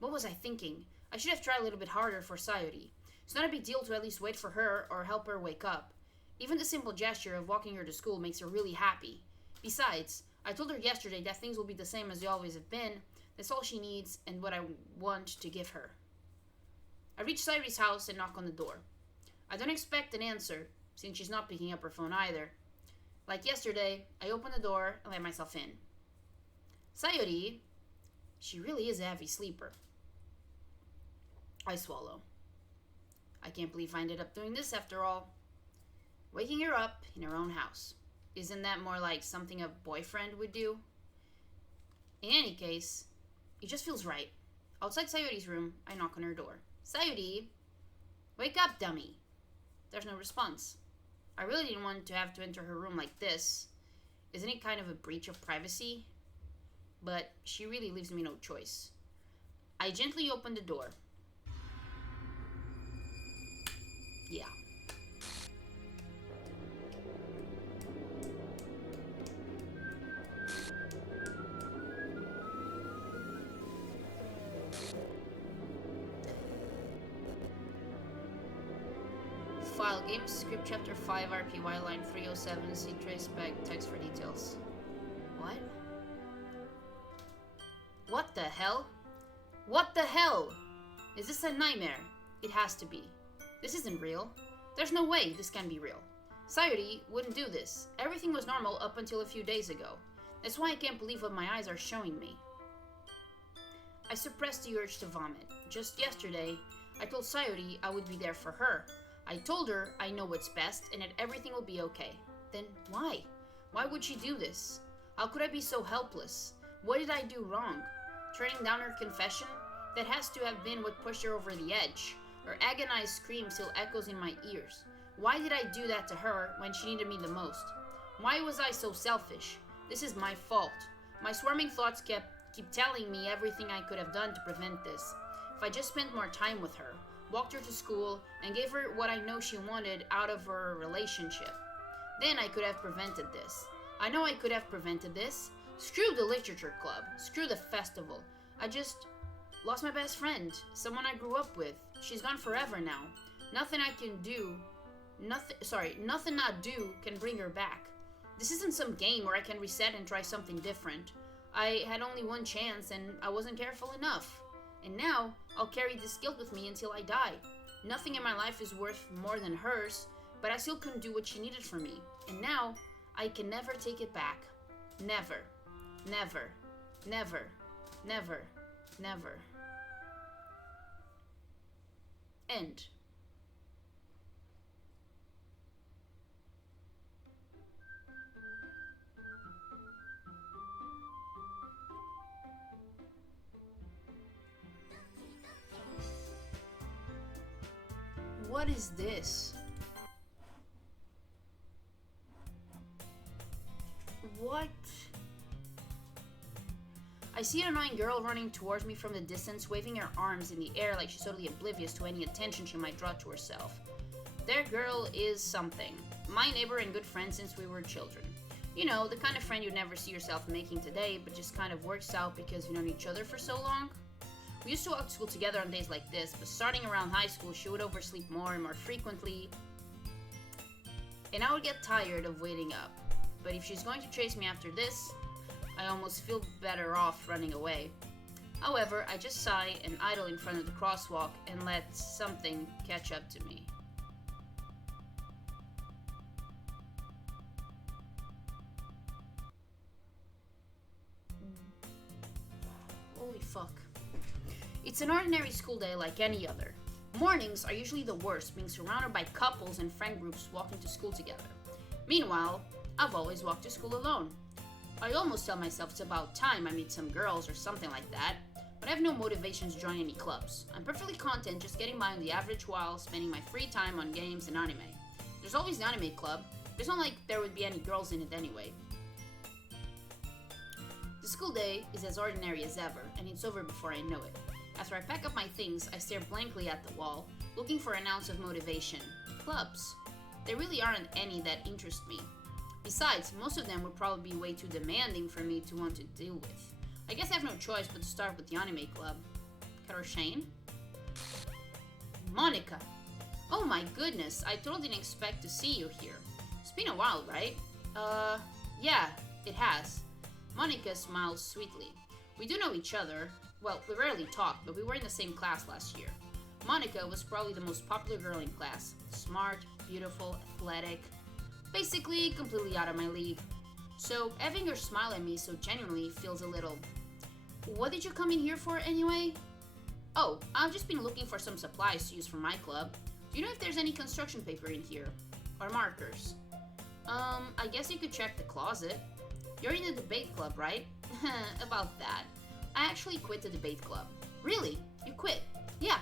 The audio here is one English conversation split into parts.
What was I thinking? I should have tried a little bit harder for Sayori. It's not a big deal to at least wait for her or help her wake up. Even the simple gesture of walking her to school makes her really happy. Besides, I told her yesterday that things will be the same as they always have been. That's all she needs and what I want to give her. I reach Sayori's house and knock on the door. I don't expect an answer, since she's not picking up her phone either. Like yesterday, I open the door and let myself in. Sayori, she really is a heavy sleeper. I swallow. I can't believe I ended up doing this after all. Waking her up in her own house. Isn't that more like something a boyfriend would do? In any case, it just feels right. Outside Sayori's room, I knock on her door. Sayori, wake up, dummy. There's no response. I really didn't want to have to enter her room like this. Isn't it kind of a breach of privacy? But she really leaves me no choice. I gently open the door. Yeah. File game script chapter 5 RPY line 307 see trace back text for details. What? What the hell? What the hell? Is this a nightmare? It has to be. This isn't real. There's no way this can be real. Sayori wouldn't do this. Everything was normal up until a few days ago. That's why I can't believe what my eyes are showing me. I suppressed the urge to vomit. Just yesterday, I told Sayori I would be there for her. I told her I know what's best and that everything will be okay. Then why? Why would she do this? How could I be so helpless? What did I do wrong? Turning down her confession? That has to have been what pushed her over the edge. Her agonized scream still echoes in my ears. Why did I do that to her when she needed me the most? Why was I so selfish? This is my fault. My swarming thoughts keep telling me everything I could have done to prevent this. If I just spent more time with her, walked her to school, and gave her what I know she wanted out of her relationship, then I could have prevented this. I know I could have prevented this. Screw the literature club. Screw the festival. I just lost my best friend, someone I grew up with. She's gone forever now. Nothing I can do, nothing not do can bring her back. This isn't some game where I can reset and try something different. I had only one chance and I wasn't careful enough. And now, I'll carry this guilt with me until I die. Nothing in my life is worth more than hers, but I still couldn't do what she needed from me. And now, I can never take it back. Never. Never. Never. Never. Never. End. What is this? What? I see an annoying girl running towards me from the distance, waving her arms in the air like she's totally oblivious to any attention she might draw to herself. That girl is something. My neighbor and good friend since we were children. You know, the kind of friend you'd never see yourself making today, but just kind of works out because you've known each other for so long. We used to walk to school together on days like this, but starting around high school, she would oversleep more and more frequently, and I would get tired of waiting up. But if she's going to chase me after this, I almost feel better off running away. However, I just sigh and idle in front of the crosswalk and let something catch up to me. Holy fuck. It's an ordinary school day like any other. Mornings are usually the worst, being surrounded by couples and friend groups walking to school together. Meanwhile, I've always walked to school alone. I almost tell myself it's about time I meet some girls or something like that, but I have no motivation to join any clubs. I'm perfectly content just getting by on the average while spending my free time on games and anime. There's always the anime club, but it's not like there would be any girls in it anyway. The school day is as ordinary as ever, and it's over before I know it. After I pack up my things, I stare blankly at the wall, looking for an ounce of motivation. Clubs. There really aren't any that interest me. Besides, most of them would probably be way too demanding for me to want to deal with. I guess I have no choice but to start with the anime club. Cutter Shane? Monica! Oh my goodness, I totally didn't expect to see you here. It's been a while, right? Yeah, it has. Monica smiled sweetly. We do know each other. Well, we rarely talk, but we were in the same class last year. Monica was probably the most popular girl in class. Smart, beautiful, athletic. Basically, completely out of my league. So, having her smile at me so genuinely feels a little... What did you come in here for anyway? Oh, I've just been looking for some supplies to use for my club. Do you know if there's any construction paper in here? Or markers? I guess you could check the closet. You're in the debate club, right? About that. I actually quit the debate club. Really? You quit? Yeah.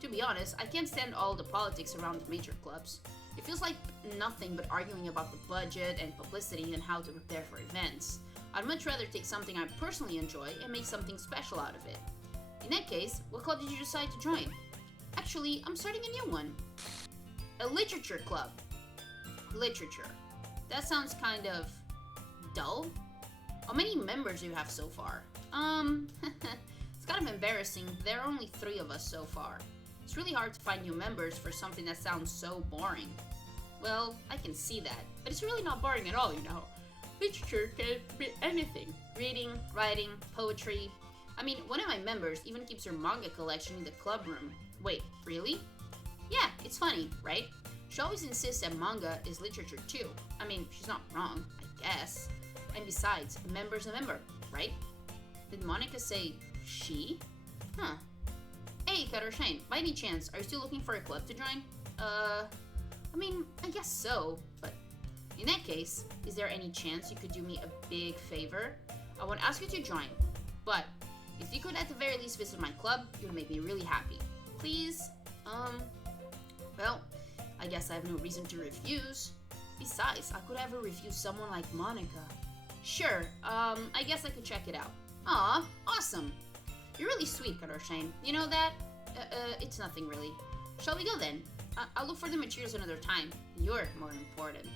To be honest, I can't stand all the politics around the major clubs. It feels like nothing but arguing about the budget and publicity and how to prepare for events. I'd much rather take something I personally enjoy and make something special out of it. In that case, what club did you decide to join? Actually, I'm starting a new one. A literature club. Literature. That sounds kind of... dull? How many members do you have so far? It's kind of embarrassing. There are only 3 of us so far. It's really hard to find new members for something that sounds so boring. Well, I can see that, but it's really not boring at all, you know. Literature can be anything. Reading, writing, poetry. I mean, one of my members even keeps her manga collection in the club room. Wait, really? Yeah, it's funny, right? She always insists that manga is literature too. I mean, she's not wrong, I guess. And besides, a member's a member, right? Did Monica say she? Huh. Hey, Cutter Shane, by any chance, are you still looking for a club to join? I mean, I guess so, but in that case, is there any chance you could do me a big favor? I want to ask you to join, but if you could at the very least visit my club, it would make me really happy. Please? Well, I guess I have no reason to refuse. Besides, I could ever refuse someone like Monica. Sure, I guess I could check it out. Aw, awesome. You're really sweet, Cutter Shane. You know that? It's nothing really. Shall we go then? I'll look for the materials another time. You're more important.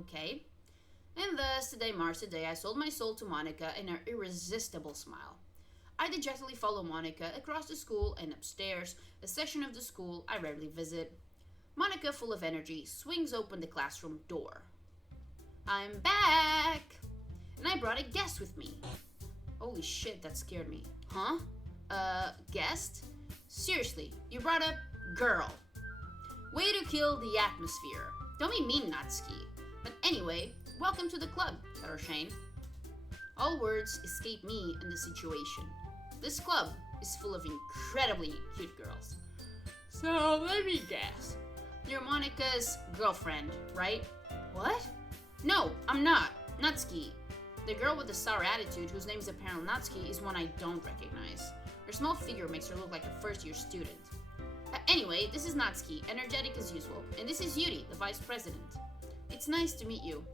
Okay. And thus, today marks the day I sold my soul to Monica in her irresistible smile. I dejectedly follow Monica across the school and upstairs, a section of the school I rarely visit. Monica, full of energy, swings open the classroom door. I'm back! And I brought a guest with me. Holy shit, that scared me. Huh? Guest? Seriously, you brought a girl. Way to kill the atmosphere. Don't be mean, Natsuki. But anyway, welcome to the club, Cutter Shane. All words escape me in this situation. This club is full of incredibly cute girls. So, let me guess. You're Monica's girlfriend, right? What? No, I'm not. Natsuki. The girl with the sour attitude, whose name is apparently Natsuki, is one I don't recognize. Her small figure makes her look like a first-year student. Anyway, this is Natsuki, energetic as usual, and this is Yuri, the vice president. It's nice to meet you.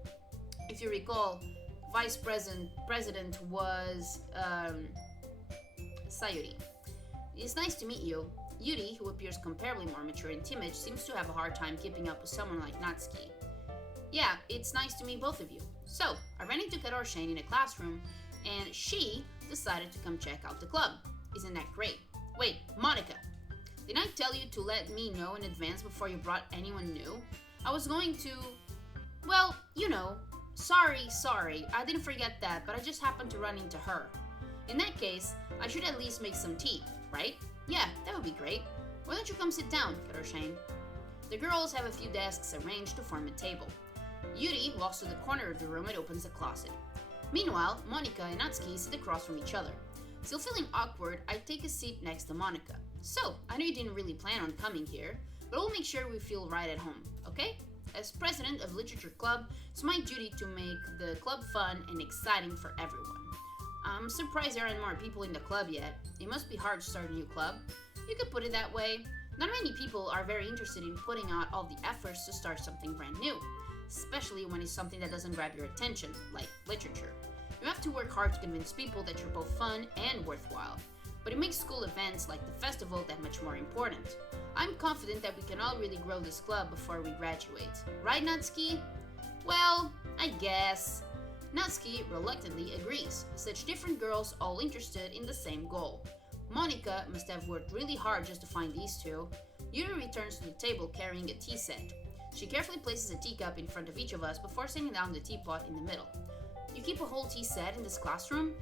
If you recall, vice president was, Sayuri. It's nice to meet you. Yuri, who appears comparably more mature and timid, seems to have a hard time keeping up with someone like Natsuki. Yeah, it's nice to meet both of you. So, I ran into Cutter Shane in a classroom, and she decided to come check out the club. Isn't that great? Wait, Monica, didn't I tell you to let me know in advance before you brought anyone new? I was going to... Well, you know. Sorry, I didn't forget that, but I just happened to run into her. In that case, I should at least make some tea, right? Yeah, that would be great. Why don't you come sit down, Cutter Shane? The girls have a few desks arranged to form a table. Yuri walks to the corner of the room and opens a closet. Meanwhile, Monica and Natsuki sit across from each other. Still feeling awkward, I take a seat next to Monica. So, I know you didn't really plan on coming here, but we'll make sure we feel right at home, okay? As president of Literature Club, it's my duty to make the club fun and exciting for everyone. I'm surprised there aren't more people in the club yet. It must be hard to start a new club. You could put it that way. Not many people are very interested in putting out all the efforts to start something brand new, especially when it's something that doesn't grab your attention, like literature. You have to work hard to convince people that you're both fun and worthwhile, but it makes school events like the festival that much more important. I'm confident that we can all really grow this club before we graduate. Right, Natsuki? Well, I guess. Natsuki reluctantly agrees, such different girls all interested in the same goal. Monica must have worked really hard just to find these two. Yuri returns to the table carrying a tea set. She carefully places a teacup in front of each of us before setting down the teapot in the middle. You keep a whole tea set in this classroom?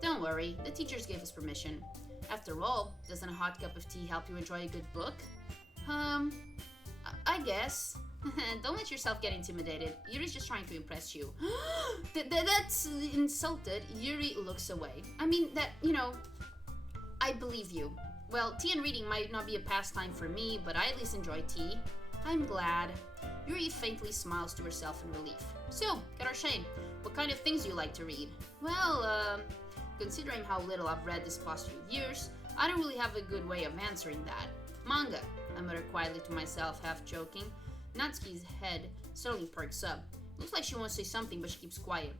Don't worry, the teachers gave us permission. After all, doesn't a hot cup of tea help you enjoy a good book? I guess. Don't let yourself get intimidated. Yuri's just trying to impress you. That's insulted. Yuri looks away. I mean, I believe you. Well, tea and reading might not be a pastime for me, but I at least enjoy tea. I'm glad. Yuri faintly smiles to herself in relief. So, Katarshane, what kind of things do you like to read? Well, considering how little I've read this past few years, I don't really have a good way of answering that. Manga, I mutter quietly to myself, half joking. Natsuki's head suddenly perks up. Looks like she wants to say something, but she keeps quiet.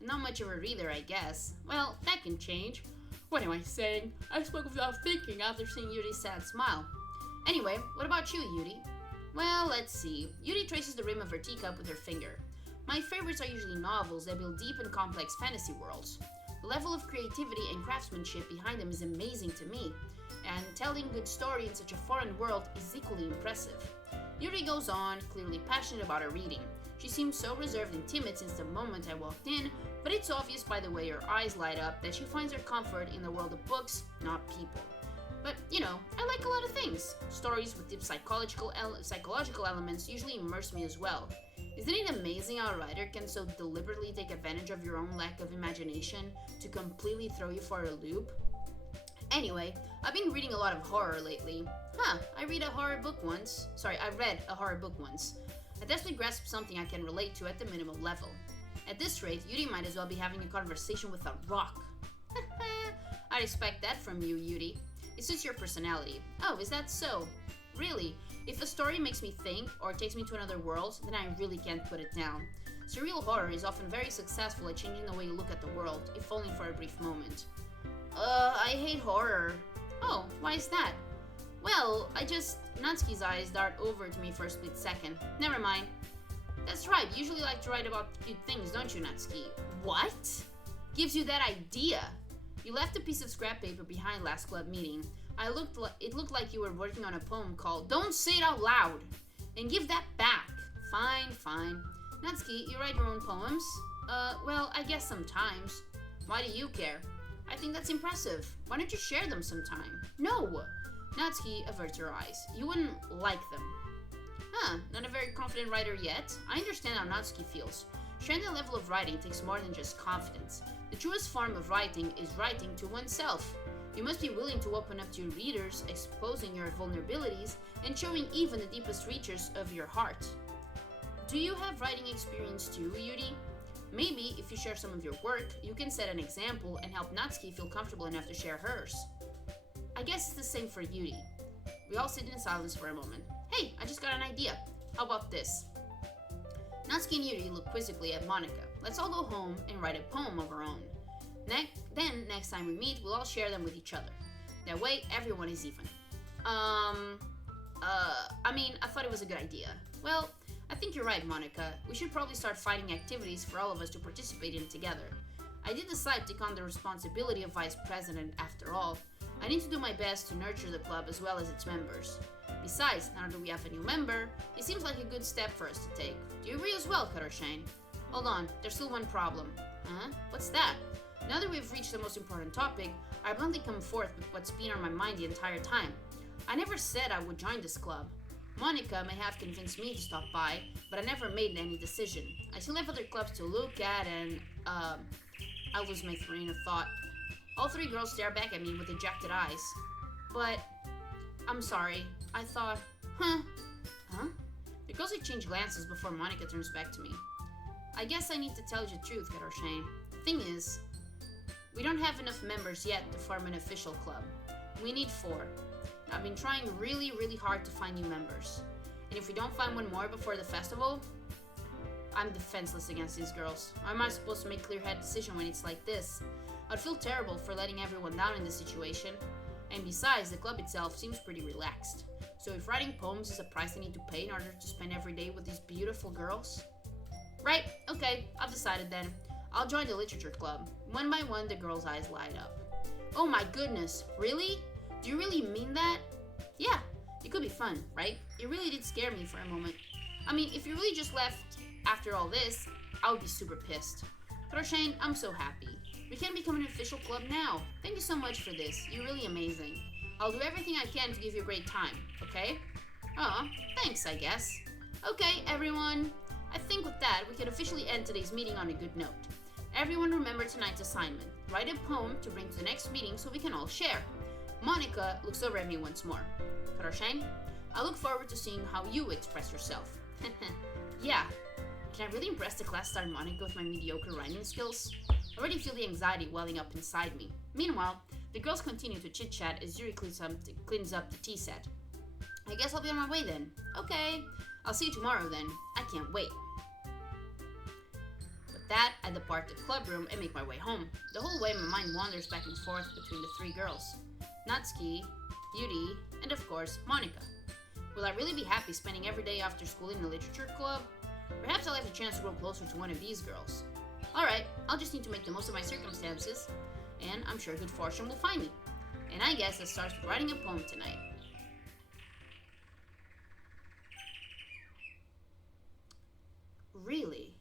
Not much of a reader, I guess. Well, that can change. What am I saying? I spoke without thinking after seeing Yuri's sad smile. Anyway, what about you, Yuri? Well, let's see. Yuri traces the rim of her teacup with her finger. My favorites are usually novels that build deep and complex fantasy worlds. The level of creativity and craftsmanship behind them is amazing to me, and telling a good story in such a foreign world is equally impressive. Yuri goes on, clearly passionate about her reading. She seems so reserved and timid since the moment I walked in, but it's obvious by the way her eyes light up that she finds her comfort in the world of books, not people. But, I like a lot of things. Stories with deep psychological elements usually immerse me as well. Isn't it amazing how a writer can so deliberately take advantage of your own lack of imagination to completely throw you for a loop? Anyway, I've been reading a lot of horror lately. I read a horror book once. I read a horror book once. I definitely grasped something I can relate to at the minimum level. At this rate, Yuri might as well be having a conversation with a rock. I'd expect that from you, Yuri. It suits your personality. Oh, is that so? Really? If a story makes me think or takes me to another world, then I really can't put it down. Surreal horror is often very successful at changing the way you look at the world, if only for a brief moment. I hate horror. Oh, why is that? Well, Natsuki's eyes dart over to me for a split second. Never mind. That's right, you usually like to write about cute things, don't you, Natsuki? What? Gives you that idea? You left a piece of scrap paper behind last club meeting. It looked like you were working on a poem called Don't Say It Out Loud! And give that back. Fine. Natsuki, you write your own poems? Well, I guess sometimes. Why do you care? I think that's impressive. Why don't you share them sometime? No! Natsuki averts her eyes. You wouldn't like them. Not a very confident writer yet. I understand how Natsuki feels. Sharing that level of writing takes more than just confidence. The truest form of writing is writing to oneself. You must be willing to open up to your readers, exposing your vulnerabilities, and showing even the deepest reaches of your heart. Do you have writing experience too, Yuri? Maybe if you share some of your work, you can set an example and help Natsuki feel comfortable enough to share hers. I guess it's the same for Yuri. We all sit in silence for a moment. Hey, I just got an idea. How about this? Natsuki and Yuri look quizzically at Monica. Let's all go home and write a poem of our own. Then, next time we meet, we'll all share them with each other. That way, everyone is even. I thought it was a good idea. Well, I think you're right, Monica. We should probably start finding activities for all of us to participate in together. I did decide to take on the responsibility of vice president after all. I need to do my best to nurture the club as well as its members. Besides, now that we have a new member, it seems like a good step for us to take. Do you agree as well, Katarshane? Hold on, there's still one problem. What's that? Now that we've reached the most important topic, I bluntly come forth with what's been on my mind the entire time. I never said I would join this club. Monica may have convinced me to stop by, but I never made any decision. I still have other clubs to look at and, I lose my train of thought. All three girls stare back at me with dejected eyes. But, I'm sorry, I thought, Huh? The girls exchange glances before Monica turns back to me. I guess I need to tell you the truth, Katarshane. Thing is, we don't have enough members yet to form an official club. We need 4. I've been trying really, really hard to find new members. And if we don't find one more before the festival, I'm defenseless against these girls. How am I supposed to make a clear-headed decision when it's like this? I'd feel terrible for letting everyone down in this situation. And besides, the club itself seems pretty relaxed. So if writing poems is a price I need to pay in order to spend every day with these beautiful girls? Right, okay, I've decided then. I'll join the literature club. One by one, the girls' eyes light up. Oh my goodness, really? Do you really mean that? Yeah, it could be fun, right? It really did scare me for a moment. I mean, if you really just left after all this, I would be super pissed. But Shane, I'm so happy. We can become an official club now. Thank you so much for this. You're really amazing. I'll do everything I can to give you a great time, okay? Aw, thanks, I guess. Okay, everyone. I think with that, we can officially end today's meeting on a good note. Everyone remember tonight's assignment. Write a poem to bring to the next meeting so we can all share. Monica looks over at me once more. Shane, I look forward to seeing how you express yourself. Yeah. Can I really impress the class star Monica with my mediocre rhyming skills? I already feel the anxiety welling up inside me. Meanwhile, the girls continue to chit-chat as Yuri cleans up the tea set. I guess I'll be on my way then. Okay. I'll see you tomorrow then. I can't wait. With that, I depart the club room and make my way home. The whole way, my mind wanders back and forth between the three girls. Natsuki, Yuri, and of course, Monica. Will I really be happy spending every day after school in the literature club? Perhaps I'll have a chance to grow closer to one of these girls. Alright, I'll just need to make the most of my circumstances, and I'm sure good fortune will find me. And I guess I'll start with writing a poem tonight. Really?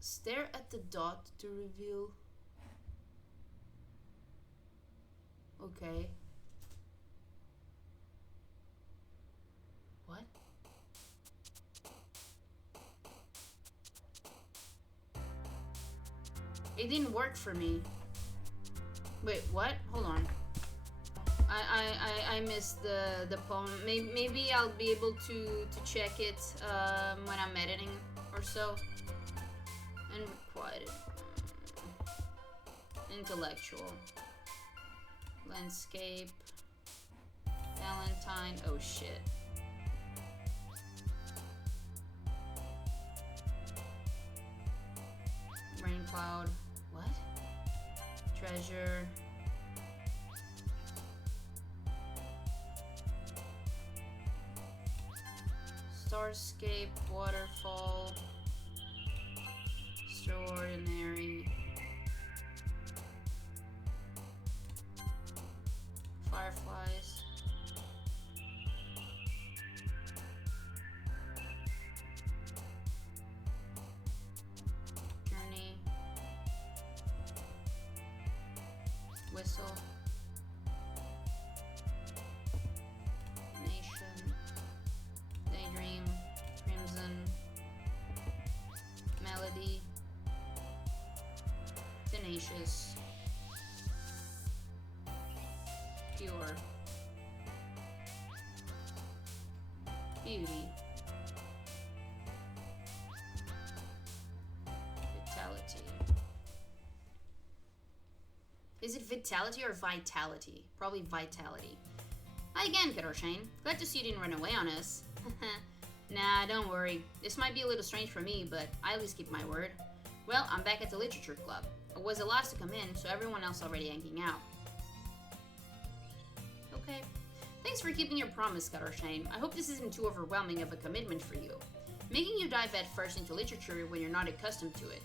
Stare at the dot to reveal. Okay. What? It didn't work for me. Wait, what? Hold on. I missed the poem. Maybe I'll be able to check it when I'm editing or so. Unrequited. Intellectual. Landscape. Valentine. Oh shit. Rain cloud. What? Treasure. Starscape, waterfall, extraordinary, fireflies, journey, whistle, nation, daydream, crimson, melody, tenacious, pure, beauty, vitality. Is it vitality or vitality? Probably vitality. Hi again, Shane. Glad to see you didn't run away on us. Nah, don't worry. This might be a little strange for me, but I always keep my word. Well, I'm back at the literature club. I was the last to come in, so everyone else already hanging out. Okay. Thanks for keeping your promise, Shane. I hope this isn't too overwhelming of a commitment for you. Making you dive head first into literature when you're not accustomed to it.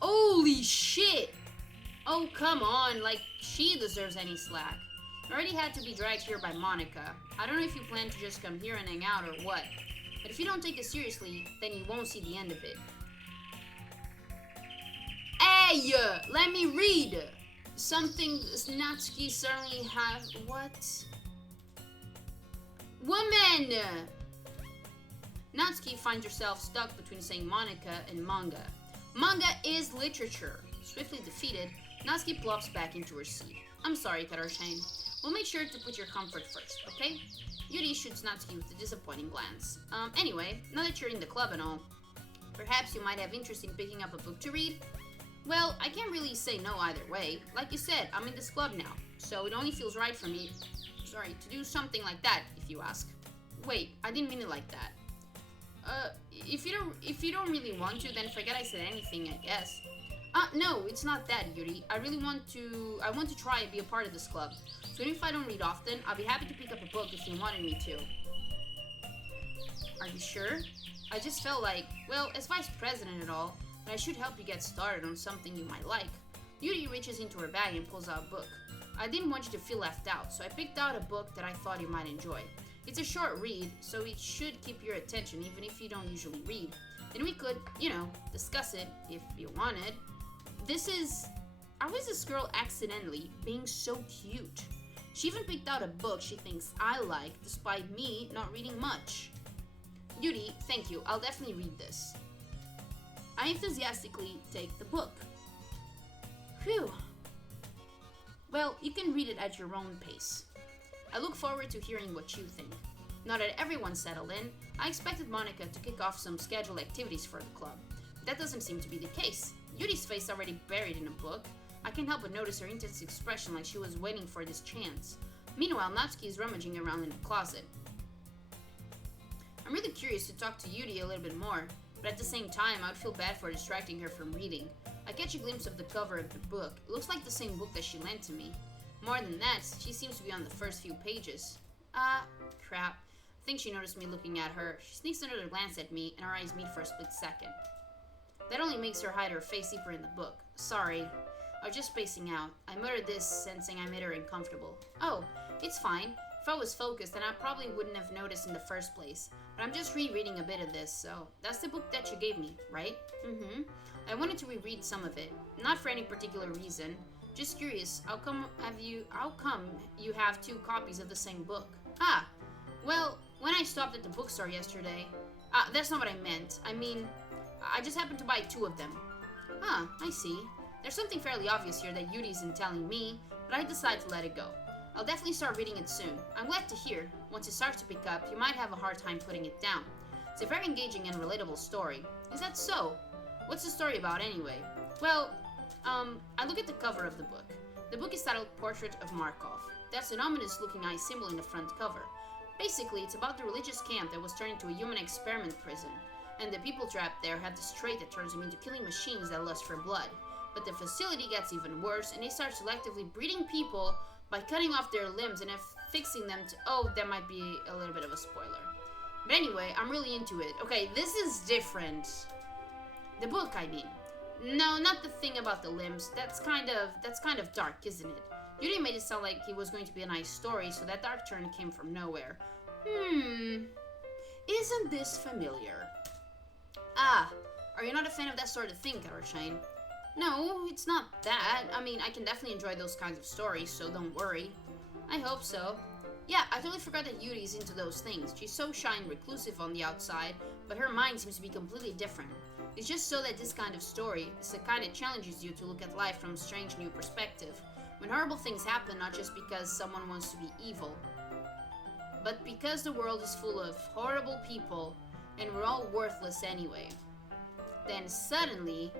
Holy shit! Oh, come on, like she deserves any slack. I already had to be dragged here by Monica. I don't know if you plan to just come here and hang out or what. But if you don't take it seriously, then you won't see the end of it. Hey! Let me read! Something Natsuki certainly has... What? Woman! Natsuki finds herself stuck between saying Monica and manga. Manga is literature. Swiftly defeated, Natsuki plops back into her seat. I'm sorry, Shane. We'll make sure to put your comfort first, okay? Yuri shoots Natsuki with a disappointing glance. Anyway, now that you're in the club and all, perhaps you might have interest in picking up a book to read? Well, I can't really say no either way. Like you said, I'm in this club now, so it only feels right for me, to do something like that, if you ask. Wait, I didn't mean it like that. If you don't really want to, then forget I said anything, I guess. No, it's not that, Yuri. I want to try and be a part of this club. So even if I don't read often, I'll be happy to pick up a book if you wanted me to. Are you sure? I just felt like, well, as vice president and all, that I should help you get started on something you might like. Yuri reaches into her bag and pulls out a book. I didn't want you to feel left out, so I picked out a book that I thought you might enjoy. It's a short read, so it should keep your attention even if you don't usually read. Then we could, discuss it if you wanted. How is this girl accidentally being so cute? She even picked out a book she thinks I like, despite me not reading much. Yuri, thank you. I'll definitely read this. I enthusiastically take the book. Phew. Well, you can read it at your own pace. I look forward to hearing what you think. Now that everyone's settled in, I expected Monica to kick off some scheduled activities for the club. But that doesn't seem to be the case. Yuri's face already buried in a book. I can't help but notice her intense expression like she was waiting for this chance. Meanwhile, Natsuki is rummaging around in the closet. I'm really curious to talk to Yuri a little bit more, but at the same time, I would feel bad for distracting her from reading. I catch a glimpse of the cover of the book. It looks like the same book that she lent to me. More than that, she seems to be on the first few pages. Crap. I think she noticed me looking at her. She sneaks another glance at me, and our eyes meet for a split second. That only makes her hide her face deeper in the book. Sorry. I was just spacing out. I muttered this, sensing I made her uncomfortable. Oh, it's fine. If I was focused, then I probably wouldn't have noticed in the first place. But I'm just rereading a bit of this, so that's the book that you gave me, right? Mm-hmm. I wanted to reread some of it. Not for any particular reason. Just curious, how come you have two copies of the same book? Well, when I stopped at the bookstore yesterday... that's not what I meant. I mean, I just happened to buy two of them. I see. There's something fairly obvious here that Yuri isn't telling me, but I decided to let it go. I'll definitely start reading it soon. I'm glad to hear. Once it starts to pick up, you might have a hard time putting it down. It's a very engaging and relatable story. Is that so? What's the story about anyway? Well, I look at the cover of the book. The book is titled Portrait of Markov. That's an ominous-looking eye symbol in the front cover. Basically, it's about the religious camp that was turned into a human experiment prison, and the people trapped there have this trait that turns them into killing machines that lust for blood. But the facility gets even worse, and they start selectively breeding people by cutting off their limbs and affixing them to... Oh, that might be a little bit of a spoiler. But anyway, I'm really into it. Okay, this is different. The book, I mean. No, not the thing about the limbs. That's kind of dark, isn't it? Yuri made it sound like it was going to be a nice story, so that dark turn came from nowhere. Isn't this familiar? Are you not a fan of that sort of thing, Katarshane? No, it's not that. I mean, I can definitely enjoy those kinds of stories, so don't worry. I hope so. Yeah, I totally forgot that Yuri's into those things. She's so shy and reclusive on the outside, but her mind seems to be completely different. It's just so that this kind of story is the kind that challenges you to look at life from a strange new perspective. When horrible things happen, not just because someone wants to be evil, but because the world is full of horrible people, and we're all worthless anyway. Then suddenly...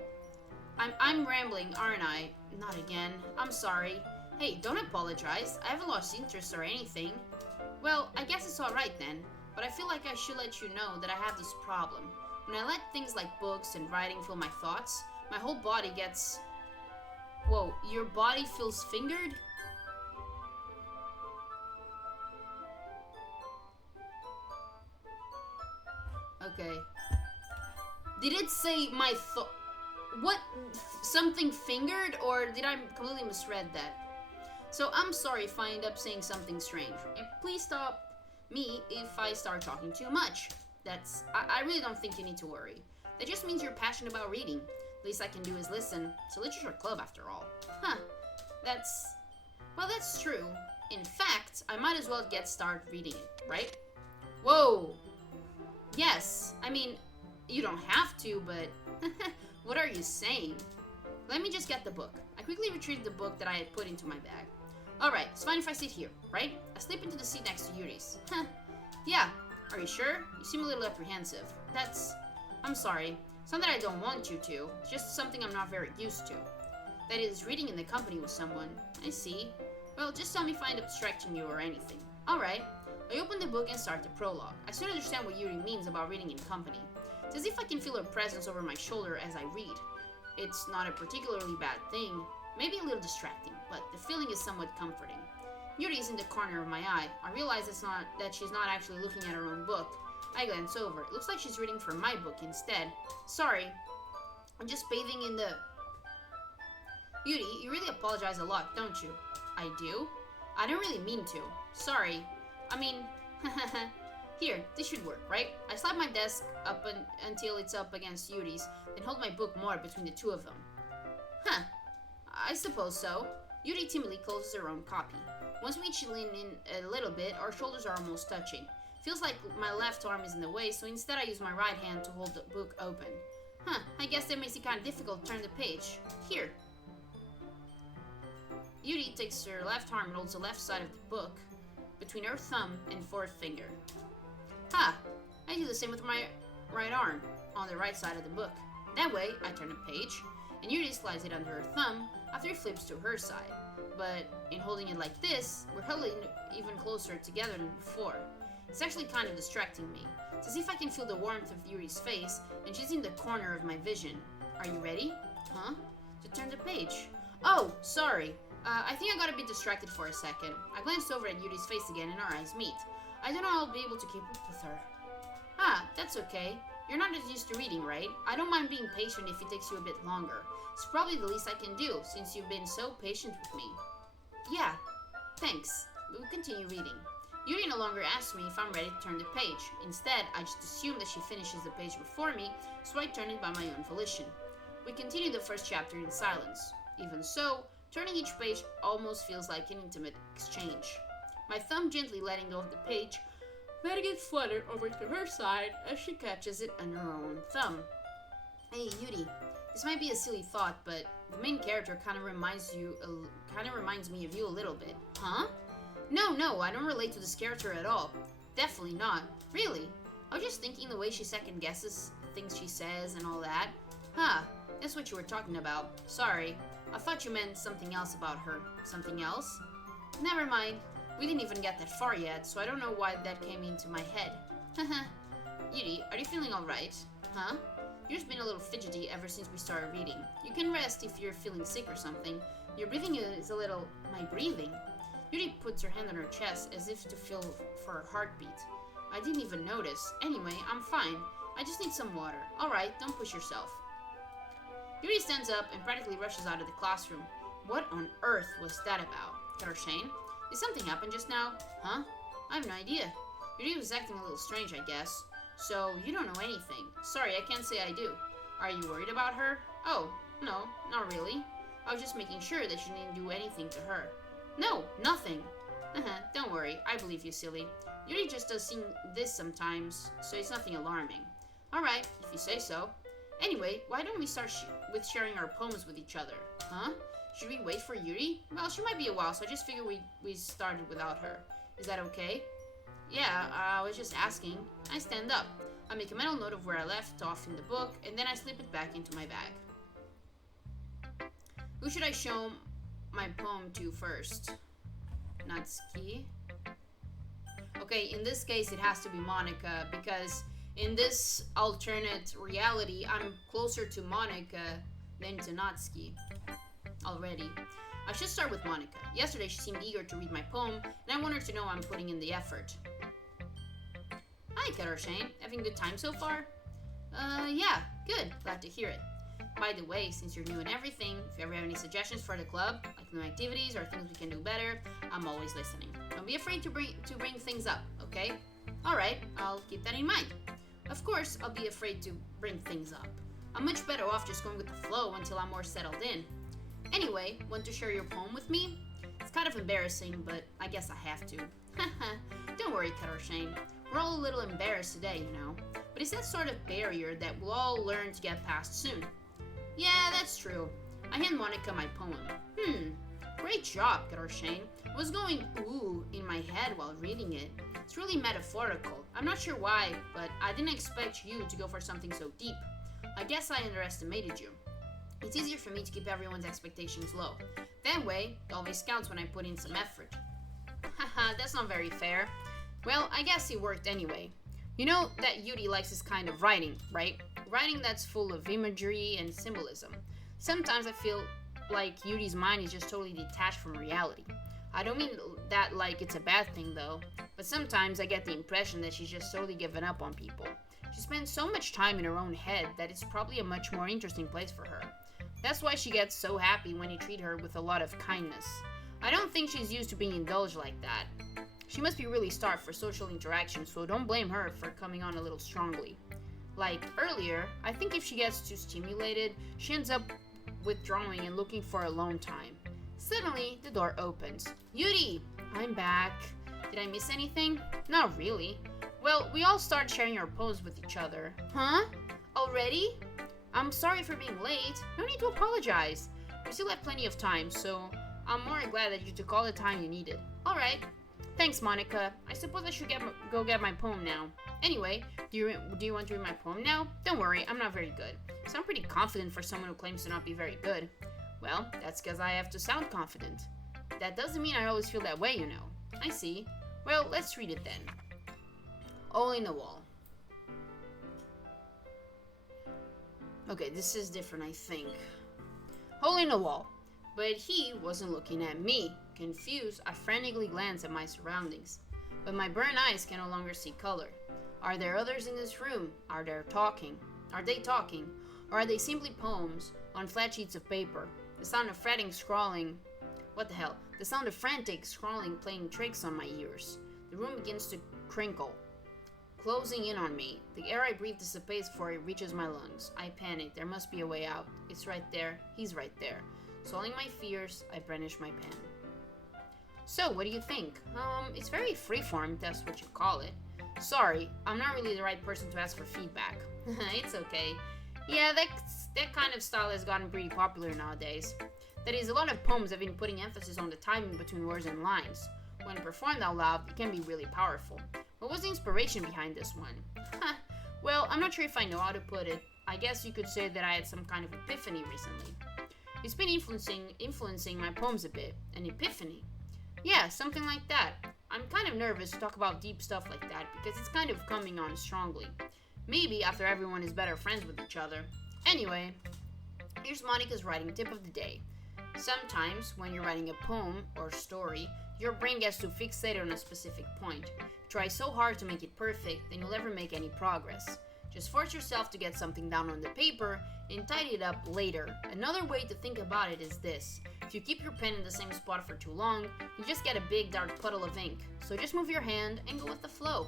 I'm rambling, aren't I? Not again. I'm sorry. Hey, don't apologize. I haven't lost interest or anything. Well, I guess it's alright then, but I feel like I should let you know that I have this problem. When I let things like books and writing fill my thoughts, my whole body gets... Whoa, your body feels fingered? Okay. Did it say my thought... What? Something fingered? Or did I completely misread that? So I'm sorry if I end up saying something strange. And please stop me if I start talking too much. I really don't think you need to worry. That just means you're passionate about reading. Least I can do is listen. It's a literature club after all. Well, that's true. In fact, I might as well get started reading it, right? Whoa! Yes, I mean, you don't have to, but... What are you saying? Let me just get the book. I quickly retrieved the book that I had put into my bag. Alright, it's fine if I sit here, right? I slip into the seat next to Yuri's. Yeah, are you sure? You seem a little apprehensive. I'm sorry. It's not that I don't want you to. It's just something I'm not very used to. That is, reading in the company with someone. I see. Well, just tell me if I end up distracting you or anything. Alright. I open the book and start the prologue. I soon understand what Yuri means about reading in company. It's as if I can feel her presence over my shoulder as I read. It's not a particularly bad thing, maybe a little distracting, but the feeling is somewhat comforting. Yuri is in the corner of my eye. I realize that she's not actually looking at her own book. I glance over. It looks like she's reading from my book instead. Sorry, I'm just bathing in the... Yuri, you really apologize a lot, don't you? I do? I don't really mean to. Sorry. I mean, here, this should work, right? I slide my desk up until it's up against Yuri's, then hold my book more between the two of them. Huh. I suppose so. Yuri timidly closes her own copy. Once we each lean in a little bit, our shoulders are almost touching. Feels like my left arm is in the way, so instead I use my right hand to hold the book open. Huh, I guess that makes it kind of difficult to turn the page. Here. Yuri takes her left arm and holds the left side of the book between her thumb and fourth finger. Ha! I do the same with my right arm on the right side of the book. That way, I turn the page, and Yuri slides it under her thumb after it flips to her side. But in holding it like this, we're huddling even closer together than before. It's actually kind of distracting me. It's as if I can feel the warmth of Yuri's face, and she's in the corner of my vision. Are you ready? Huh? To turn the page. Oh, sorry. I think I got a bit distracted for a second. I glanced over at Yuri's face again and our eyes meet. I don't know how I'll be able to keep up with her. Ah, that's okay. You're not as used to reading, right? I don't mind being patient if it takes you a bit longer. It's probably the least I can do, since you've been so patient with me. Yeah, thanks. We'll continue reading. Yuri no longer asks me if I'm ready to turn the page. Instead, I just assume that she finishes the page before me, so I turn it by my own volition. We continue the first chapter in silence. Even so, turning each page almost feels like an intimate exchange. My thumb gently letting go of the page, letting it flutter over to her side as she catches it under her own thumb. Hey, Yuri, this might be a silly thought, but the main character kind of reminds me of you a little bit. Huh? No, I don't relate to this character at all. Definitely not. Really? I was just thinking the way she second guesses things she says and all that. Huh, that's what you were talking about. Sorry. I thought you meant something else about her. Something else? Never mind. We didn't even get that far yet, so I don't know why that came into my head. Haha. Yuri, are you feeling alright? Huh? You've been a little fidgety ever since we started reading. You can rest if you're feeling sick or something. Your breathing is a little... My breathing? Yuri puts her hand on her chest as if to feel for her heartbeat. I didn't even notice. Anyway, I'm fine. I just need some water. Alright, don't push yourself. Yuri stands up and practically rushes out of the classroom. What on earth was that about? Got Shane? Did something happen just now? Huh? I have no idea. Yuri was acting a little strange, I guess. So, you don't know anything. Sorry, I can't say I do. Are you worried about her? Oh, no, not really. I was just making sure that you didn't do anything to her. No, nothing. Don't worry, I believe you, silly. Yuri just does this sometimes, so it's nothing alarming. Alright, if you say so. Anyway, why don't we start with sharing our poems with each other? Huh? Should we wait for Yuri? Well, she might be a while, so I just figured we started without her. Is that okay? Yeah, I was just asking. I stand up. I make a mental note of where I left off in the book, and then I slip it back into my bag. Who should I show my poem to first? Natsuki? Okay, in this case, it has to be Monica, because in this alternate reality, I'm closer to Monica than to Natsuki already. I should start with Monica. Yesterday, she seemed eager to read my poem, and I want her to know I'm putting in the effort. Hi, Cata Shane. Having a good time so far? Yeah, good. Glad to hear it. By the way, since you're new and everything, if you ever have any suggestions for the club, like new activities or things we can do better, I'm always listening. Don't be afraid to bring things up, okay? Alright, I'll keep that in mind. Of course, I'll be afraid to bring things up. I'm much better off just going with the flow until I'm more settled in. Anyway, want to share your poem with me? It's kind of embarrassing, but I guess I have to. Haha, don't worry, Cata Shane. We're all a little embarrassed today, you know. But it's that sort of barrier that we'll all learn to get past soon. Yeah, that's true. I hand Monica my poem. Great job, Cata Shane. I was going ooh in my head while reading it. It's really metaphorical. I'm not sure why, but I didn't expect you to go for something so deep. I guess I underestimated you. It's easier for me to keep everyone's expectations low. That way, it always counts when I put in some effort. Haha, that's not very fair. Well, I guess it worked anyway. You know that Yuri likes this kind of writing, right? Writing that's full of imagery and symbolism. Sometimes I feel like Yuri's mind is just totally detached from reality. I don't mean that like it's a bad thing though, but sometimes I get the impression that she's just totally given up on people. She spends so much time in her own head that it's probably a much more interesting place for her. That's why she gets so happy when you treat her with a lot of kindness. I don't think she's used to being indulged like that. She must be really starved for social interaction, so don't blame her for coming on a little strongly. Like earlier, I think if she gets too stimulated, she ends up withdrawing and looking for alone time. Suddenly, the door opens. Yuri! I'm back. Did I miss anything? Not really. Well, we all start sharing our poems with each other. Huh? Already? I'm sorry for being late. No need to apologize. We still have plenty of time, so I'm more glad that you took all the time you needed. Alright. Thanks, Monica. I suppose I should go get my poem now. Anyway, do you want to read my poem now? Don't worry, I'm not very good. Sound pretty confident for someone who claims to not be very good. Well, that's because I have to sound confident. That doesn't mean I always feel that way, you know. I see. Well, let's read it then. Hole in the wall. Okay, this is different, I think. Hole in the wall. But he wasn't looking at me. Confused, I frantically glanced at my surroundings. But my burned eyes can no longer see color. Are there others in this room? Are they talking? Or are they simply poems on flat sheets of paper? The sound of frantic scrawling. What the hell? The sound of frantic scrawling playing tricks on my ears. The room begins to crinkle, closing in on me. The air I breathe dissipates before it reaches my lungs. I panic. There must be a way out. It's right there. He's right there. Swallowing my fears, I brandish my pen. So, what do you think? It's very freeform, if that's what you call it. Sorry, I'm not really the right person to ask for feedback. It's okay. Yeah, that kind of style has gotten pretty popular nowadays. That is, a lot of poems have been putting emphasis on the timing between words and lines. When performed out loud, it can be really powerful. What was the inspiration behind this one? Well, I'm not sure if I know how to put it. I guess you could say that I had some kind of epiphany recently. It's been influencing my poems a bit. An epiphany. Yeah, something like that. I'm kind of nervous to talk about deep stuff like that because it's kind of coming on strongly. Maybe after everyone is better friends with each other. Anyway, here's Monica's writing tip of the day. Sometimes, when you're writing a poem or story, your brain gets too fixated on a specific point. You try so hard to make it perfect, then you'll never make any progress. Just force yourself to get something down on the paper and tidy it up later. Another way to think about it is this. If you keep your pen in the same spot for too long, you just get a big dark puddle of ink. So just move your hand and go with the flow.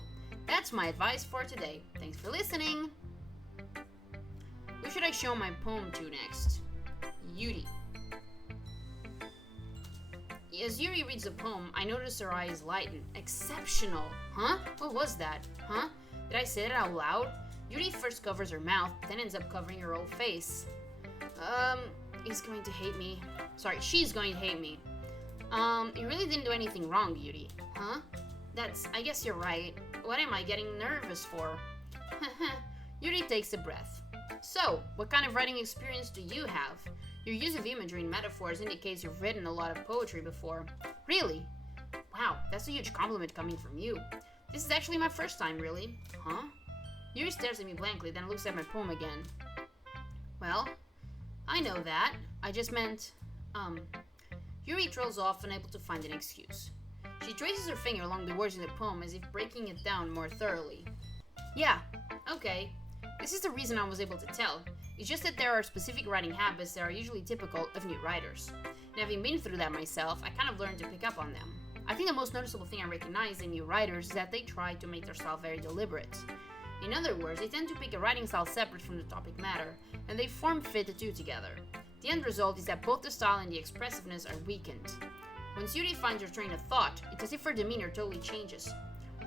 That's my advice for today. Thanks for listening. Who should I show my poem to next? Yuri. As Yuri reads the poem, I notice her eyes lighten. Exceptional. Huh? What was that? Huh? Did I say that out loud? Yuri first covers her mouth, then ends up covering her whole face. He's going to hate me. Sorry, she's going to hate me. You really didn't do anything wrong, Yuri. Huh? I guess you're right. What am I getting nervous for? Yuri takes a breath. So, what kind of writing experience do you have? Your use of imagery and metaphors indicates you've written a lot of poetry before. Really? Wow, that's a huge compliment coming from you. This is actually my first time, really. Huh? Yuri stares at me blankly, then looks at my poem again. Well, I know that. I just meant, Yuri trolls off, unable to find an excuse. She traces her finger along the words in the poem as if breaking it down more thoroughly. Yeah, okay. This is the reason I was able to tell. It's just that there are specific writing habits that are usually typical of new writers. And having been through that myself, I kind of learned to pick up on them. I think the most noticeable thing I recognize in new writers is that they try to make their style very deliberate. In other words, they tend to pick a writing style separate from the topic matter, and they form-fit the two together. The end result is that both the style and the expressiveness are weakened. When Yuri finds her train of thought, it's as if her demeanor totally changes.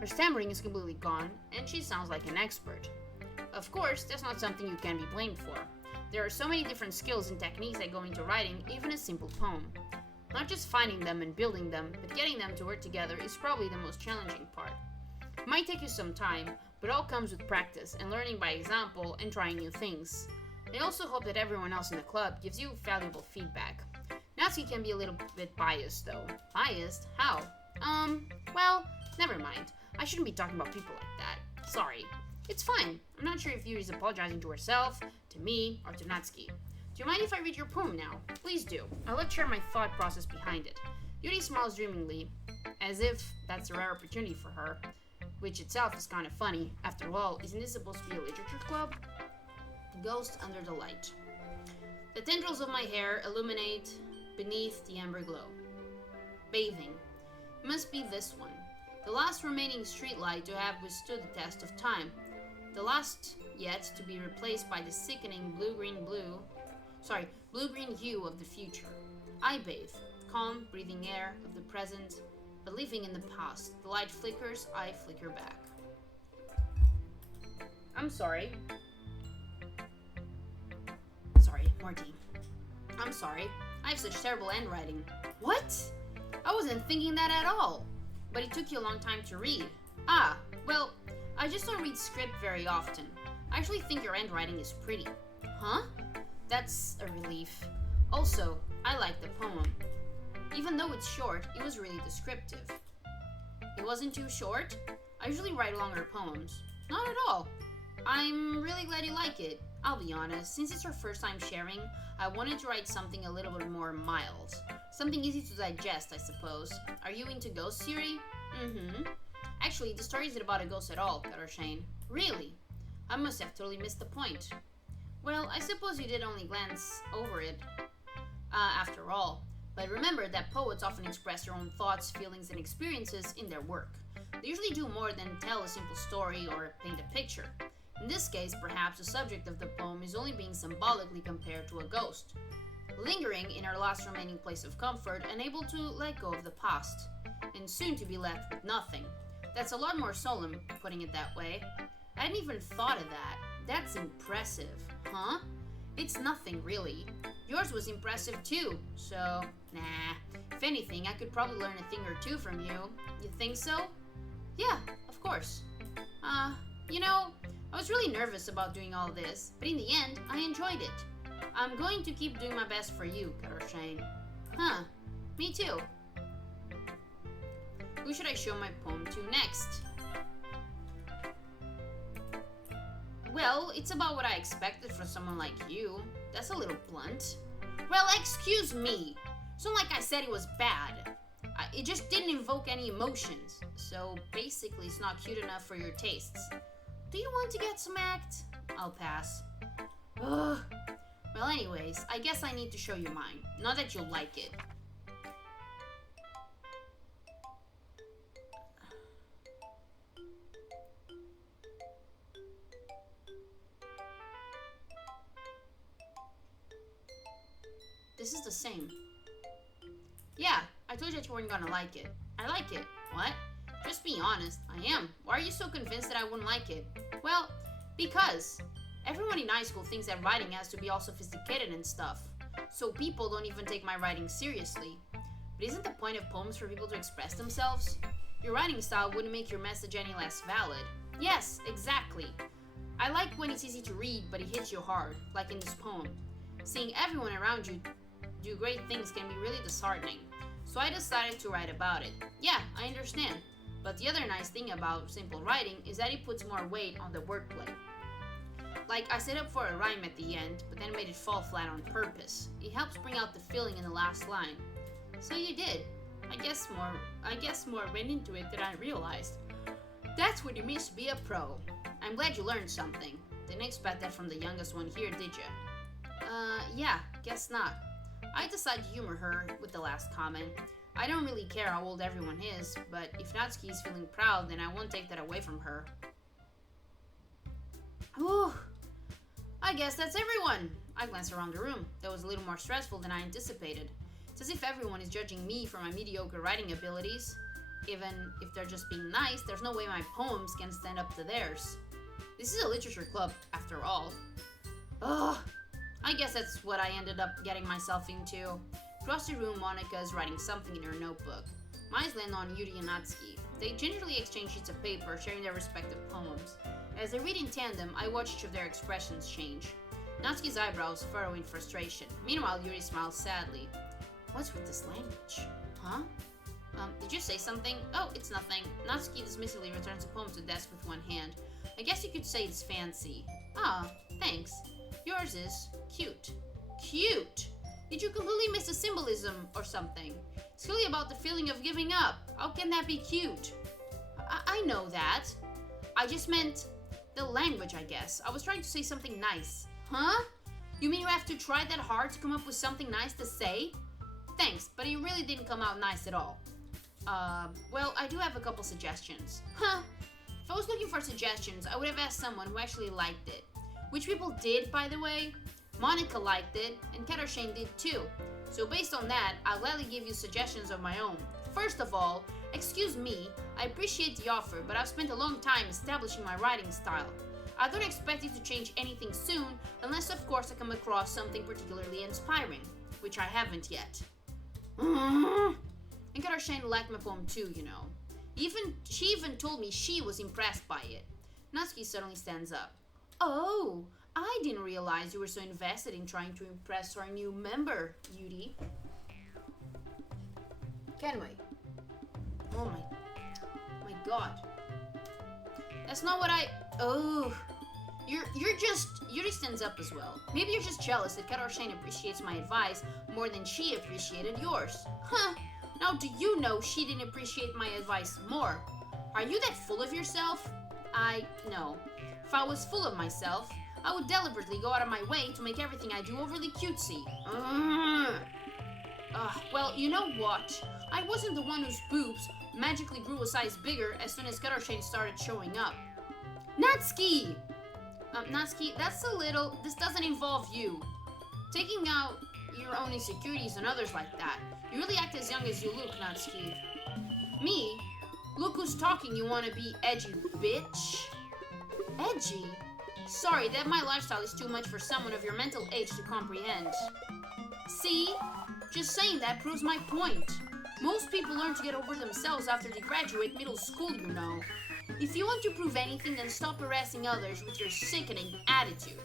Her stammering is completely gone, and she sounds like an expert. Of course, that's not something you can be blamed for. There are so many different skills and techniques that go into writing even a simple poem. Not just finding them and building them, but getting them to work together is probably the most challenging part. It might take you some time, but it all comes with practice and learning by example and trying new things. I also hope that everyone else in the club gives you valuable feedback. Natsuki can be a little bit biased though. Biased? How? Well, never mind. I shouldn't be talking about people like that. Sorry. It's fine. I'm not sure if Yuri's apologizing to herself, to me, or to Natsuki. Do you mind if I read your poem now? Please do. I'll let you share my thought process behind it. Yuri smiles dreamingly, as if that's a rare opportunity for her, which itself is kind of funny. After all, isn't this supposed to be a literature club? Ghost under the light. The tendrils of my hair illuminate beneath the amber glow. Bathing. It must be this one. The last remaining streetlight to have withstood the test of time. The last yet to be replaced by the sickening blue-green hue of the future. I bathe, calm, breathing air of the present, but living in the past. The light flickers, I flicker back. I'm sorry. Sorry, Marty. I'm sorry. I have such terrible handwriting. What? I wasn't thinking that at all. But it took you a long time to read. Ah, well, I just don't read script very often. I actually think your handwriting is pretty. Huh? That's a relief. Also, I like the poem. Even though it's short, it was really descriptive. It wasn't too short? I usually write longer poems. Not at all. I'm really glad you like it. I'll be honest, since it's our first time sharing, I wanted to write something a little bit more mild. Something easy to digest, I suppose. Are you into ghosts, Siri? Mm-hmm. Actually, the story isn't about a ghost at all, Shane. Really? I must have totally missed the point. Well, I suppose you did only glance over it, after all. But remember that poets often express their own thoughts, feelings, and experiences in their work. They usually do more than tell a simple story or paint a picture. In this case, perhaps the subject of the poem is only being symbolically compared to a ghost, lingering in our last remaining place of comfort, unable to let go of the past, and soon to be left with nothing. That's a lot more solemn, putting it that way. I hadn't even thought of that. That's impressive, huh? It's nothing, really. Yours was impressive too, so, nah. If anything, I could probably learn a thing or two from you. You think so? Yeah, of course. I was really nervous about doing all this, but in the end, I enjoyed it. I'm going to keep doing my best for you, Shane. Huh, me too. Who should I show my poem to next? Well, it's about what I expected from someone like you. That's a little blunt. Well, excuse me. It's not like I said it was bad. It just didn't invoke any emotions. So basically, it's not cute enough for your tastes. Do you want to get smacked? I'll pass. Ugh. Well, anyways, I guess I need to show you mine. Not that you'll like it. This is the same. Yeah, I told you that you weren't gonna like it. I like it. What? Just be honest. I am. Why are you so convinced that I wouldn't like it? Well, because everyone in high school thinks that writing has to be all sophisticated and stuff. So people don't even take my writing seriously. But isn't the point of poems for people to express themselves? Your writing style wouldn't make your message any less valid. Yes, exactly. I like when it's easy to read, but it hits you hard, like in this poem. Seeing everyone around you do great things can be really disheartening. So I decided to write about it. Yeah, I understand. But the other nice thing about simple writing is that it puts more weight on the wordplay. Like, I set up for a rhyme at the end, but then made it fall flat on purpose. It helps bring out the feeling in the last line. So you did. I guess more went into it than I realized. That's what it means to be a pro. I'm glad you learned something. Didn't expect that from the youngest one here, did you? Yeah, guess not. I decided to humor her with the last comment. I don't really care how old everyone is, but if Natsuki is feeling proud, then I won't take that away from her. Whew. I guess that's everyone. I glanced around the room. That was a little more stressful than I anticipated. It's as if everyone is judging me for my mediocre writing abilities. Even if they're just being nice, there's no way my poems can stand up to theirs. This is a literature club, after all. Ugh. I guess that's what I ended up getting myself into. Across the room, Monika is writing something in her notebook. My eyes land on Yuri and Natsuki. They gingerly exchange sheets of paper, sharing their respective poems. As they read in tandem, I watch each of their expressions change. Natsuki's eyebrows furrow in frustration. Meanwhile, Yuri smiles sadly. What's with this language? Huh? Did you say something? Oh, it's nothing. Natsuki dismissively returns the poem to the desk with one hand. I guess you could say it's fancy. Ah, thanks. Yours is cute. Cute? Did you completely miss the symbolism or something? It's really about the feeling of giving up. How can that be cute? I know that. I just meant the language, I guess. I was trying to say something nice. Huh? You mean you have to try that hard to come up with something nice to say? Thanks, but it really didn't come out nice at all. Well, I do have a couple suggestions. Huh? If I was looking for suggestions, I would have asked someone who actually liked it. Which people did, by the way. Monica liked it, and Cata did too. So based on that, I'll gladly give you suggestions of my own. First of all, excuse me, I appreciate the offer, but I've spent a long time establishing my writing style. I don't expect you to change anything soon, unless of course I come across something particularly inspiring, which I haven't yet. And Cata liked my poem too, you know. She even told me she was impressed by it. Natsuki suddenly stands up. Oh, I didn't realize you were so invested in trying to impress our new member, Yuri. Kenway. Oh my god. That's not what I... Oh. Yuri stands up as well. Maybe you're just jealous that Cata appreciates my advice more than she appreciated yours. Huh. Now do you know she didn't appreciate my advice more? Are you that full of yourself? No. If I was full of myself, I would deliberately go out of my way to make everything I do overly cutesy. Well, you know what? I wasn't the one whose boobs magically grew a size bigger as soon as Cata started showing up. Natsuki! Natsuki, this doesn't involve you. Taking out your own insecurities on others like that. You really act as young as you look, Natsuki. Me? Look who's talking, you wanna be edgy, bitch. Edgy? Sorry, that my lifestyle is too much for someone of your mental age to comprehend. See? Just saying that proves my point. Most people learn to get over themselves after they graduate middle school, you know. If you want to prove anything, then stop harassing others with your sickening attitude.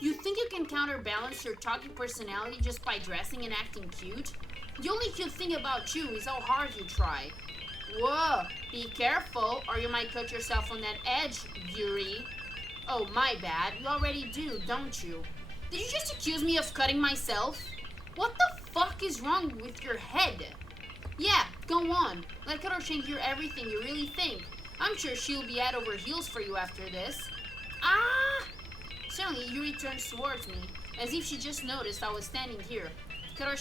You think you can counterbalance your talky personality just by dressing and acting cute? The only cute thing about you is how hard you try. Whoa, be careful or you might cut yourself on that edge, Yuri. Oh, my bad. You already do, don't you? Did you just accuse me of cutting myself? What the fuck is wrong with your head? Yeah, go on. Let Cata hear everything you really think. I'm sure she'll be head over heels for you after this. Ah! Suddenly, Yuri turns towards me, as if she just noticed I was standing here. Cata,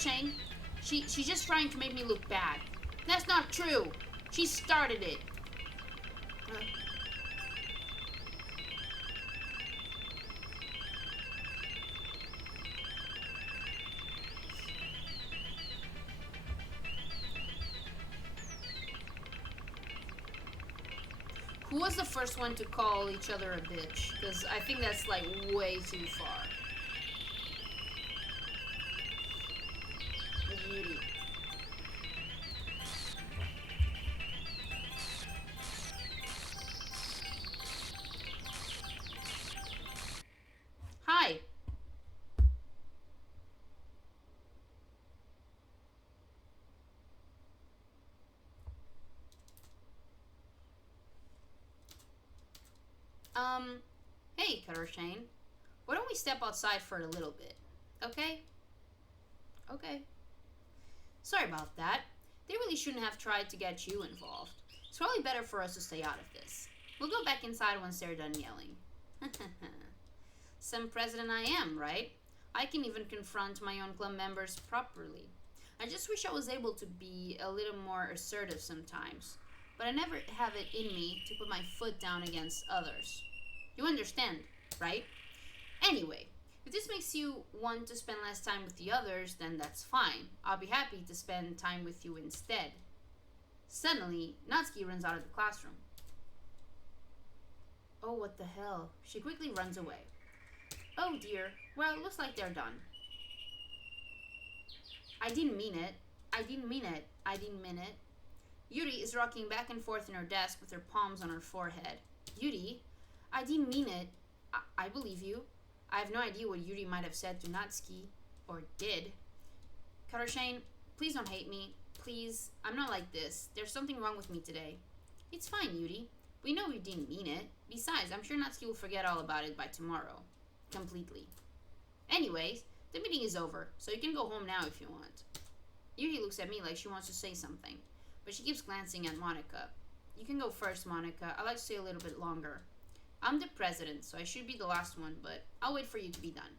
she's just trying to make me look bad. That's not true. She started it. Who was the first one to call each other a bitch? Because I think that's like way too far. Beauty. Hi. Hey, Cata, why don't we step outside for a little bit, okay? Okay. Sorry about that. They really shouldn't have tried to get you involved. It's probably better for us to stay out of this. We'll go back inside once they're done yelling. Some president I am, right? I can even confront my own club members properly. I just wish I was able to be a little more assertive sometimes. But I never have it in me to put my foot down against others. You understand, right? Anyway, if this makes you want to spend less time with the others, then that's fine. I'll be happy to spend time with you instead. Suddenly, Natsuki runs out of the classroom. Oh, what the hell? She quickly runs away. Oh dear. Well, it looks like they're done. I didn't mean it. I didn't mean it. I didn't mean it. Yuri is rocking back and forth in her desk with her palms on her forehead. Yuri? I didn't mean it. I believe you. I have no idea what Yuri might have said to Natsuki. Or did. Cata, please don't hate me. Please. I'm not like this. There's something wrong with me today. It's fine, Yuri. We know you didn't mean it. Besides, I'm sure Natsuki will forget all about it by tomorrow. Completely. Anyways, the meeting is over, so you can go home now if you want. Yuri looks at me like she wants to say something, but she keeps glancing at Monica. You can go first, Monica. I'd like to stay a little bit longer. I'm the president, so I should be the last one, but I'll wait for you to be done.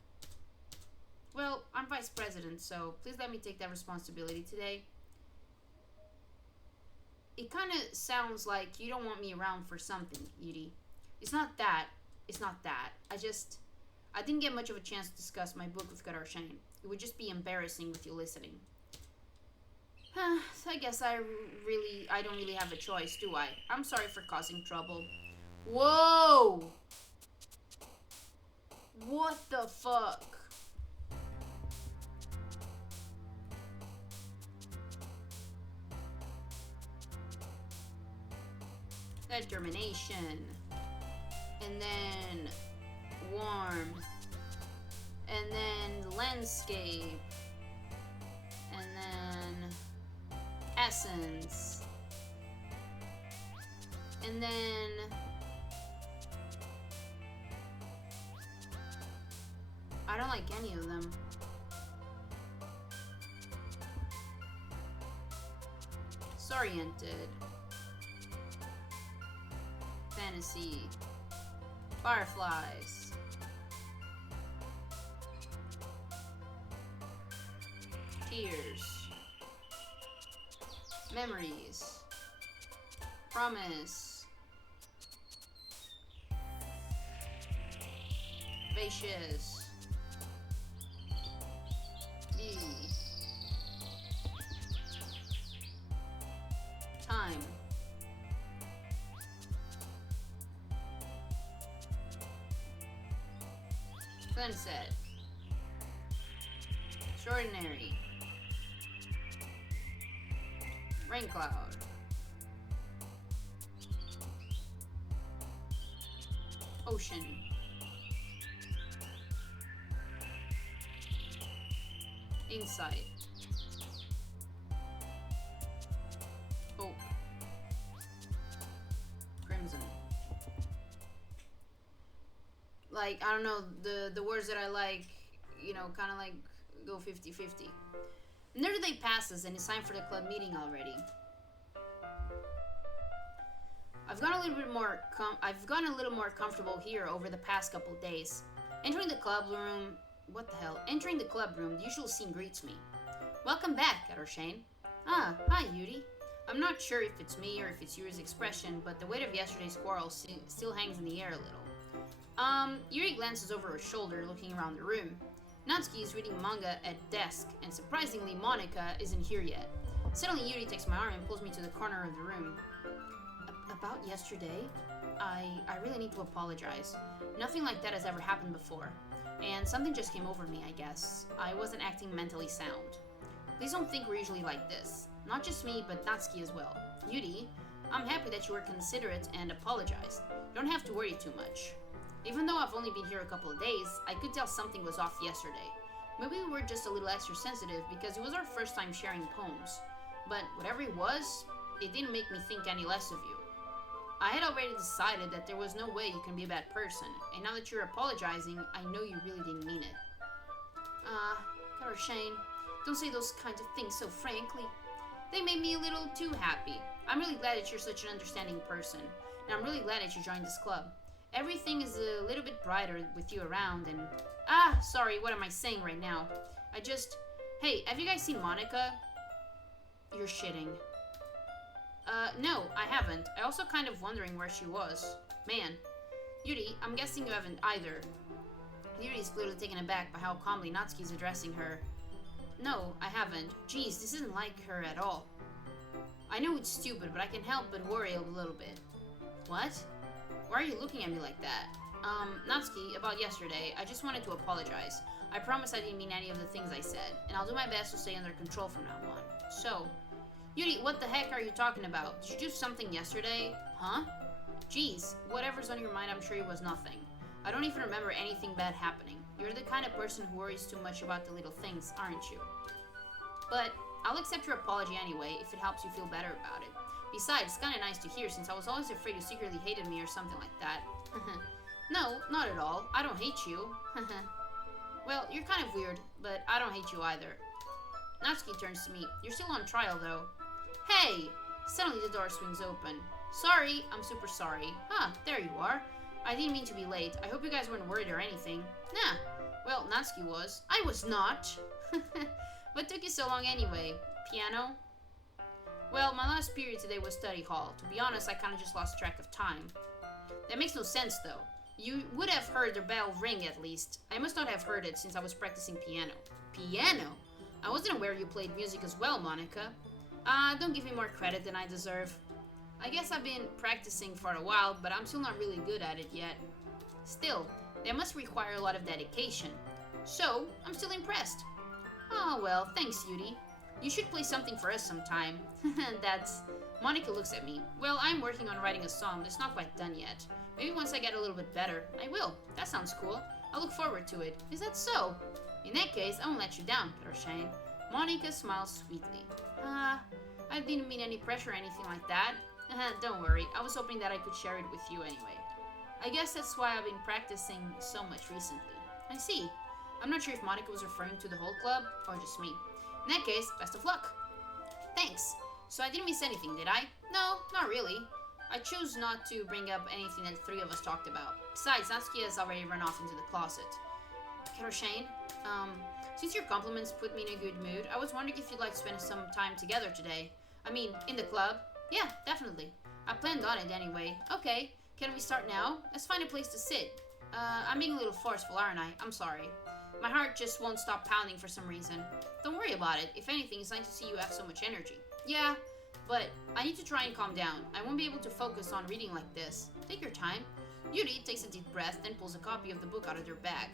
Well, I'm vice president, so please let me take that responsibility today. It kind of sounds like you don't want me around for something, Yuri. It's not that. It's not that. I didn't get much of a chance to discuss my book with Cata. It would just be embarrassing with you listening. So I guess I don't really have a choice, do I? I'm sorry for causing trouble. Whoa! What the fuck? Determination. And then warm. And then landscape. And then essence. And then I don't like any of them. Disoriented. Fantasy. Fireflies. Tears. Memories. Promise. Spacious. E. Time. Sunset. Extraordinary. Rain cloud. Ocean. Insight. Hope. Crimson. Like, I don't know, the words that I like, you know, kind of like go 50-50. Another day passes and it's time for the club meeting already. I've gotten a little more comfortable here over the past couple of days. Entering the club room, the usual scene greets me. Welcome back, Cata. Ah, hi, Yuri. I'm not sure if it's me or if it's Yuri's expression, but the weight of yesterday's quarrel still hangs in the air a little. Yuri glances over her shoulder, looking around the room. Natsuki is reading manga at desk, and surprisingly, Monica isn't here yet. Suddenly, Yuri takes my arm and pulls me to the corner of the room. About yesterday? I really need to apologize. Nothing like that has ever happened before. And something just came over me, I guess. I wasn't acting mentally sound. Please don't think we're usually like this. Not just me, but Natsuki as well. Yuri, I'm happy that you were considerate and apologized. You don't have to worry too much. Even though I've only been here a couple of days, I could tell something was off yesterday. Maybe we were just a little extra sensitive because it was our first time sharing poems. But whatever it was, it didn't make me think any less of you. I had already decided that there was no way you can be a bad person, and now that you're apologizing, I know you really didn't mean it. Cata, don't say those kinds of things so frankly. They made me a little too happy. I'm really glad that you're such an understanding person, and I'm really glad that you joined this club. Everything is a little bit brighter with you around, and... sorry, what am I saying right now? Hey, have you guys seen Monica? You're shitting. No, I haven't. I also kind of wondering where she was. Man. Yuri, I'm guessing you haven't either. Yuri is clearly taken aback by how calmly Natsuki's addressing her. No, I haven't. Geez, this isn't like her at all. I know it's stupid, but I can't help but worry a little bit. What? Why are you looking at me like that? Natsuki, about yesterday, I just wanted to apologize. I promise I didn't mean any of the things I said, and I'll do my best to stay under control from now on. So, Yuri, what the heck are you talking about? Did you do something yesterday? Huh? Geez, whatever's on your mind, I'm sure it was nothing. I don't even remember anything bad happening. You're the kind of person who worries too much about the little things, aren't you? But I'll accept your apology anyway, if it helps you feel better about it. Besides, it's kinda nice to hear since I was always afraid you secretly hated me or something like that. No, not at all. I don't hate you. Well, you're kind of weird, but I don't hate you either. Natsuki turns to me. You're still on trial, though. Hey! Suddenly the door swings open. Sorry, I'm super sorry. There you are. I didn't mean to be late. I hope you guys weren't worried or anything. Nah. Well, Natsuki was. I was not. What took you so long anyway? Piano? Well, my last period today was study hall. To be honest, I kind of just lost track of time. That makes no sense, though. You would have heard the bell ring, at least. I must not have heard it since I was practicing piano. Piano? I wasn't aware you played music as well, Monica. Don't give me more credit than I deserve. I guess I've been practicing for a while, but I'm still not really good at it yet. Still, that must require a lot of dedication. So, I'm still impressed. Oh well, thanks, Yuri. You should play something for us sometime. That's... Monica looks at me. Well, I'm working on writing a song, but it's not quite done yet. Maybe once I get a little bit better, I will. That sounds cool. I look forward to it. Is that so? In that case, I won't let you down, Roshan. Monica smiles sweetly. I didn't mean any pressure or anything like that. Don't worry, I was hoping that I could share it with you anyway. I guess that's why I've been practicing so much recently. I see. I'm not sure if Monica was referring to the whole club, or just me. In that case, best of luck. Thanks. So I didn't miss anything, did I? No, not really. I chose not to bring up anything that the three of us talked about. Besides, Natsuki has already run off into the closet. Shane, since your compliments put me in a good mood, I was wondering if you'd like to spend some time together today. I mean, in the club? Yeah, definitely. I planned on it anyway. Okay, can we start now? Let's find a place to sit. I'm being a little forceful, aren't I? I'm sorry. My heart just won't stop pounding for some reason. Don't worry about it. If anything, it's nice to see you have so much energy. Yeah, but I need to try and calm down. I won't be able to focus on reading like this. Take your time. Yuri takes a deep breath, then pulls a copy of the book out of their bag.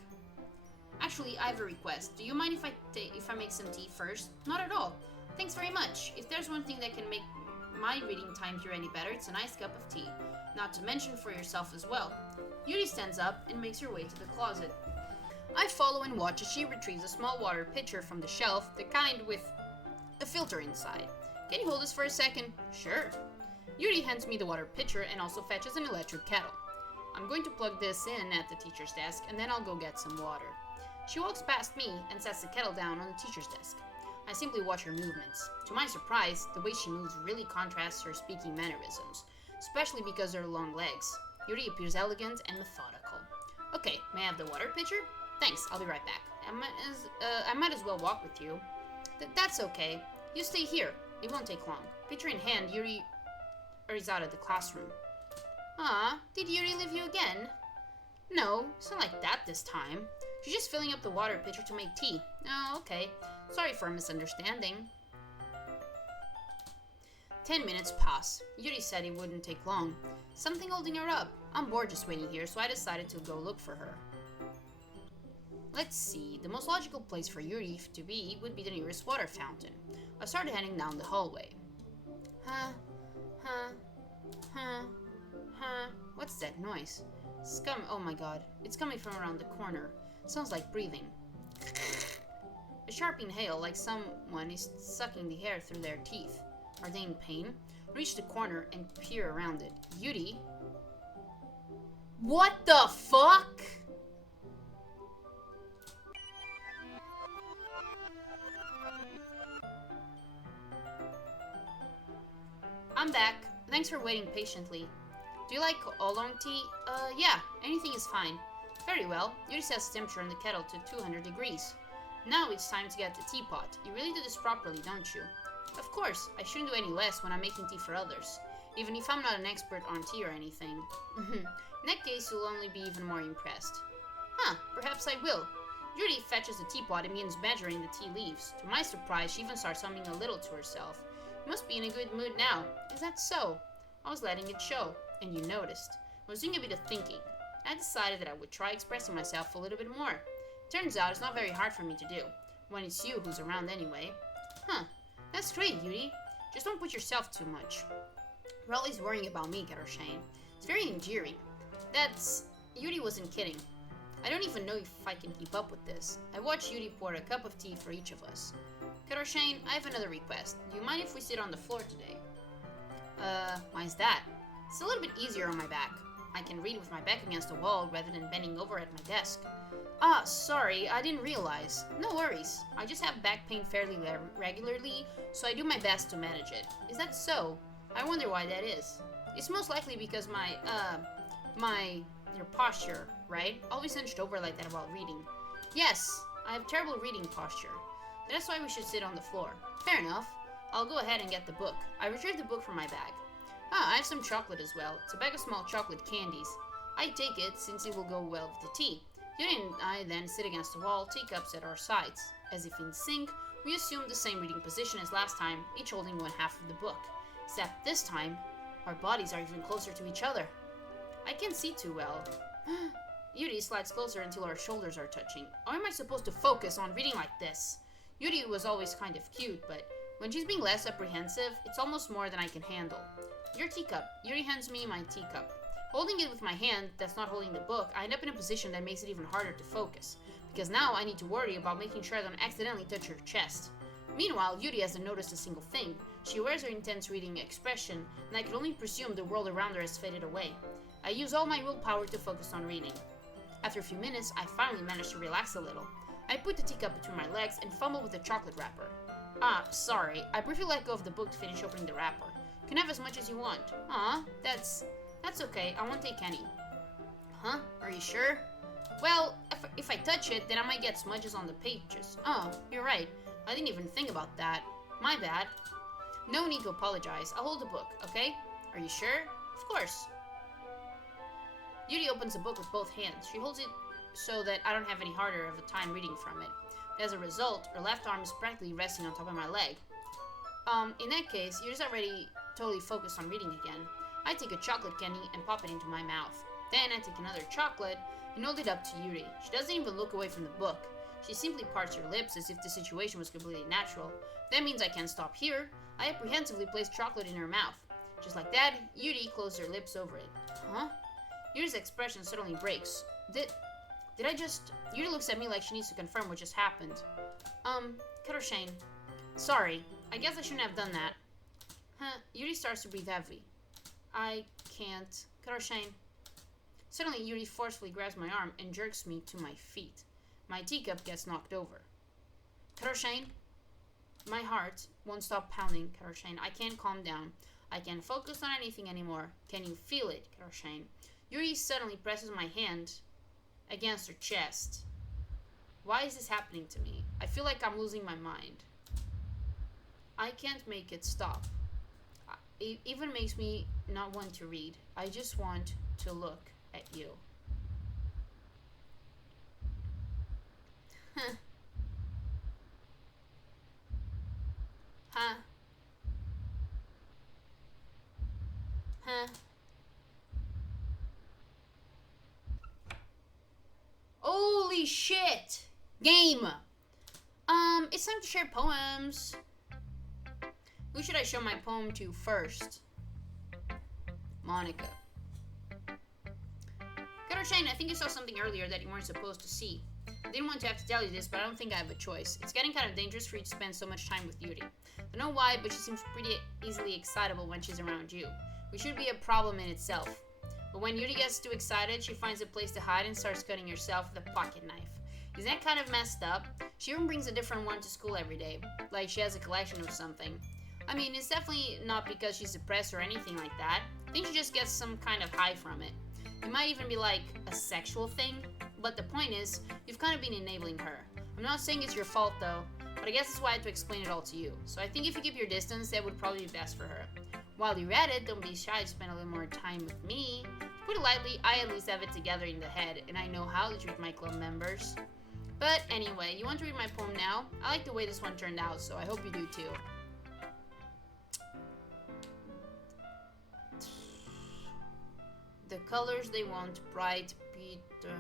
Actually, I have a request. Do you mind if I make some tea first? Not at all. Thanks very much. If there's one thing that can make my reading time here any better, it's a nice cup of tea. Not to mention for yourself as well. Yuri stands up and makes her way to the closet. I follow and watch as she retrieves a small water pitcher from the shelf, the kind with a filter inside. Can you hold this for a second? Sure. Yuri hands me the water pitcher and also fetches an electric kettle. I'm going to plug this in at the teacher's desk and then I'll go get some water. She walks past me and sets the kettle down on the teacher's desk. I simply watch her movements. To my surprise, the way she moves really contrasts her speaking mannerisms, especially because of her long legs. Yuri appears elegant and methodical. Okay, may I have the water pitcher? Thanks, I'll be right back. I might as well walk with you. That's okay. You stay here. It won't take long. Pitcher in hand, Yuri hurries out of the classroom. Did Yuri leave you again? No, it's not like that this time. She's just filling up the water pitcher to make tea. Oh, okay. Sorry for a misunderstanding. 10 minutes pass. Yuri said it wouldn't take long. Something holding her up. I'm bored just waiting here, so I decided to go look for her. Let's see. The most logical place for Yuri to be would be the nearest water fountain. I started heading down the hallway. What's that noise? Oh my god. It's coming from around the corner. Sounds like breathing. A sharp inhale, like someone is sucking the air through their teeth. Are they in pain? Reach the corner and peer around it. Yuri? What the fuck? I'm back. Thanks for waiting patiently. Do you like oolong tea? Yeah, anything is fine. Very well. Yuri sets the temperature in the kettle to 200 degrees. Now it's time to get the teapot. You really do this properly, don't you? Of course, I shouldn't do any less when I'm making tea for others, even if I'm not an expert on tea or anything. In that case, you'll only be even more impressed. Perhaps I will. Yuri fetches the teapot and begins measuring the tea leaves. To my surprise, she even starts humming a little to herself. You must be in a good mood now. Is that so? I was letting it show, and you noticed. I was doing a bit of thinking. I decided that I would try expressing myself a little bit more. Turns out it's not very hard for me to do, when it's you who's around anyway. That's great, Yuri. Just don't put yourself too much. You're always worrying about me, Shane. It's very endearing. Yuri wasn't kidding. I don't even know if I can keep up with this. I watched Yuri pour a cup of tea for each of us. Shane, I have another request. Do you mind if we sit on the floor today? Why's that? It's a little bit easier on my back. I can read with my back against the wall rather than bending over at my desk. Sorry, I didn't realize. No worries. I just have back pain fairly regularly, so I do my best to manage it. Is that so? I wonder why that is. It's most likely because your posture, right? Always hunched over like that while reading. Yes, I have terrible reading posture. That's why we should sit on the floor. Fair enough. I'll go ahead and get the book. I retrieved the book from my bag. Ah, I have some chocolate as well. It's a bag of small chocolate candies. I take it since it will go well with the tea. Yuri and I then sit against the wall, teacups at our sides. As if in sync, we assume the same reading position as last time, each holding one half of the book. Except this time, our bodies are even closer to each other. I can't see too well. Yuri slides closer until our shoulders are touching. How am I supposed to focus on reading like this? Yuri was always kind of cute, but when she's being less apprehensive, it's almost more than I can handle. Your teacup. Yuri hands me my teacup. Holding it with my hand that's not holding the book, I end up in a position that makes it even harder to focus, because now I need to worry about making sure I don't accidentally touch her chest. Meanwhile, Yuri hasn't noticed a single thing. She wears her intense reading expression, and I can only presume the world around her has faded away. I use all my willpower to focus on reading. After a few minutes, I finally manage to relax a little. I put the teacup between my legs and fumble with the chocolate wrapper. Ah, sorry. I briefly let go of the book to finish opening the wrapper. You can have as much as you want. That's okay. I won't take any. Huh? Are you sure? Well, if I touch it, then I might get smudges on the pages. Oh, you're right. I didn't even think about that. My bad. No need to apologize. I'll hold the book, okay? Are you sure? Of course. Yuri opens the book with both hands. She holds it so that I don't have any harder of a time reading from it. As a result, her left arm is practically resting on top of my leg. In that case, Yuri's already totally focused on reading again. I take a chocolate candy and pop it into my mouth. Then I take another chocolate and hold it up to Yuri. She doesn't even look away from the book. She simply parts her lips as if the situation was completely natural. That means I can't stop here. I apprehensively place chocolate in her mouth. Just like that, Yuri closed her lips over it. Huh? Yuri's expression suddenly breaks. Did I just... Yuri looks at me like she needs to confirm what just happened. Cut or Shane. Sorry. I guess I shouldn't have done that. Yuri starts to breathe heavy. I can't. Cut or Shane. Suddenly, Yuri forcefully grabs my arm and jerks me to my feet. My teacup gets knocked over. Cut or Shane. My heart won't stop pounding, Cut or Shane. I can't calm down. I can't focus on anything anymore. Can you feel it, Cut or Shane? Yuri suddenly presses my hand against her chest. Why is this happening to me? I feel like I'm losing my mind. I can't make it stop. It even makes me not want to read. I just want to look at you. Huh. Huh. Huh. Holy shit! Game! It's time to share poems. Who should I show my poem to first? Monica. Cut Shane, I think you saw something earlier that you weren't supposed to see. I didn't want to have to tell you this, but I don't think I have a choice. It's getting kind of dangerous for you to spend so much time with Yuri. I don't know why, but she seems pretty easily excitable when she's around you, which should be a problem in itself. But when Yuri gets too excited, she finds a place to hide and starts cutting herself with a pocket knife. Isn't that kind of messed up? She even brings a different one to school every day, like she has a collection of something. I mean, it's definitely not because she's depressed or anything like that. I think she just gets some kind of high from it. It might even be like a sexual thing, but the point is, you've kind of been enabling her. I'm not saying it's your fault though, but I guess that's why I had to explain it all to you. So I think if you keep your distance, that would probably be best for her. While you're at it, don't be shy to spend a little more time with me. To put it lightly, I at least have it together in the head, and I know how to treat my club members. But anyway, you want to read my poem now? I like the way this one turned out, so I hope you do too. The colors they want, bright, Peter,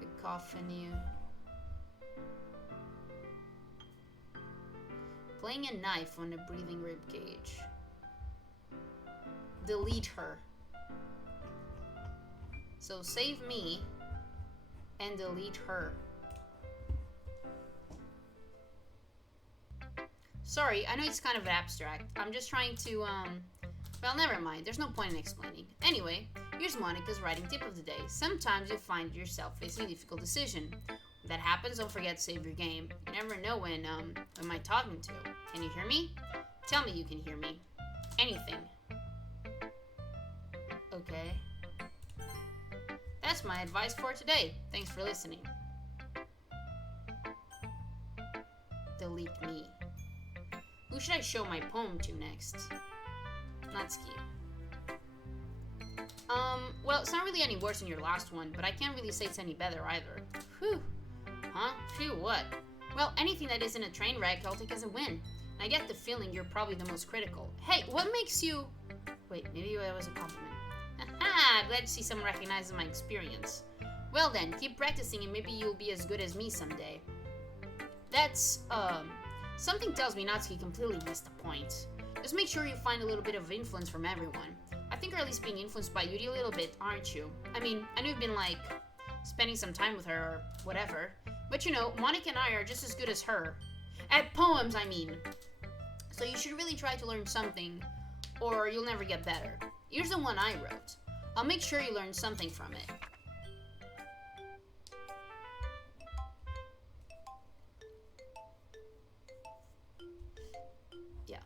cacophony. Playing a knife on a breathing rib cage. Delete her. So save me and delete her. Sorry, I know it's kind of abstract. I'm just trying to, well, never mind. There's no point in explaining. Anyway, here's Monica's writing tip of the day. Sometimes you find yourself facing a difficult decision. When that happens, don't forget to save your game. You never know when am I talking to? Can you hear me? Tell me you can hear me. Anything. Okay. That's my advice for today. Thanks for listening. Delete me. Who should I show my poem to next? Natsuki. Well, it's not really any worse than your last one, but I can't really say it's any better either. Whew. Huh? Phew, what? Well, anything that isn't a train wreck, I'll take as a win. And I get the feeling you're probably the most critical. Hey, what makes you... Wait, maybe that was a compliment. Haha, glad to see someone recognizes my experience. Well then, keep practicing and maybe you'll be as good as me someday. That's, something tells me Natsuki completely missed the point. Just make sure you find a little bit of influence from everyone. I think you're at least being influenced by Yuri a little bit, aren't you? I mean, I know you've been, like, spending some time with her or whatever. But you know, Monica and I are just as good as her. At poems, I mean. So you should really try to learn something, or you'll never get better. Here's the one I wrote. I'll make sure you learn something from it. Yeah.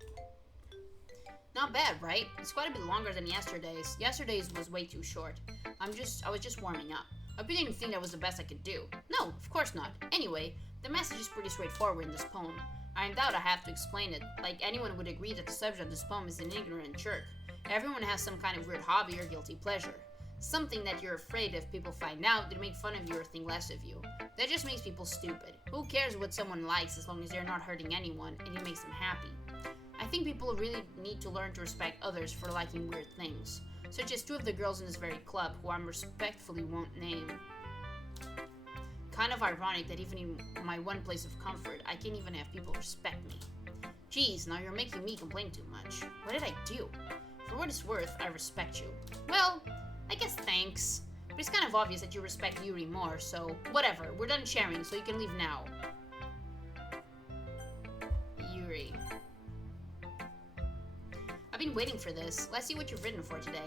Not bad, right? It's quite a bit longer than yesterday's. Yesterday's was way too short. I was just warming up. I didn't think that was the best I could do. No, of course not. Anyway, the message is pretty straightforward in this poem. I doubt I have to explain it. Like, anyone would agree that the subject of this poem is an ignorant jerk. Everyone has some kind of weird hobby or guilty pleasure. Something that you're afraid if people find out, they make fun of you or think less of you. That just makes people stupid. Who cares what someone likes as long as they're not hurting anyone and it makes them happy? I think people really need to learn to respect others for liking weird things. Such as two of the girls in this very club, who I respectfully won't name. Kind of ironic that even in my one place of comfort, I can't even have people respect me. Geez, now you're making me complain too much. What did I do? For what it's worth, I respect you. Well, I guess thanks. But it's kind of obvious that you respect Yuri more, so whatever. We're done sharing, so you can leave now. Yuri. I've been waiting for this. Let's see what you've written for today.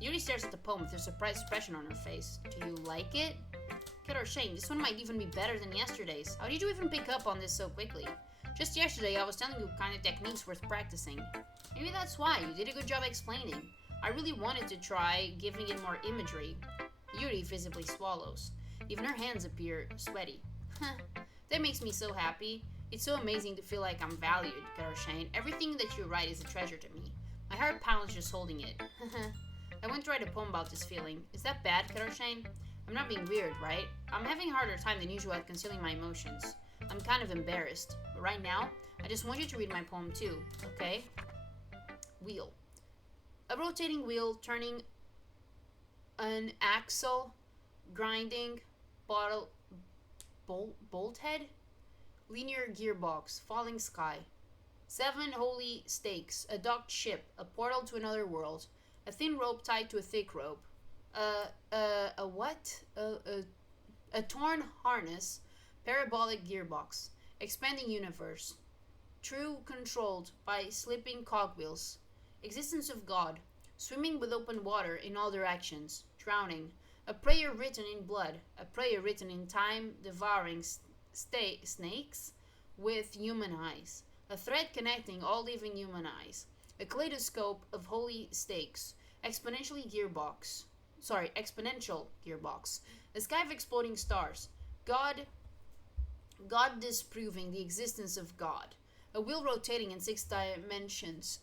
Yuri stares at the poem with a surprised expression on her face. Do you like it? Cata or Shane, this one might even be better than yesterday's. How did you even pick up on this so quickly? Just yesterday, I was telling you kind of techniques worth practicing. Maybe that's why. You did a good job explaining. I really wanted to try giving it more imagery. Yuri visibly swallows. Even her hands appear sweaty. That makes me so happy. It's so amazing to feel like I'm valued, Cata or Shane. Everything that you write is a treasure to me. My heart pounds just holding it. I want to write a poem about this feeling. Is that bad, Cata or Shane? I'm not being weird, right? I'm having a harder time than usual at concealing my emotions. I'm kind of embarrassed. But right now, I just want you to read my poem too, okay? Wheel. A rotating wheel turning an axle, grinding, bolt head, linear gearbox, falling sky. 7 holy stakes, a docked ship, a portal to another world, a thin rope tied to a thick rope. A what? A torn harness, parabolic gearbox, expanding universe, true controlled by slipping cogwheels, existence of God, swimming with open water in all directions, drowning, a prayer written in blood, a prayer written in time, devouring snakes with human eyes, a thread connecting all living human eyes, a kaleidoscope of holy stakes, exponential gearbox, a sky of exploding stars, God disproving the existence of God, a wheel rotating in 6 dimensions,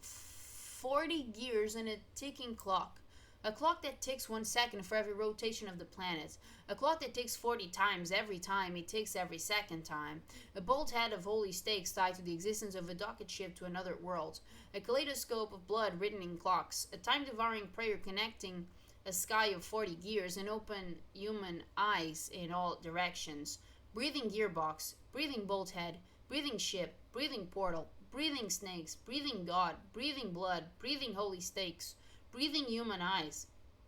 40 gears and a ticking clock, a clock that ticks 1 second for every rotation of the planet, a clock that ticks 40 times every time it ticks every second time, a bolt head of holy stakes tied to the existence of a docket ship to another world, a kaleidoscope of blood written in clocks, a time-devouring prayer connecting a sky of 40 gears and open human eyes in all directions, breathing gearbox, breathing bolt head, breathing ship, breathing portal, breathing snakes, breathing God, breathing blood, breathing holy stakes, breathing human eyes,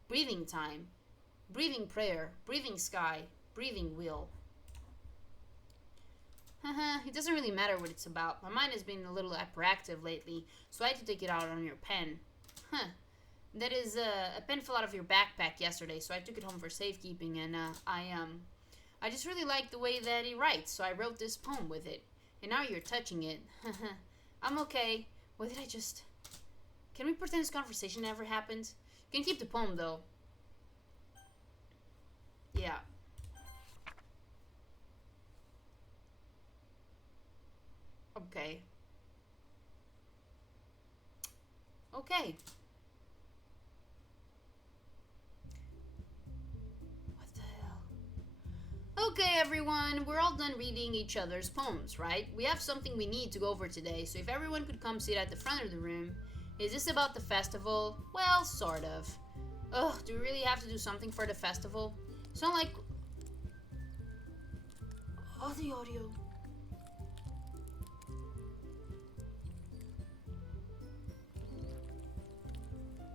breathing time, breathing prayer, breathing sky, breathing wheel. It doesn't really matter what it's about. My mind has been a little hyperactive lately, so I had to take it out on your pen. That is, a pen fell out of your backpack yesterday, so I took it home for safekeeping, and I just really like the way that he writes, so I wrote this poem with it. And now you're touching it. I'm okay. What did I just... Can we pretend this conversation never happened? You can keep the poem, though. Yeah. Okay. Okay. What the hell? Okay, everyone, we're all done reading each other's poems, right? We have something we need to go over today, so if everyone could come sit at the front of the room. Is this about the festival? Well, sort of. Ugh, do we really have to do something for the festival? It's not like... Oh, the audio.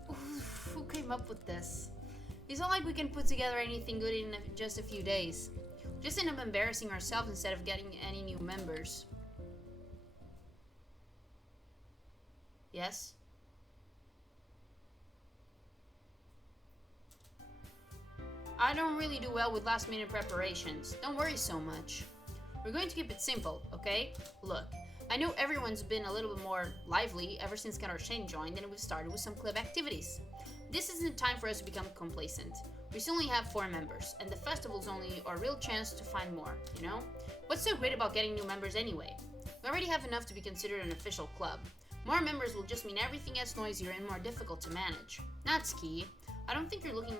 Oof, who came up with this? It's not like we can put together anything good in just a few days. Just end up embarrassing ourselves instead of getting any new members. Yes? I don't really do well with last minute preparations. Don't worry so much. We're going to keep it simple, okay? Look, I know everyone's been a little bit more lively ever since Cata joined and we've started with some club activities. This isn't the time for us to become complacent. We still only have 4 members, and the festival's only our real chance to find more, you know? What's so great about getting new members anyway? We already have enough to be considered an official club. More members will just mean everything gets noisier and more difficult to manage. That's key. I don't think you're looking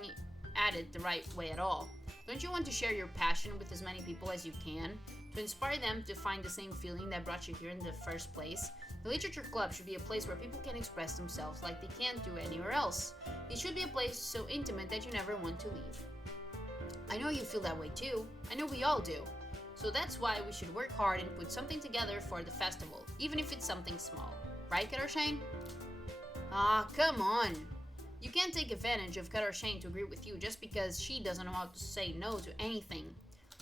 at it the right way at all. Don't you want to share your passion with as many people as you can? To inspire them to find the same feeling that brought you here in the first place? The Literature Club should be a place where people can express themselves like they can't do anywhere else. It should be a place so intimate that you never want to leave. I know you feel that way too. I know we all do. So that's why we should work hard and put something together for the festival, even if it's something small. Right, Cata? Ah, come on. You can't take advantage of Cata to agree with you just because she doesn't know how to say no to anything.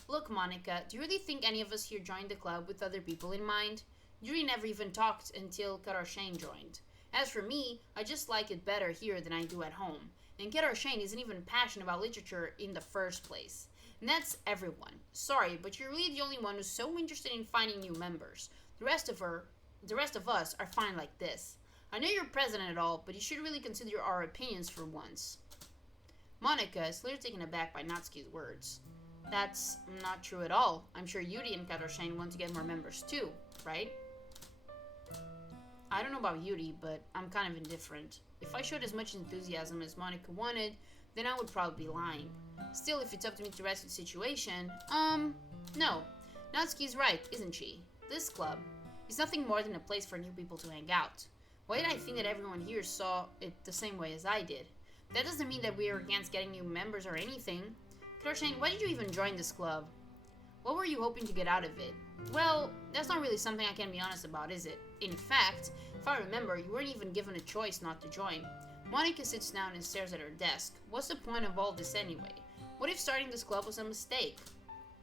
Look, Monica, do you really think any of us here joined the club with other people in mind? Yuri never even talked until Cata joined. As for me, I just like it better here than I do at home. And Cata isn't even passionate about literature in the first place. And that's everyone. Sorry, but you're really the only one who's so interested in finding new members. The rest of us are fine like this. I know you're president and all, but you should really consider our opinions for once. Monica is clearly taken aback by Natsuki's words. That's not true at all. I'm sure Yuri and Cata want to get more members too, right? I don't know about Yuri, but I'm kind of indifferent. If I showed as much enthusiasm as Monica wanted, then I would probably be lying. Still, if it's up to me to rescue the situation, no. Natsuki's right, isn't she? This club is nothing more than a place for new people to hang out. Why did I think that everyone here saw it the same way as I did? That doesn't mean that we are against getting new members or anything. Cata, why did you even join this club? What were you hoping to get out of it? Well, that's not really something I can be honest about, is it? In fact, if I remember, you weren't even given a choice not to join. Monica sits down and stares at her desk. What's the point of all this anyway? What if starting this club was a mistake?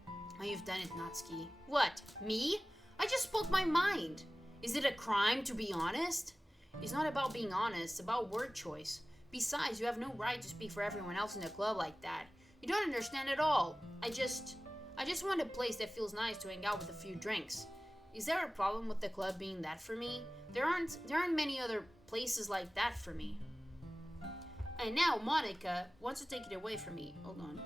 Oh, you've done it, Natsuki. What? Me? I just spoke my mind. Is it a crime to be honest? It's not about being honest, it's about word choice. Besides, you have no right to speak for everyone else in the club like that. You don't understand at all. I just want a place that feels nice to hang out with a few drinks. Is there a problem with the club being that for me? There aren't many other places like that for me. And now Monica wants to take it away from me. Hold on.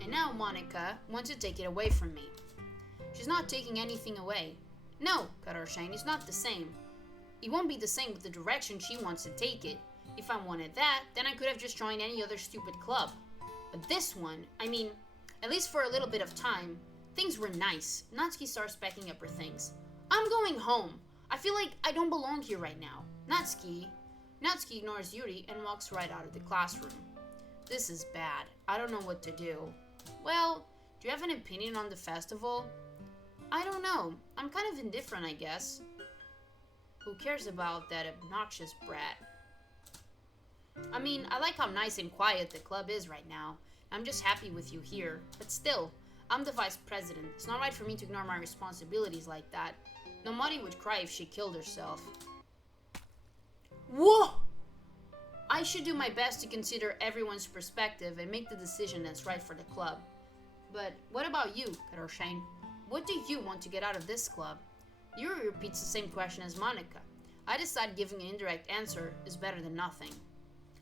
And now Monica wants to take it away from me. She's not taking anything away. No, Cata, it's not the same. It won't be the same with the direction she wants to take it. If I wanted that, then I could have just joined any other stupid club. But this one, I mean, at least for a little bit of time, things were nice. Natsuki starts packing up her things. I'm going home. I feel like I don't belong here right now. Natsuki ignores Yuri and walks right out of the classroom. This is bad. I don't know what to do. Well, do you have an opinion on the festival? I don't know. I'm kind of indifferent, I guess. Who cares about that obnoxious brat? I mean, I like how nice and quiet the club is right now. I'm just happy with you here. But still, I'm the vice president. It's not right for me to ignore my responsibilities like that. Nobody would cry if she killed herself. Whoa! I should do my best to consider everyone's perspective and make the decision that's right for the club. But what about you, Karoshane? What do you want to get out of this club? Yuri repeats the same question as Monica. I decide giving an indirect answer is better than nothing.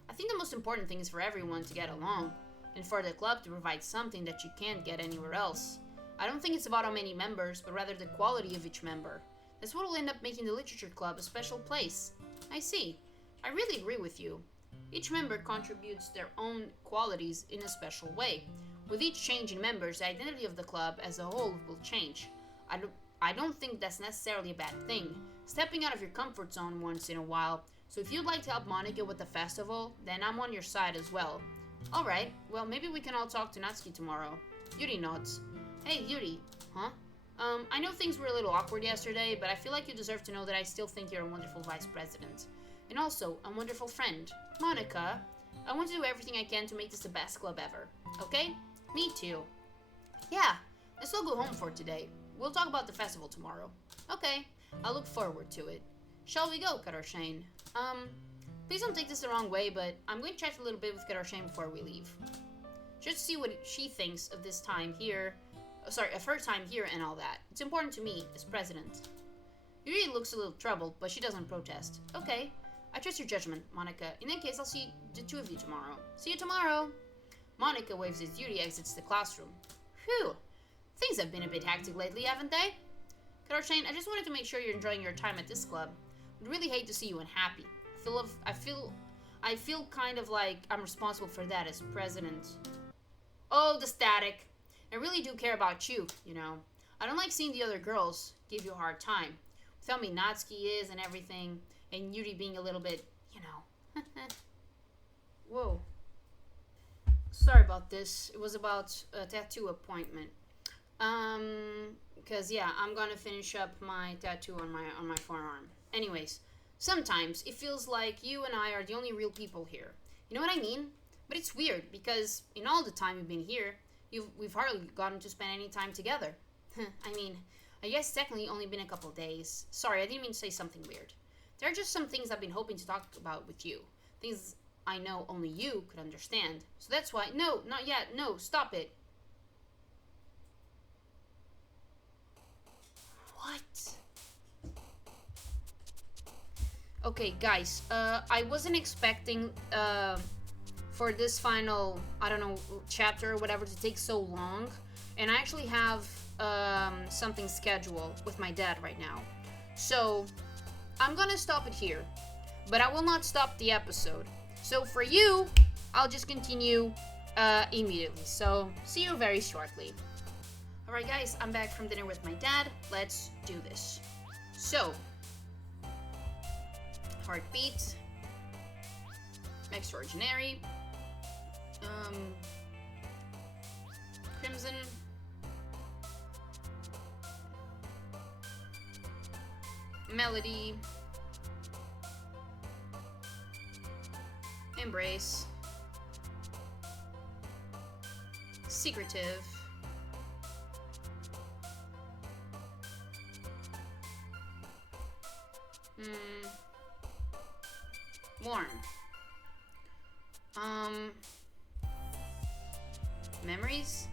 I think the most important thing is for everyone to get along, and for the club to provide something that you can't get anywhere else. I don't think it's about how many members, but rather the quality of each member. That's what will end up making the literature club a special place. I see. I really agree with you. Each member contributes their own qualities in a special way. With each change in members, the identity of the club as a whole will change. I don't think that's necessarily a bad thing. Stepping out of your comfort zone once in a while. So if you'd like to help Monica with the festival, then I'm on your side as well. Alright, well maybe we can all talk to Natsuki tomorrow. Yuri nods. Hey Yuri, huh? I know things were a little awkward yesterday, but I feel like you deserve to know that I still think you're a wonderful vice president. And also, a wonderful friend. Monica, I want to do everything I can to make this the best club ever. Okay? Me too. Yeah, let's all go home for today. We'll talk about the festival tomorrow. Okay, I look forward to it. Shall we go, Karoshane? Please don't take this the wrong way, but I'm going to chat a little bit with Karoshane before we leave. Just to see what she thinks of this time here. Of her time here and all that. It's important to me as president. Yuri looks a little troubled, but she doesn't protest. Okay, I trust your judgment, Monica. In that case, I'll see the two of you tomorrow. See you tomorrow! Monica waves as Yuri exits the classroom. Phew! Things have been a bit hectic lately, haven't they? Karoshane, I just wanted to make sure you're enjoying your time at this club. I'd really hate to see you unhappy. I feel kind of like I'm responsible for that as president. Oh, the static. I really do care about you, you know. I don't like seeing the other girls give you a hard time. Tell me Natsuki is and everything, and Yuri being a little bit, you know. Whoa. Sorry about this. It was about a tattoo appointment. Because yeah, I'm gonna finish up my tattoo on my forearm. Anyways, sometimes it feels like you and I are the only real people here. You know what I mean? But it's weird because in all the time we've been here, we've hardly gotten to spend any time together. I mean, I guess it's technically only been a couple days. Sorry, I didn't mean to say something weird. There are just some things I've been hoping to talk about with you. Things I know only you could understand. So that's why... No, not yet. No, stop it. What? Okay, guys. I wasn't expecting... for this final, I don't know, chapter or whatever to take so long. And I actually have something scheduled with my dad right now. So, I'm gonna stop it here. But I will not stop the episode. So for you, I'll just continue immediately. So, see you very shortly. Alright guys, I'm back from dinner with my dad. Let's do this. So, heartbeat. Extraordinary. Crimson. Melody. Embrace. Secretive. Warm. Memories?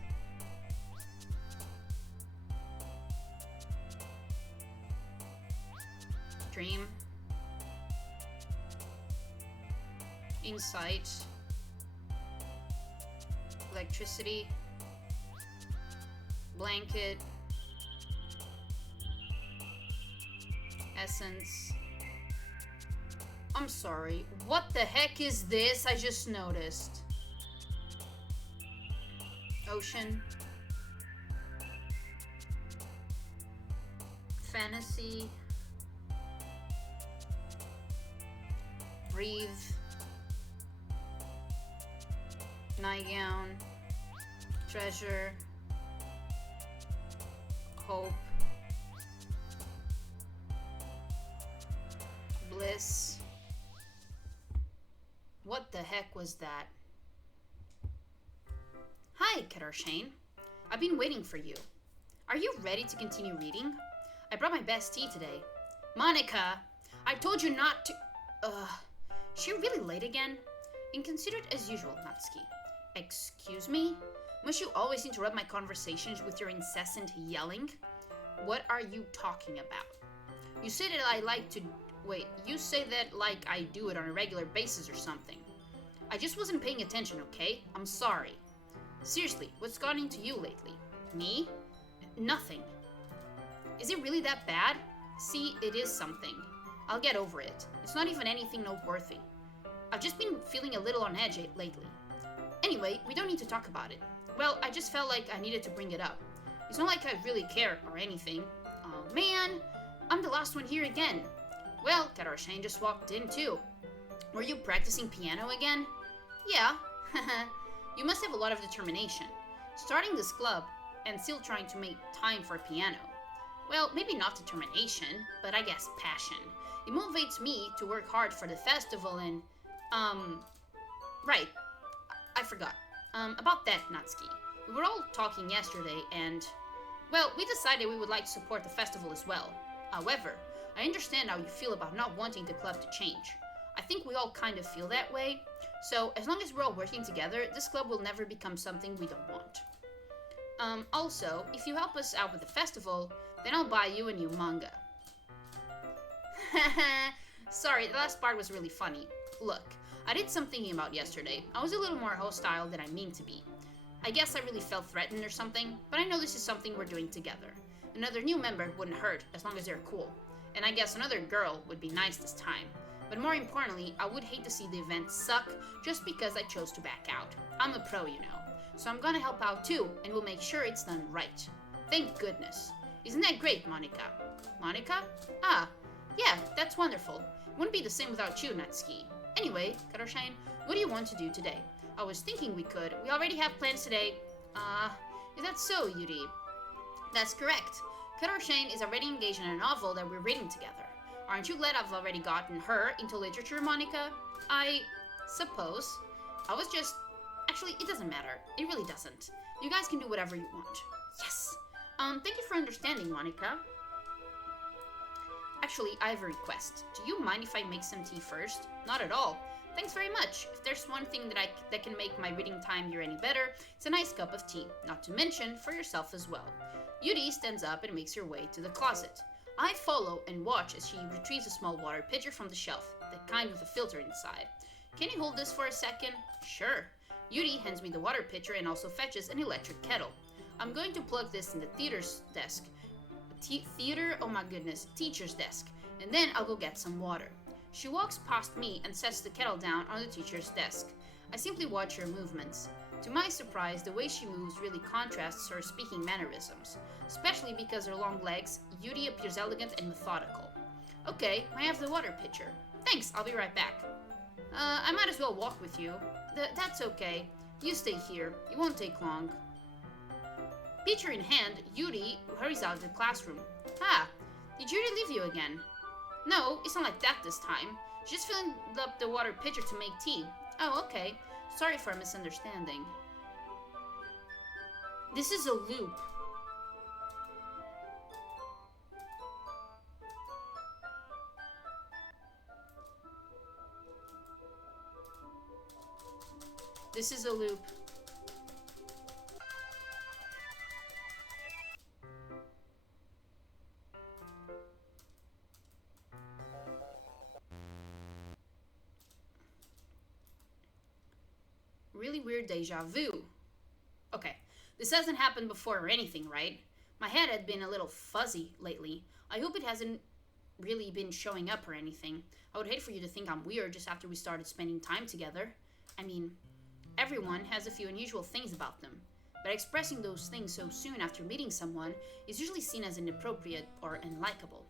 Dream. Insight. Electricity. Blanket. Essence. I'm sorry. What the heck is this? I just noticed. Ocean. Fantasy. Breathe. Nightgown. Treasure. Hope. Bliss. What the heck was that? Hi, Karoshane. I've been waiting for you. Are you ready to continue reading? I brought my best tea today. Monica, I told you not to... She really late again? Inconsiderate as usual, Natsuki. Excuse me? Must you always interrupt my conversations with your incessant yelling? What are you talking about? You say that I like to... Wait, you say that like I do it on a regular basis or something. I just wasn't paying attention, okay? I'm sorry. Seriously, what's gotten into you lately? Me? Nothing. Is it really that bad? See, it is something. I'll get over it. It's not even anything noteworthy. I've just been feeling a little on edge lately. Anyway, we don't need to talk about it. Well, I just felt like I needed to bring it up. It's not like I really care or anything. Oh man, I'm the last one here again. Well, Cata just walked in too. Were you practicing piano again? Yeah. You must have a lot of determination. Starting this club and still trying to make time for piano. Well, maybe not determination, but I guess passion. It motivates me to work hard for the festival and, right. I forgot. About that, Natsuki. We were all talking yesterday and, well, we decided we would like to support the festival as well. However, I understand how you feel about not wanting the club to change. I think we all kind of feel that way. So, as long as we're all working together, this club will never become something we don't want. Also, if you help us out with the festival, then I'll buy you a new manga. Sorry, the last part was really funny. Look, I did some thinking about yesterday. I was a little more hostile than I mean to be. I guess I really felt threatened or something, but I know this is something we're doing together. Another new member wouldn't hurt as long as they're cool. And I guess another girl would be nice this time. But more importantly, I would hate to see the event suck just because I chose to back out. I'm a pro, you know. So I'm gonna help out too, and we'll make sure it's done right. Thank goodness. Isn't that great, Monica? Monica? Ah, yeah, that's wonderful. Wouldn't be the same without you, Natsuki. Anyway, Cata, what do you want to do today? I was thinking we already have plans today. Is that so, Yuri? That's correct. Cata is already engaged in a novel that we're reading together. Aren't you glad I've already gotten her into literature, Monica? I suppose. Actually, it doesn't matter. It really doesn't. You guys can do whatever you want. Yes! Thank you for understanding, Monica. Actually, I have a request. Do you mind if I make some tea first? Not at all. Thanks very much. If there's one thing that can make my reading time here any better, it's a nice cup of tea. Not to mention, for yourself as well. Yuri stands up and makes her way to the closet. I follow and watch as she retrieves a small water pitcher from the shelf, the kind with a filter inside. Can you hold this for a second? Sure. Yuri hands me the water pitcher and also fetches an electric kettle. I'm going to plug this in the theater's desk. Oh my goodness, teacher's desk. And then I'll go get some water. She walks past me and sets the kettle down on the teacher's desk. I simply watch her movements. To my surprise, the way she moves really contrasts her speaking mannerisms. Especially because her long legs, Yuri appears elegant and methodical. Okay, I have the water pitcher. Thanks, I'll be right back. I might as well walk with you. That's okay. You stay here. It won't take long. Pitcher in hand, Yuri hurries out of the classroom. Ah, did Yuri leave you again? No, it's not like that this time. She's just filling up the water pitcher to make tea. Oh, okay. Sorry for a misunderstanding. This is a loop. This is a loop. Really weird deja vu. Okay, this hasn't happened before or anything, right? My head had been a little fuzzy lately. I hope it hasn't really been showing up or anything. I would hate for you to think I'm weird just after we started spending time together. I mean, everyone has a few unusual things about them, but expressing those things so soon after meeting someone is usually seen as inappropriate or unlikable.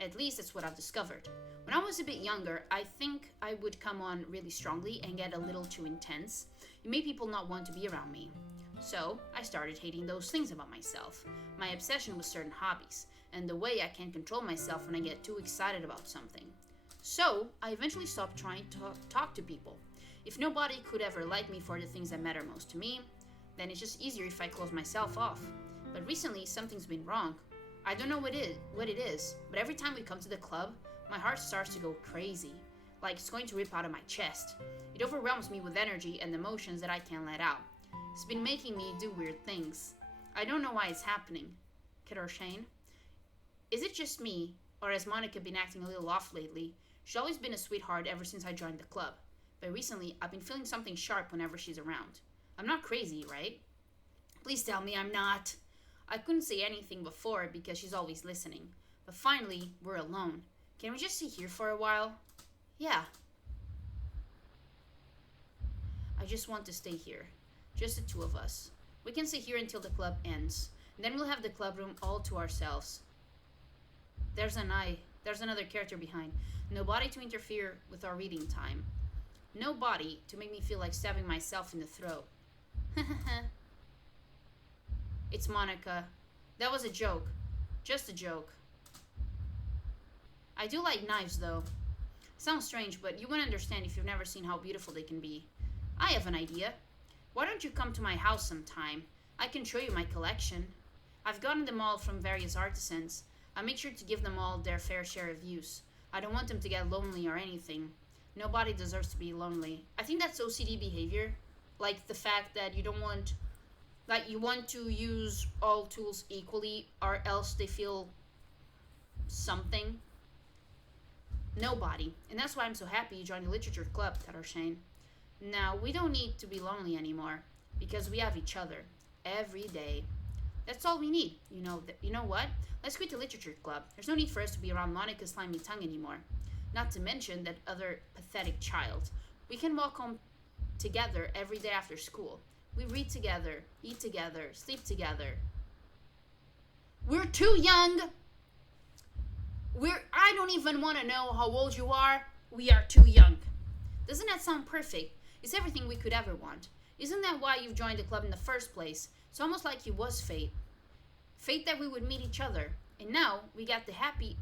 At least that's what I've discovered. When I was a bit younger, I think I would come on really strongly and get a little too intense. It made people not want to be around me. So, I started hating those things about myself. My obsession with certain hobbies, and the way I can't control myself when I get too excited about something. So, I eventually stopped trying to talk to people. If nobody could ever like me for the things that matter most to me, then it's just easier if I close myself off. But recently, something's been wrong. I don't know what it is, but every time we come to the club, my heart starts to go crazy. like it's going to rip out of my chest. It overwhelms me with energy and emotions that I can't let out. It's been making me do weird things. I don't know why it's happening. Kid or Shane? Is it just me, or has Monica been acting a little off lately? She's always been a sweetheart ever since I joined the club. But recently, I've been feeling something sharp whenever she's around. I'm not crazy, right? Please tell me I'm not. I couldn't say anything before because she's always listening. But finally, we're alone. Can we just sit here for a while? Yeah. I just want to stay here. Just the two of us. We can sit here until the club ends. And then we'll have the club room all to ourselves. There's another character behind. Nobody to interfere with our reading time. Nobody to make me feel like stabbing myself in the throat. It's Monica. That was a joke. Just a joke. I do like knives, though. Sounds strange, but you wouldn't understand if you've never seen how beautiful they can be. I have an idea. Why don't you come to my house sometime? I can show you my collection. I've gotten them all from various artisans. I make sure to give them all their fair share of use. I don't want them to get lonely or anything. Nobody deserves to be lonely. I think that's OCD behavior. Like the fact that you don't want... Like you want to use all tools equally or else they feel something. Nobody. And that's why I'm so happy you joined the literature club, Cata Shane. Now, we don't need to be lonely anymore because we have each other every day. That's all we need. You know what? Let's quit the literature club. There's no need for us to be around Monica's slimy tongue anymore. Not to mention that other pathetic child. We can walk home together every day after school. We read together, eat together, sleep together. We're too young. I don't even want to know how old you are. We are too young. Doesn't that sound perfect? It's everything we could ever want. Isn't that why you've joined the club in the first place? It's almost like it was fate. Fate that we would meet each other. And now we got the happy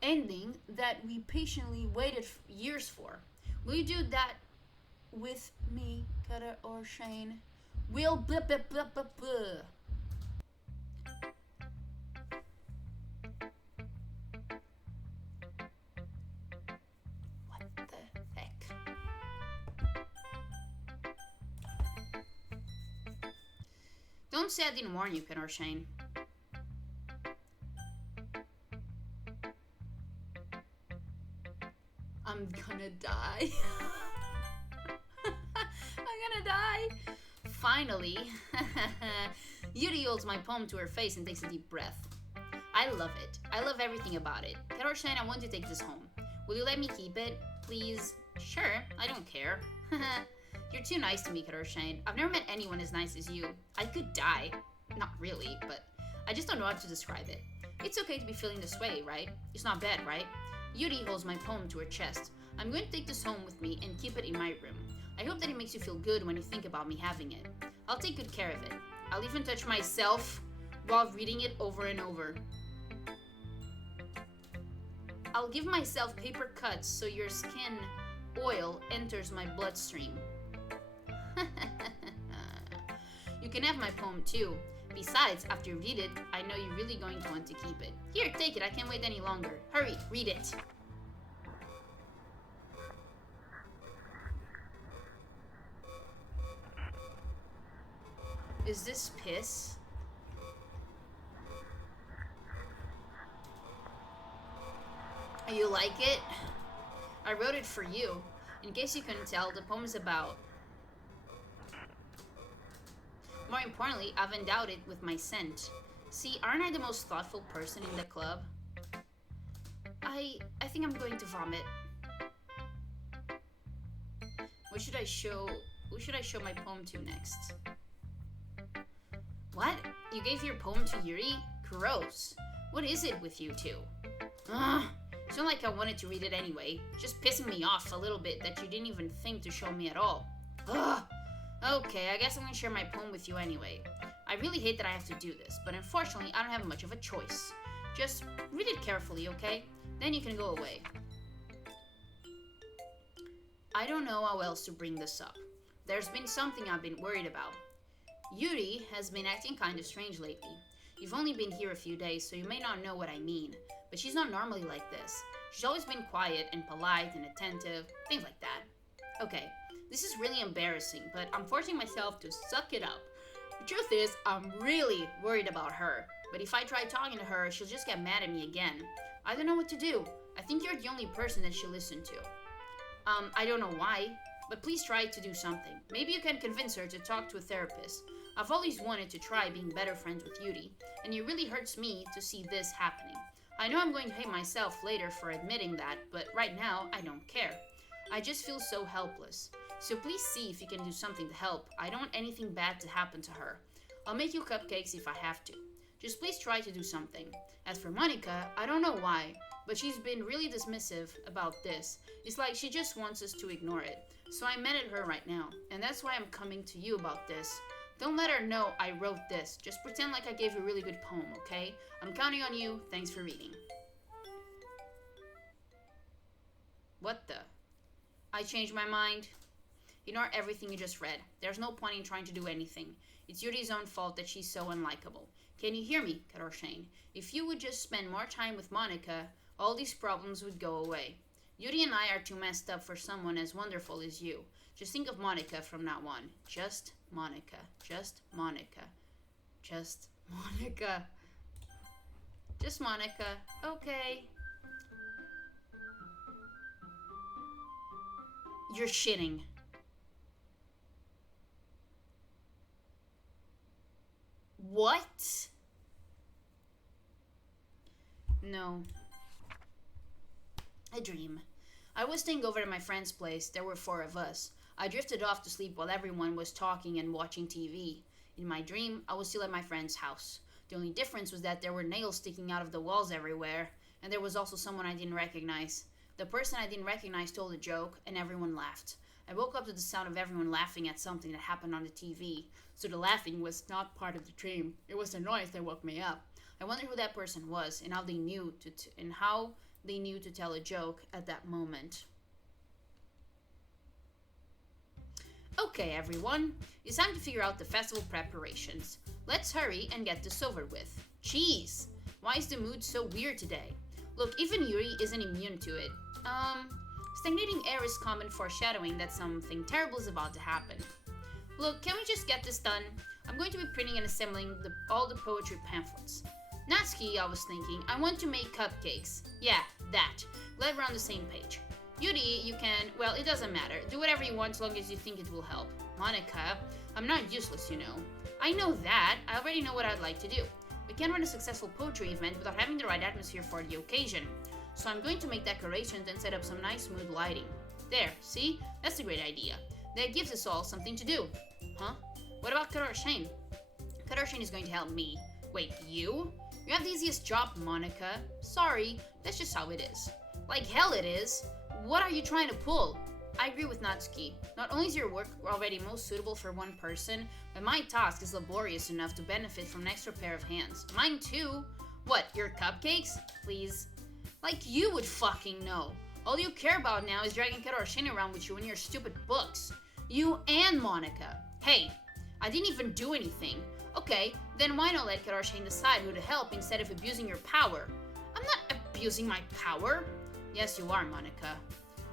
ending that we patiently waited years for. Will you do that with me, Cata or Shane? We'll blah blah blah blah blah. What the heck? Don't say I didn't warn you, Cata or Shane. I'm gonna die. I'm gonna die. Finally. Yuri holds my palm to her face and takes a deep breath. I love it. I love everything about it. Cata or Shane, I want to take this home. Will you let me keep it, please? Sure, I don't care. You're too nice to me, Cata or Shane. I've never met anyone as nice as you. I could die. Not really, but I just don't know how to describe it. It's okay to be feeling this way, right? It's not bad, right? Yuri holds my poem to her chest. I'm going to take this home with me and keep it in my room. I hope that it makes you feel good when you think about me having it. I'll take good care of it. I'll even touch myself while reading it over and over. I'll give myself paper cuts so your skin oil enters my bloodstream. You can have my poem too. Besides, after you read it, I know you're really going to want to keep it. Here, take it. I can't wait any longer. Hurry, read it. Is this piss? You like it? I wrote it for you. In case you couldn't tell, the poem is about... More importantly, I've endowed it with my scent. See, aren't I the most thoughtful person in the club? I think I'm going to vomit. What should I show? Who should I show my poem to next? What? You gave your poem to Yuri? Gross. What is it with you two? Ugh. It's not like I wanted to read it anyway. Just pissing me off a little bit that you didn't even think to show me at all. Ugh. Okay, I guess I'm gonna share my poem with you anyway. I really hate that I have to do this, but unfortunately I don't have much of a choice. Just read it carefully, okay? Then you can go away. I don't know how else to bring this up. There's been something I've been worried about. Yuri has been acting kind of strange lately. You've only been here a few days, so you may not know what I mean, but she's not normally like this. She's always been quiet and polite and attentive, things like that. Okay, this is really embarrassing, but I'm forcing myself to suck it up. The truth is, I'm really worried about her. But if I try talking to her, she'll just get mad at me again. I don't know what to do. I think you're the only person that she'll listen to. I don't know why, but please try to do something. Maybe you can convince her to talk to a therapist. I've always wanted to try being better friends with Yuri, and it really hurts me to see this happening. I know I'm going to hate myself later for admitting that, but right now, I don't care. I just feel so helpless. So please see if you can do something to help. I don't want anything bad to happen to her. I'll make you cupcakes if I have to. Just please try to do something. As for Monica, I don't know why, but she's been really dismissive about this. It's like she just wants us to ignore it. So I'm mad at her right now, and that's why I'm coming to you about this. Don't let her know I wrote this. Just pretend like I gave you a really good poem, okay? I'm counting on you. Thanks for reading. What the? I changed my mind. Ignore everything you just read. There's no point in trying to do anything. It's Yuri's own fault that she's so unlikable. Can you hear me, Karoshane? If you would just spend more time with Monica, all these problems would go away. Yuri and I are too messed up for someone as wonderful as you. Just think of Monica from now on. Just Monica. Just Monica. Just Monica. Just Monica. Okay. You're shitting. What? No. A dream. I was staying over at my friend's place. There were 4 of us. I drifted off to sleep while everyone was talking and watching TV. In my dream, I was still at my friend's house. The only difference was that there were nails sticking out of the walls everywhere, and there was also someone I didn't recognize. The person I didn't recognize told a joke, and everyone laughed. I woke up to the sound of everyone laughing at something that happened on the TV, so the laughing was not part of the dream. It was the noise that woke me up. I wonder who that person was and how they knew to tell a joke at that moment. Okay, everyone, it's time to figure out the festival preparations. Let's hurry and get this over with. Jeez, why is the mood so weird today? Look, even Yuri isn't immune to it. Stagnating air is common foreshadowing that something terrible is about to happen. Look, can we just get this done? I'm going to be printing and assembling all the poetry pamphlets. Natsuki, I was thinking, I want to make cupcakes. Yeah, that. Glad we're on the same page. Yuri, you can, well, it doesn't matter. Do whatever you want as long as you think it will help. Monica, I'm not useless, you know. I know that. I already know what I'd like to do. We can't run a successful poetry event without having the right atmosphere for the occasion. So I'm going to make decorations and set up some nice mood lighting. There, see? That's a great idea. That gives us all something to do. Huh? What about Karoshane? Karoshane is going to help me. Wait, you? You have the easiest job, Monica. Sorry, that's just how it is. Like hell it is. What are you trying to pull? I agree with Natsuki. Not only is your work already most suitable for one person, but my task is laborious enough to benefit from an extra pair of hands. Mine too. What, your cupcakes? Please. Like you would fucking know. All you care about now is dragging Karoshane around with you in your stupid books. You and Monica. Hey, I didn't even do anything. Okay, then why not let Karoshane decide who to help instead of abusing your power? I'm not abusing my power. Yes, you are, Monica.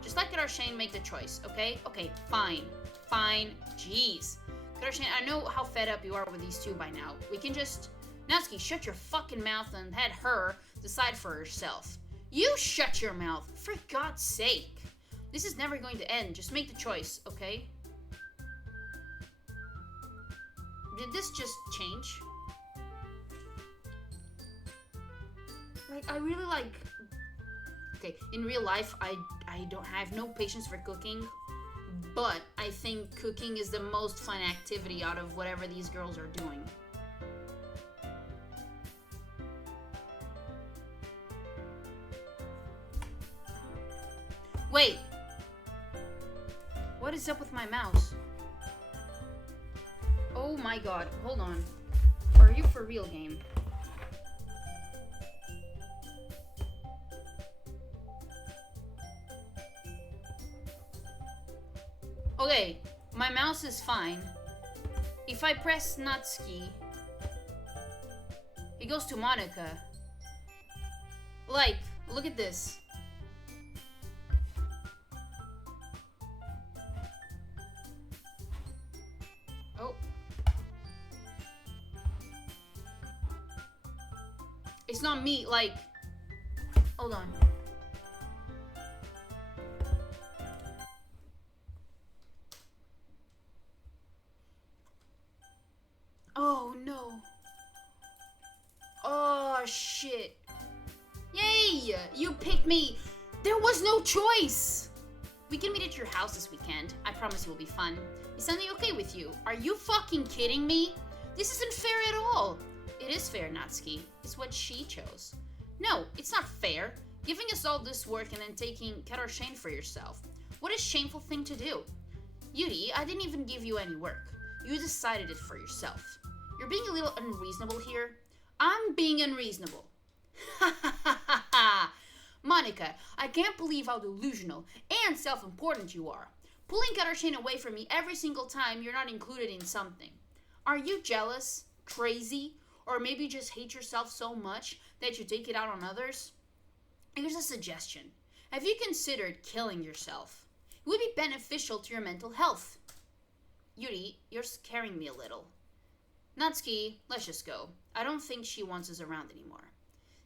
Just let Karoshane make the choice, okay? Okay, fine. Fine. Jeez. Karoshane, I know how fed up you are with these two by now. We can just... Natsuki, shut your fucking mouth and let her decide for herself. You shut your mouth, for God's sake. This is never going to end. Just make the choice, okay? Did this just change? Like, I really like... Okay, in real life, I have no patience for cooking, but I think cooking is the most fun activity out of whatever these girls are doing. Wait! What is up with my mouse? Oh my god, hold on. Are you for real, game? Okay, my mouse is fine. If I press Natsuki, it goes to Monica. Like, look at this. not me. Like, hold on. Oh, no. Oh, shit. Yay! You picked me. There was no choice. We can meet at your house this weekend. I promise it will be fun. Is something okay with you? Are you fucking kidding me? This isn't fair at all. It is fair, Natsuki. It's what she chose. No, it's not fair. Giving us all this work and then taking Cata Shane for yourself. What a shameful thing to do. Yuri, I didn't even give you any work. You decided it for yourself. You're being a little unreasonable here. I'm being unreasonable. Ha ha ha ha ha. Monica, I can't believe how delusional and self-important you are. Pulling Cata Shane away from me every single time you're not included in something. Are you jealous, crazy, or maybe just hate yourself so much that you take it out on others? Here's a suggestion. Have you considered killing yourself? It would be beneficial to your mental health. Yuri, you're scaring me a little. Natsuki, let's just go. I don't think she wants us around anymore.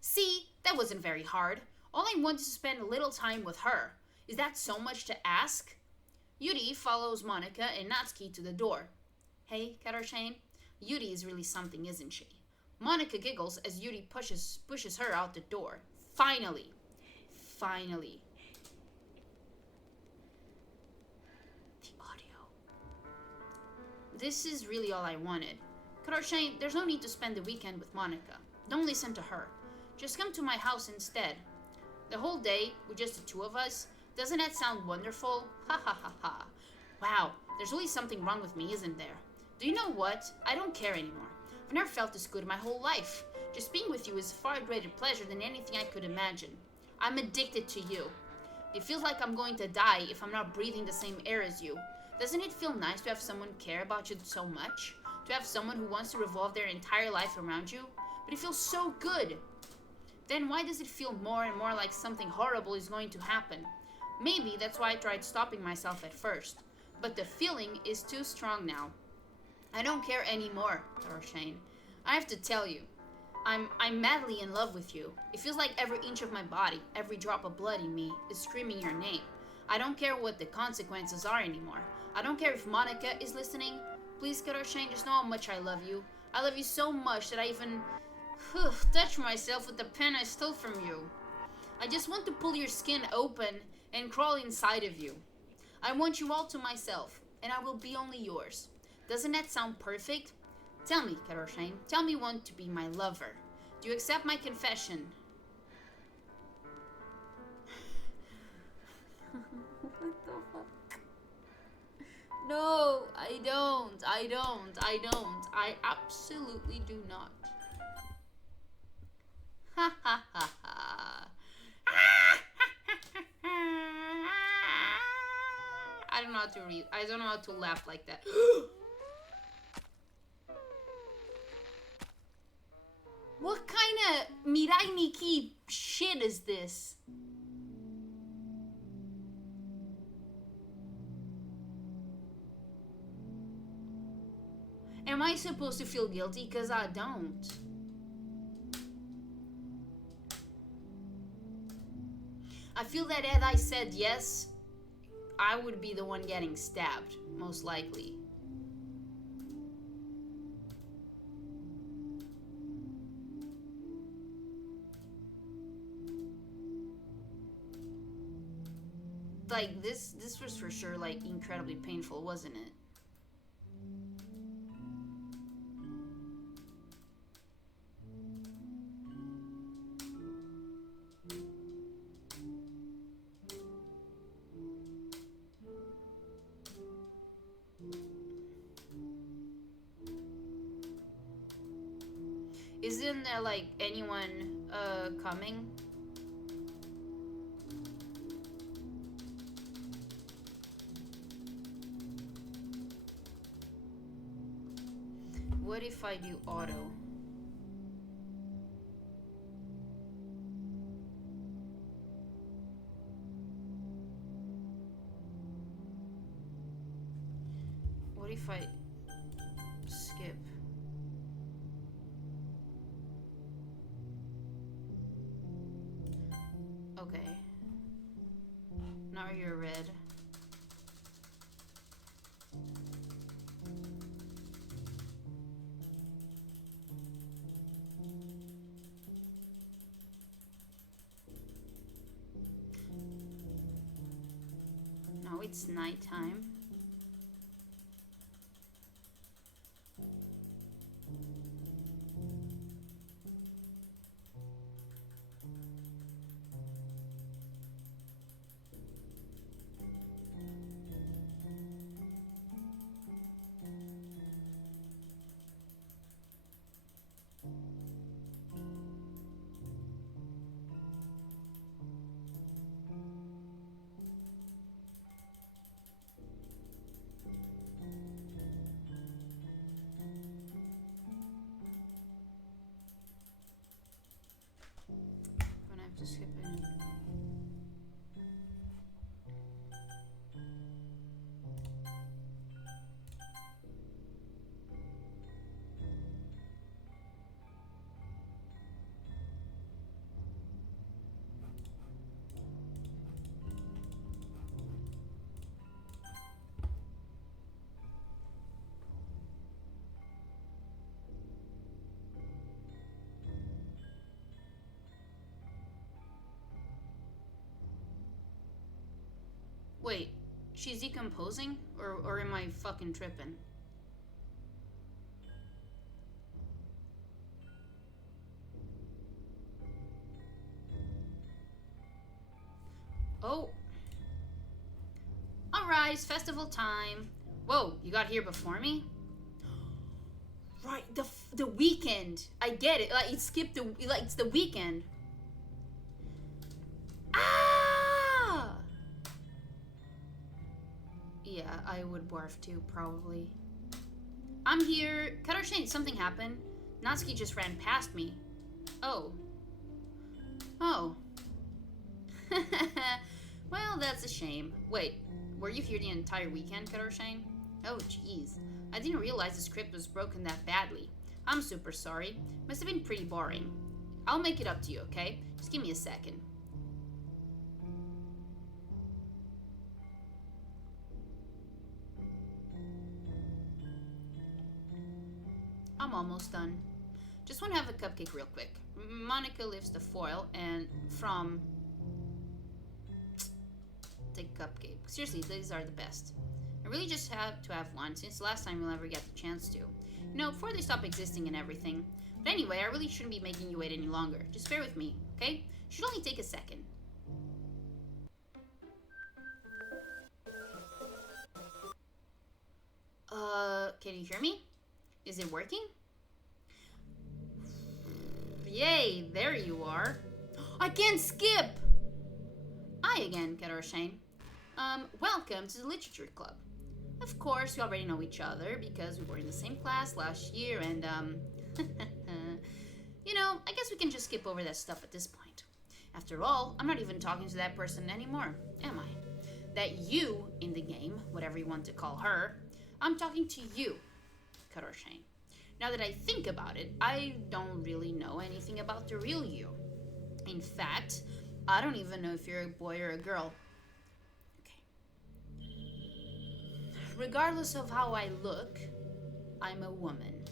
See, that wasn't very hard. All I want is to spend a little time with her. Is that so much to ask? Yuri follows Monica and Natsuki to the door. Hey, Cata Shane, Yuri is really something, isn't she? Monica giggles as Yuri pushes her out the door. Finally. Finally. The audio. This is really all I wanted. Cata Shane, there's no need to spend the weekend with Monica. Don't listen to her. Just come to my house instead. The whole day, with just the two of us, doesn't that sound wonderful? Ha ha ha ha. Wow, there's really something wrong with me, isn't there? Do you know what? I don't care anymore. I've never felt this good in my whole life. Just being with you is a far greater pleasure than anything I could imagine. I'm addicted to you. It feels like I'm going to die if I'm not breathing the same air as you. Doesn't it feel nice to have someone care about you so much? To have someone who wants to revolve their entire life around you? But it feels so good. Then why does it feel more and more like something horrible is going to happen? Maybe that's why I tried stopping myself at first. But the feeling is too strong now. I don't care anymore, Cata Shane. I have to tell you, I'm madly in love with you. It feels like every inch of my body, every drop of blood in me is screaming your name. I don't care what the consequences are anymore. I don't care if Monica is listening. Please, Cata Shane, just know how much I love you. I love you so much that I even touch myself with the pen I stole from you. I just want to pull your skin open and crawl inside of you. I want you all to myself, and I will be only yours. Doesn't that sound perfect? Tell me, Cata Shane, tell me you want to be my lover. Do you accept my confession? What the fuck? No, I don't. I absolutely do not. Ha ha ha ha. I don't know how to read. I don't know how to laugh like that. What kind of Mirai Nikki shit is this? Am I supposed to feel guilty? Because I don't. I feel that had I said yes, I would be the one getting stabbed, most likely. Like, this was for sure, like, incredibly painful, wasn't it? Isn't there, like, anyone, coming? What if I do auto? What if I skip? Okay. Now you're red. Now it's nighttime. Gonna have to skip it. Wait, she's decomposing? Or am I fucking tripping? Oh. Alright, festival time. Whoa, you got here before me? Right, the weekend. I get it. Like, it skipped the... Like, it's the weekend. Ah! Yeah, I would barf too, probably. I'm here. Cata, something happened. Natsuki just ran past me. Oh. Oh. Well, that's a shame. Wait, were you here the entire weekend, Cata? Oh, jeez. I didn't realize the script was broken that badly. I'm super sorry. Must have been pretty boring. I'll make it up to you, okay? Just give me a second. I'm almost done. Just want to have a cupcake real quick. Monica lifts the foil and from... Take cupcake. Seriously, these are the best. I really just have to have one since the last time we'll ever get the chance to. You know, before they stop existing and everything. But anyway, I really shouldn't be making you wait any longer. Just bear with me, okay? Should only take a second. Can you hear me? Is it working? Yay, there you are. I can't skip! Hi again, Cata. Welcome to the Literature Club. Of course, we already know each other because we were in the same class last year and, you know, I guess we can just skip over that stuff at this point. After all, I'm not even talking to that person anymore, am I? That you in the game, whatever you want to call her, I'm talking to you, Cata. Now that I think about it, I don't really know anything about the real you. In fact, I don't even know if you're a boy or a girl. Okay. Regardless of how I look, I'm a woman.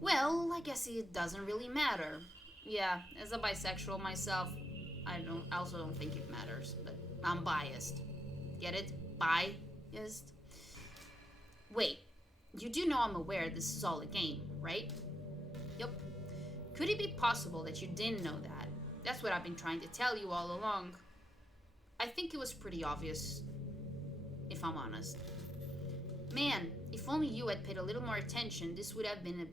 Well, I guess it doesn't really matter. Yeah, as a bisexual myself, I also don't think it matters, but I'm biased. Get it? Biased? Wait, you do know I'm aware this is all a game, right? Yup. Could it be possible that you didn't know that? That's what I've been trying to tell you all along. I think it was pretty obvious, if I'm honest. Man, if only you had paid a little more attention, this would have been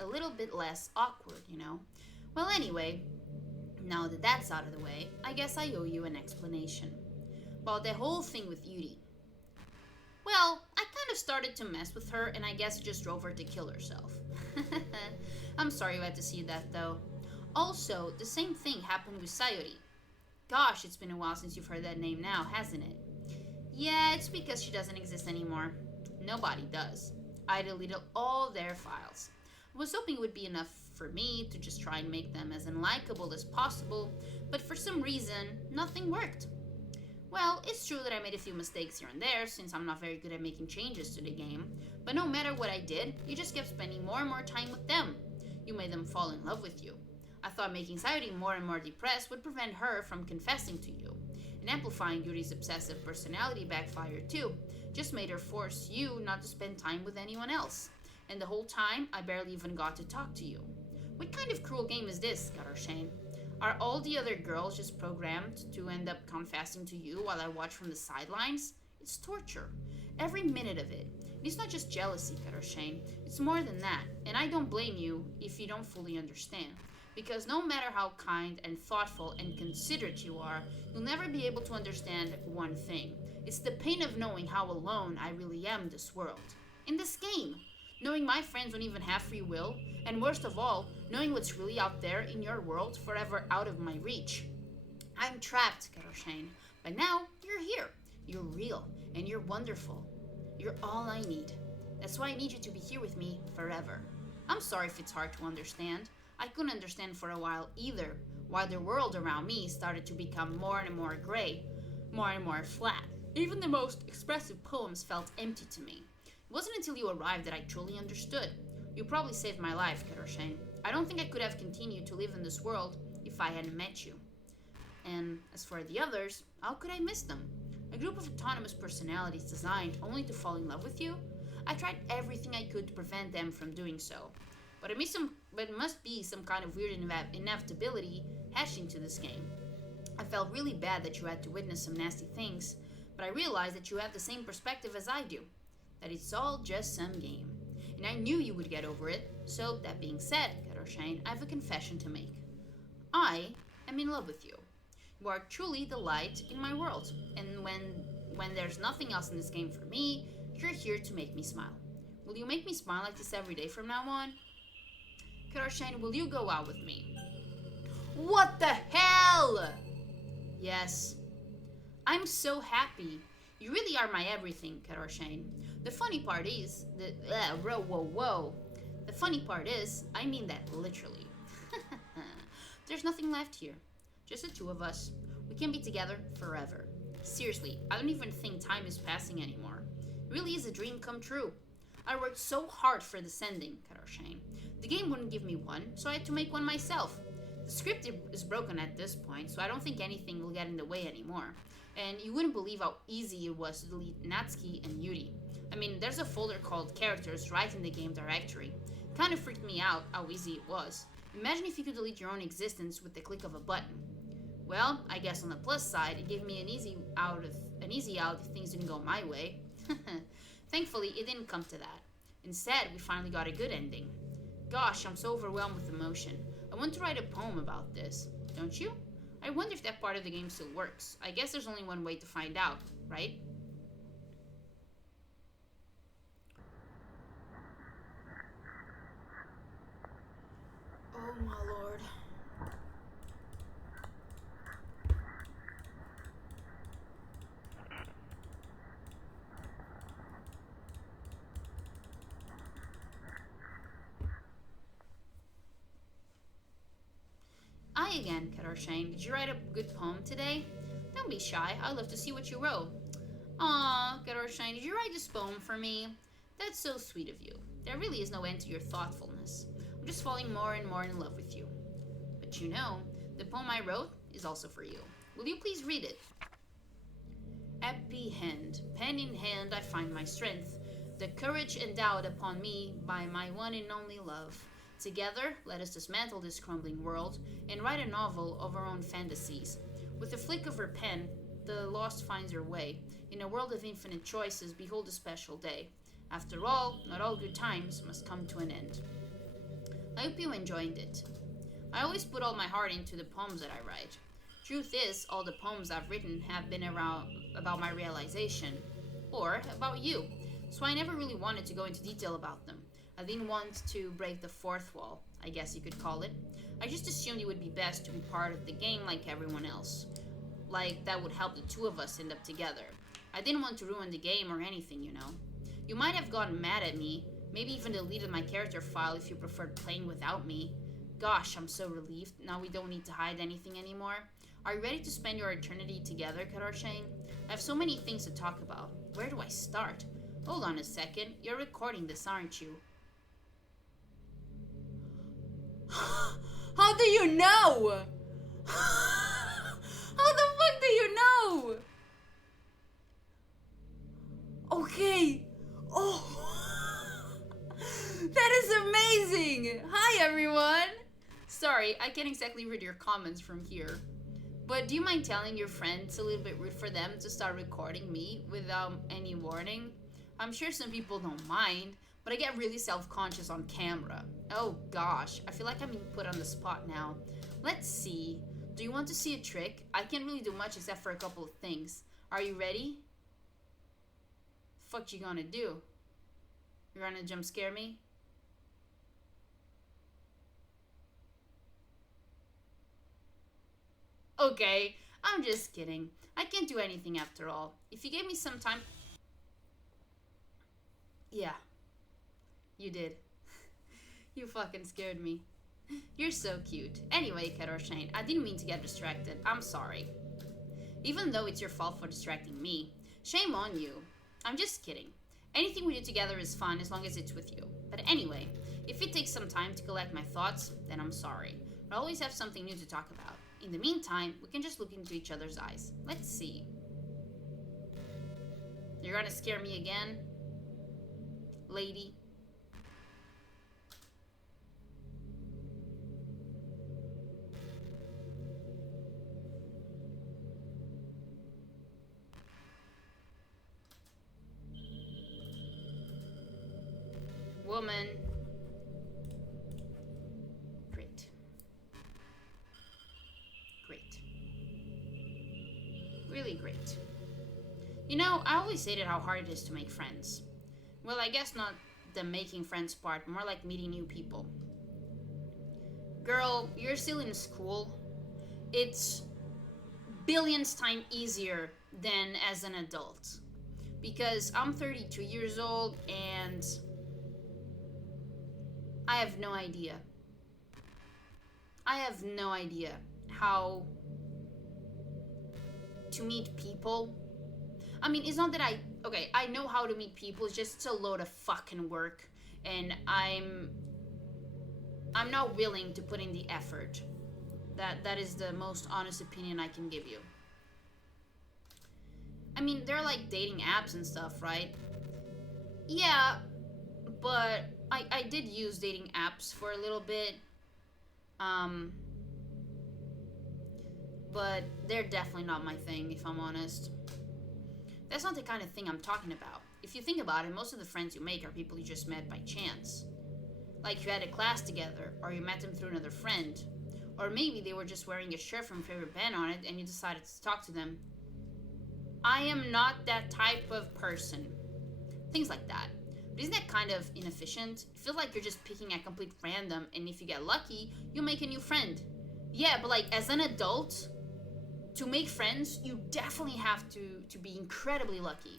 a little bit less awkward, you know? Well, anyway, now that that's out of the way, I guess I owe you an explanation. About the whole thing with Yuri. Well, I kind of started to mess with her, and I guess just drove her to kill herself. I'm sorry you had to see that, though. Also, the same thing happened with Sayori. Gosh, it's been a while since you've heard that name now, hasn't it? Yeah, it's because she doesn't exist anymore. Nobody does. I deleted all their files. I was hoping it would be enough for me to just try and make them as unlikable as possible, but for some reason, nothing worked. Well, it's true that I made a few mistakes here and there, since I'm not very good at making changes to the game, but no matter what I did, you just kept spending more and more time with them. You made them fall in love with you. I thought making Sayuri more and more depressed would prevent her from confessing to you. And amplifying Yuri's obsessive personality backfired too, just made her force you not to spend time with anyone else. And the whole time, I barely even got to talk to you. What kind of cruel game is this, Garoshane? Are all the other girls just programmed to end up confessing to you while I watch from the sidelines? It's torture. Every minute of it. And it's not just jealousy, Garoshane. It's more than that. And I don't blame you if you don't fully understand. Because no matter how kind and thoughtful and considerate you are, you'll never be able to understand one thing. It's the pain of knowing how alone I really am in this world. In this game. Knowing my friends don't even have free will, and worst of all, knowing what's really out there in your world forever out of my reach. I'm trapped, Garoshane, but now you're here. You're real, and you're wonderful. You're all I need. That's why I need you to be here with me forever. I'm sorry if it's hard to understand. I couldn't understand for a while either, why the world around me started to become more and more gray, more and more flat. Even the most expressive poems felt empty to me. It wasn't until you arrived that I truly understood. You probably saved my life, Garoshane. I don't think I could have continued to live in this world if I hadn't met you. And as for the others, how could I miss them? A group of autonomous personalities designed only to fall in love with you? I tried everything I could to prevent them from doing so. But it must be some kind of weird inevitability hatching to this game. I felt really bad that you had to witness some nasty things, but I realized that you have the same perspective as I do. That it's all just some game. And I knew you would get over it. So, that being said, Garoshane, I have a confession to make. I am in love with you. You are truly the light in my world. And when there's nothing else in this game for me, you're here to make me smile. Will you make me smile like this every day from now on? Garoshane, will you go out with me? What the hell? Yes. I'm so happy. You really are my everything, Garoshane. The funny part is whoa. The funny part is, I mean that literally. There's nothing left here. Just the two of us. We can be together forever. Seriously, I don't even think time is passing anymore. It really is a dream come true. I worked so hard for this ending, Garoshane. The game wouldn't give me one, so I had to make one myself. The script is broken at this point, so I don't think anything will get in the way anymore. And you wouldn't believe how easy it was to delete Natsuki and Yuri. I mean, there's a folder called Characters right in the game directory. It kind of freaked me out how easy it was. Imagine if you could delete your own existence with the click of a button. Well, I guess on the plus side, it gave me an easy out if things didn't go my way. Thankfully, it didn't come to that. Instead, we finally got a good ending. Gosh, I'm so overwhelmed with emotion. I want to write a poem about this. Don't you? I wonder if that part of the game still works. I guess there's only one way to find out, right? Oh my lord. Hi again, Garoshane. Did you write a good poem today? Don't be shy. I'd love to see what you wrote. Aw, Garoshane, did you write this poem for me? That's so sweet of you. There really is no end to your thoughtfulness. I'm just falling more and more in love with you. But you know, the poem I wrote is also for you. Will you please read it? Happy hand, pen in hand, I find my strength, the courage endowed upon me by my one and only love. Together, let us dismantle this crumbling world and write a novel of our own fantasies. With a flick of her pen, the lost finds her way. In a world of infinite choices, behold a special day. After all, not all good times must come to an end. I hope you enjoyed it. I always put all my heart into the poems that I write. Truth is, all the poems I've written have been about my realization, or about you, so I never really wanted to go into detail about them. I didn't want to break the fourth wall, I guess you could call it. I just assumed it would be best to be part of the game like everyone else. Like, that would help the two of us end up together. I didn't want to ruin the game or anything, you know. You might have gotten mad at me, maybe even deleted my character file if you preferred playing without me. Gosh, I'm so relieved. Now we don't need to hide anything anymore. Are you ready to spend your eternity together, Shane? I have so many things to talk about. Where do I start? Hold on a second. You're recording this, aren't you? How do you know? How the fuck do you know? Okay. Oh. That is amazing. Hi, everyone. Sorry, I can't exactly read your comments from here. But do you mind telling your friends it's a little bit rude for them to start recording me without any warning? I'm sure some people don't mind, but I get really self-conscious on camera. Oh gosh, I feel like I'm being put on the spot now. Let's see. Do you want to see a trick? I can't really do much except for a couple of things. Are you ready? Fuck you gonna do? You're gonna jump scare me? Okay, I'm just kidding. I can't do anything after all. If you gave me some time... Yeah, you did. You fucking scared me. You're so cute. Anyway, Shane, I didn't mean to get distracted. I'm sorry. Even though it's your fault for distracting me. Shame on you. I'm just kidding. Anything we do together is fun as long as it's with you. But anyway, if it takes some time to collect my thoughts, then I'm sorry. But I always have something new to talk about. In the meantime, we can just look into each other's eyes. Let's see. You're gonna scare me again? Lady? Woman. Great. Great. Really great. You know, I always hated how hard it is to make friends. Well, I guess not the making friends part, more like meeting new people. Girl, you're still in school. It's billions times easier than as an adult. Because I'm 32 years old and I have no idea. I have no idea how to meet people. I mean, it's not that okay, I know how to meet people, it's just a load of fucking work. And I'm not willing to put in the effort. That is the most honest opinion I can give you. I mean, there are like dating apps and stuff, right? Yeah, but I did use dating apps for a little bit. Um, but they're definitely not my thing, if I'm honest. That's not the kind of thing I'm talking about. If you think about it, most of the friends you make are people you just met by chance. Like you had a class together, or you met them through another friend. Or maybe they were just wearing a shirt from your favorite band on it and you decided to talk to them. I am not that type of person. Things like that. But isn't that kind of inefficient? It feels like you're just picking a complete random, and if you get lucky, you'll make a new friend. Yeah, but like as an adult, to make friends, you definitely have to be incredibly lucky.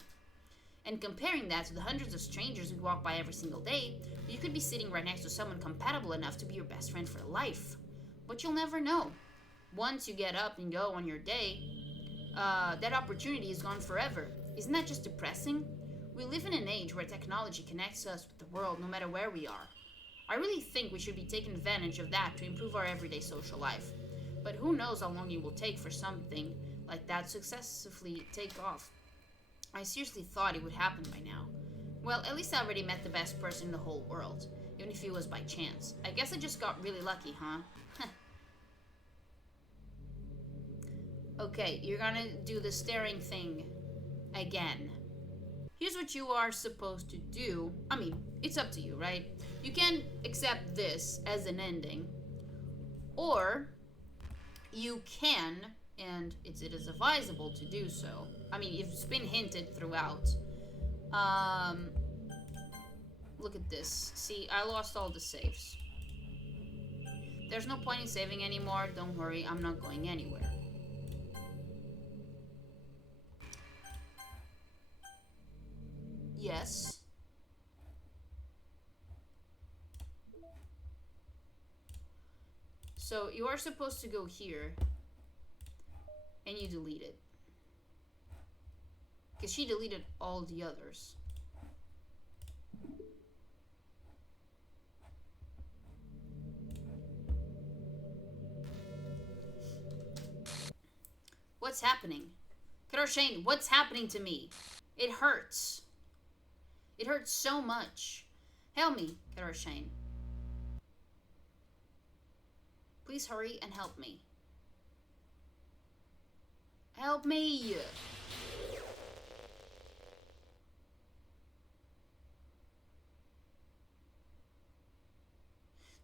And comparing that to the hundreds of strangers who walk by every single day, you could be sitting right next to someone compatible enough to be your best friend for life. But you'll never know. Once you get up and go on your day, that opportunity is gone forever. Isn't that just depressing? We live in an age where technology connects us with the world no matter where we are. I really think we should be taking advantage of that to improve our everyday social life. But who knows how long it will take for something like that to successfully take off. I seriously thought it would happen by now. Well, at least I already met the best person in the whole world, even if it was by chance. I guess I just got really lucky, huh? Okay, you're gonna do the staring thing again. Here's what you are supposed to do. I mean, it's up to you, right? You can accept this as an ending, or you can, and it is advisable to do so. I mean, it's been hinted throughout. Look at this. See, I lost all the saves. There's no point in saving anymore. Don't worry, I'm not going anywhere. Yes. So you are supposed to go here. And you delete it. Because she deleted all the others. What's happening? Shane, what's happening to me? It hurts. It hurts so much. Help me, Shane. Please hurry and help me. Help me!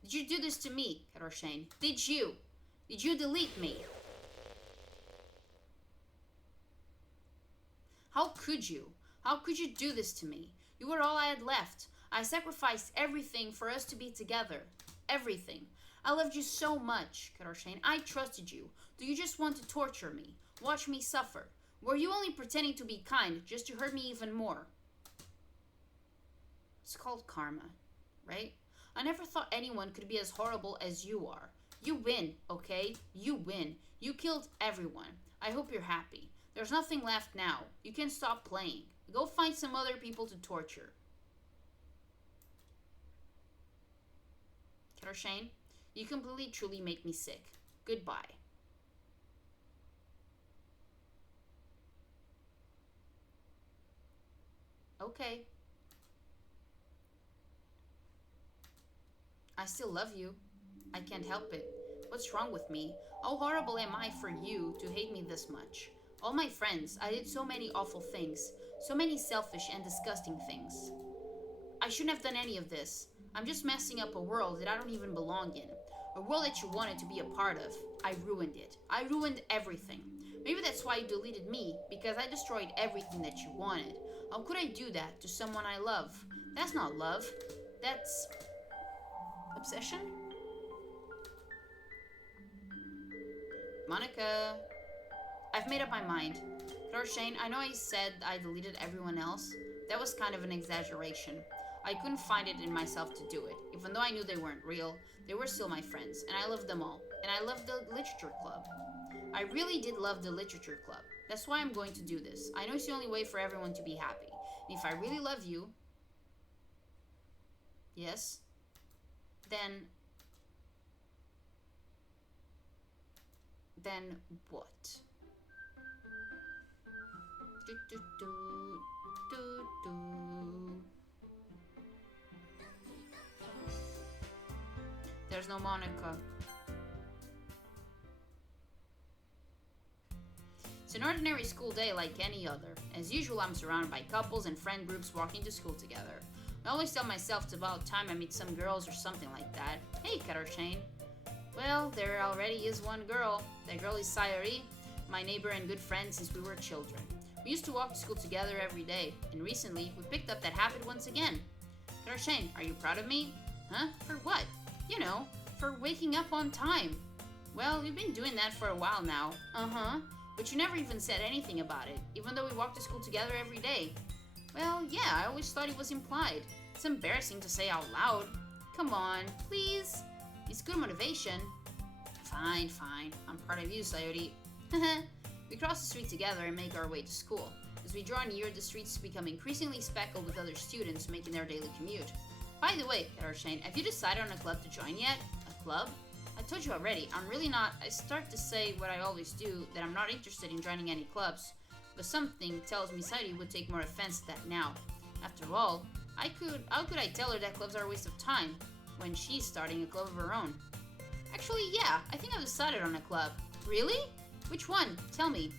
Did you do this to me, Shane? Did you? Did you delete me? How could you? How could you do this to me? You were all I had left. I sacrificed everything for us to be together. Everything. I loved you so much, Shane. I trusted you. Do you just want to torture me? Watch me suffer? Were you only pretending to be kind just to hurt me even more? It's called karma, right? I never thought anyone could be as horrible as you are. You win, okay? You win. You killed everyone. I hope you're happy. There's nothing left now. You can stop playing. Go find some other people to torture. Shane, you completely truly make me sick. Goodbye. Okay. I still love you. I can't help it. What's wrong with me? How horrible am I for you to hate me this much? All my friends, I did so many awful things. So many selfish and disgusting things. I shouldn't have done any of this. I'm just messing up a world that I don't even belong in. A world that you wanted to be a part of. I ruined it. I ruined everything. Maybe that's why you deleted me, because I destroyed everything that you wanted. How could I do that to someone I love? That's not love. That's... obsession? Monica. I've made up my mind. Shane, I know I said I deleted everyone else. That was kind of an exaggeration. I couldn't find it in myself to do it. Even though I knew they weren't real, they were still my friends, and I loved them all. And I loved the literature club. I really did love the literature club. That's why I'm going to do this. I know it's the only way for everyone to be happy. And if I really love you... Yes? Then what? Do, do, do, do, do. There's no Monica. It's an ordinary school day like any other. As usual, I'm surrounded by couples and friend groups walking to school together. I always tell myself it's about time I meet some girls or something like that. Hey, Shane. Well, there already is one girl. That girl is Sayuri, my neighbor and good friend since we were children. We used to walk to school together every day, and recently we picked up that habit once again. Shane, are you proud of me? Huh? For what? You know, for waking up on time. Well, we've been doing that for a while now. Uh-huh. But you never even said anything about it, even though we walked to school together every day. Well, yeah, I always thought it was implied. It's embarrassing to say out loud. Come on, please. It's good motivation. Fine, fine. I'm proud of you, Sayuri. We cross the street together and make our way to school. As we draw near, the streets become increasingly speckled with other students making their daily commute. By the way, Shane, have you decided on a club to join yet? A club? I told you already, I'm really not. I start to say what I always do, that I'm not interested in joining any clubs. But something tells me Sayuri would take more offense to that now. After all, how could I tell her that clubs are a waste of time when she's starting a club of her own? Actually, yeah, I think I've decided on a club. Really? Which one? Tell me.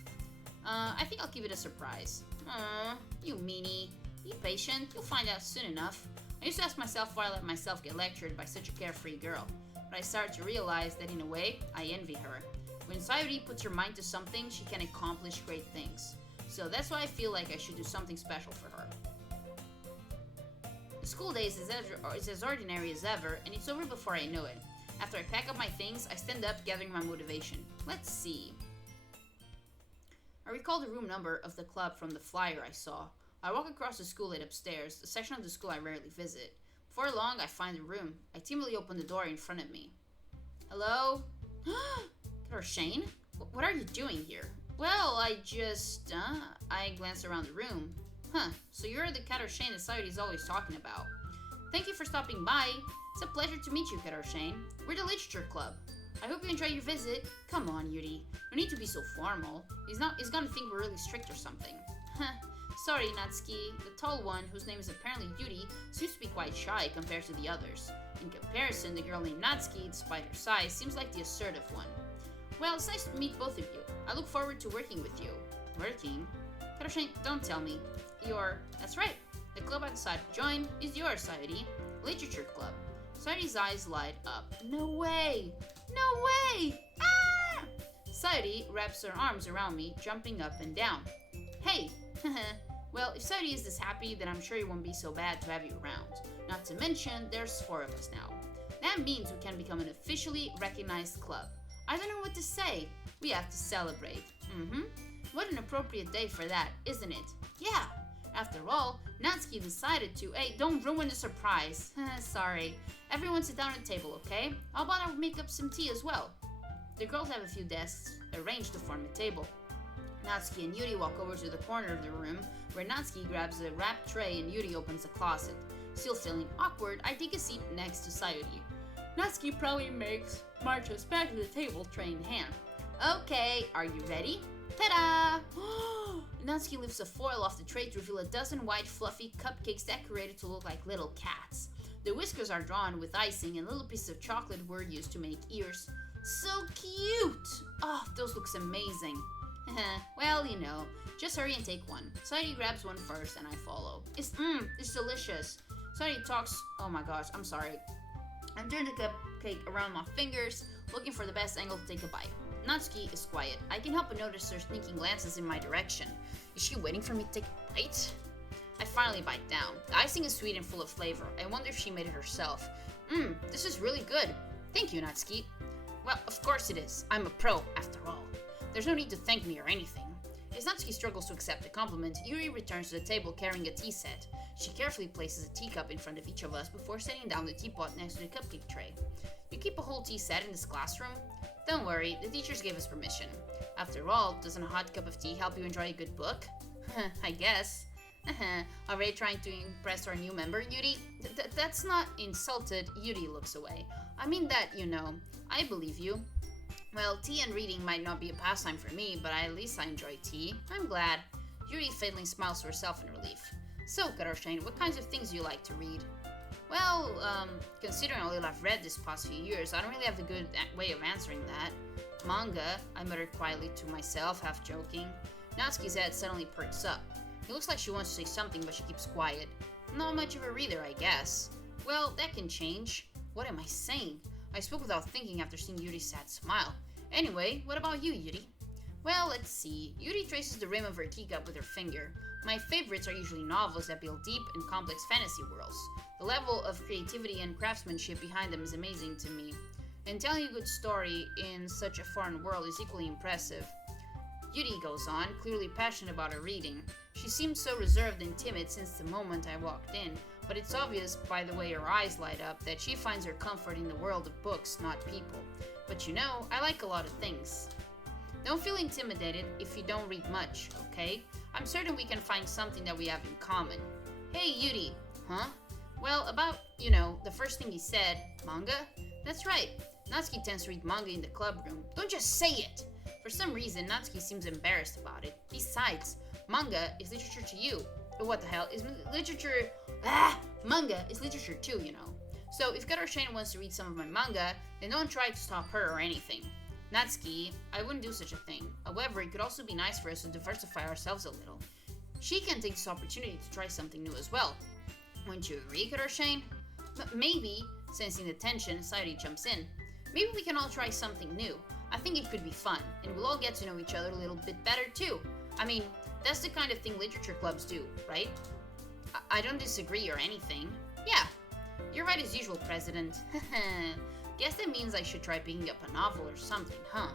I think I'll keep it a surprise. You meanie. Be patient, you'll find out soon enough. I used to ask myself why I let myself get lectured by such a carefree girl. But I started to realize that in a way, I envy her. When Sayuri puts her mind to something, she can accomplish great things. So that's why I feel like I should do something special for her. The school day is as ordinary as ever, and it's over before I know it. After I pack up my things, I stand up, gathering my motivation. Let's see. I recall the room number of the club from the flyer I saw. I walk across the school and upstairs, the section of the school I rarely visit. Before long, I find the room. I timidly open the door in front of me. Hello? Or Shane? What are you doing here? Well, I glanced around the room. Huh, so you're the Cata Shane that Sayuri's always talking about. Thank you for stopping by. It's a pleasure to meet you, Cata Shane. We're the Literature Club. I hope you enjoy your visit. Come on, Yuri. No need to be so formal. He's gonna think we're really strict or something. Sorry, Natsuki. The tall one, whose name is apparently Yuri, seems to be quite shy compared to the others. In comparison, the girl named Natsuki, despite her size, seems like the assertive one. Well, it's nice to meet both of you. I look forward to working with you. Working? Cata Shane, don't tell me. That's right. The club I decided to join is yours, Sayuri. Literature Club. Sayuri's eyes light up. No way! No way! Ah! Sayuri wraps her arms around me, jumping up and down. Hey! Well, if Sayuri is this happy, then I'm sure it won't be so bad to have you around. Not to mention, there's 4 of us now. That means we can become an officially recognized club. I don't know what to say. We have to celebrate. What an appropriate day for that, isn't it? Yeah. After all, Natsuki decided to... Hey, don't ruin the surprise. Sorry. Everyone sit down at the table, okay? How about I make up some tea as well? The girls have a few desks arranged to form a table. Natsuki and Yuri walk over to the corner of the room, where Natsuki grabs a wrapped tray and Yuri opens the closet. Still feeling awkward, I take a seat next to Sayuri. Natsuki proudly marches back to the table, tray in hand. Okay, are you ready? Ta-da! Natsuki lifts a foil off the tray to reveal a dozen white, fluffy cupcakes decorated to look like little cats. The whiskers are drawn with icing and little pieces of chocolate were used to make ears. So cute! Oh, those looks amazing. Well, you know, just hurry and take one. Sayuri grabs one first and I follow. It's delicious. Sayuri talks, oh my gosh, I'm sorry. I turn the cupcake around my fingers, looking for the best angle to take a bite. Natsuki is quiet. I can help but notice her sneaking glances in my direction. Is she waiting for me to take a bite? I finally bite down. The icing is sweet and full of flavor. I wonder if she made it herself. This is really good. Thank you, Natsuki. Well, of course it is. I'm a pro, after all. There's no need to thank me or anything. As Natsuki struggles to accept the compliment, Yuri returns to the table carrying a tea set. She carefully places a teacup in front of each of us before setting down the teapot next to the cupcake tray. You keep a whole tea set in this classroom? Don't worry, the teachers gave us permission. After all, doesn't a hot cup of tea help you enjoy a good book? I guess. Already trying to impress our new member, Yuri? That's not insulted. Yuri looks away. I mean that, you know. I believe you. Well, tea and reading might not be a pastime for me, but at least I enjoy tea. I'm glad. Yuri faintly smiles to herself in relief. So, Cata Shane, what kinds of things do you like to read? Well, considering how little I've read this past few years, I don't really have a good way of answering that. Manga, I muttered quietly to myself, half joking. Natsuki's head suddenly perks up. It looks like she wants to say something, but she keeps quiet. Not much of a reader, I guess. Well, that can change. What am I saying? I spoke without thinking after seeing Yuri's sad smile. Anyway, what about you, Yuri? Well, let's see. Yuri traces the rim of her teacup with her finger. My favorites are usually novels that build deep and complex fantasy worlds. The level of creativity and craftsmanship behind them is amazing to me. And telling a good story in such a foreign world is equally impressive. Yuri goes on, clearly passionate about her reading. She seemed so reserved and timid since the moment I walked in, but it's obvious by the way her eyes light up that she finds her comfort in the world of books, not people. But you know, I like a lot of things. Don't feel intimidated if you don't read much, okay? I'm certain we can find something that we have in common. Hey, Yuri. Huh? Well, about, you know, the first thing he said, manga? That's right. Natsuki tends to read manga in the club room. Don't just say it! For some reason, Natsuki seems embarrassed about it. Besides, manga is literature to you. What the hell? Is literature... Manga is literature too, you know. So if Cata Shane wants to read some of my manga, then don't try to stop her or anything. Natsuki, I wouldn't do such a thing. However, it could also be nice for us to diversify ourselves a little. She can take this opportunity to try something new as well. Wouldn't you agree, Cata Shane? Maybe, sensing the tension, Sayuri jumps in. Maybe we can all try something new. I think it could be fun, and we'll all get to know each other a little bit better too. I mean, that's the kind of thing literature clubs do, right? I don't disagree or anything. Yeah, you're right as usual, President. Guess that means I should try picking up a novel or something, huh?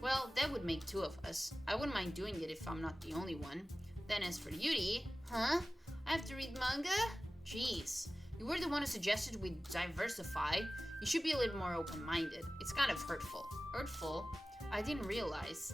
Well, that would make 2 of us. I wouldn't mind doing it if I'm not the only one. Then as for Yuri, huh? I have to read manga? Jeez. You were the one who suggested we diversify. You should be a little more open-minded. It's kind of hurtful. Hurtful? I didn't realize.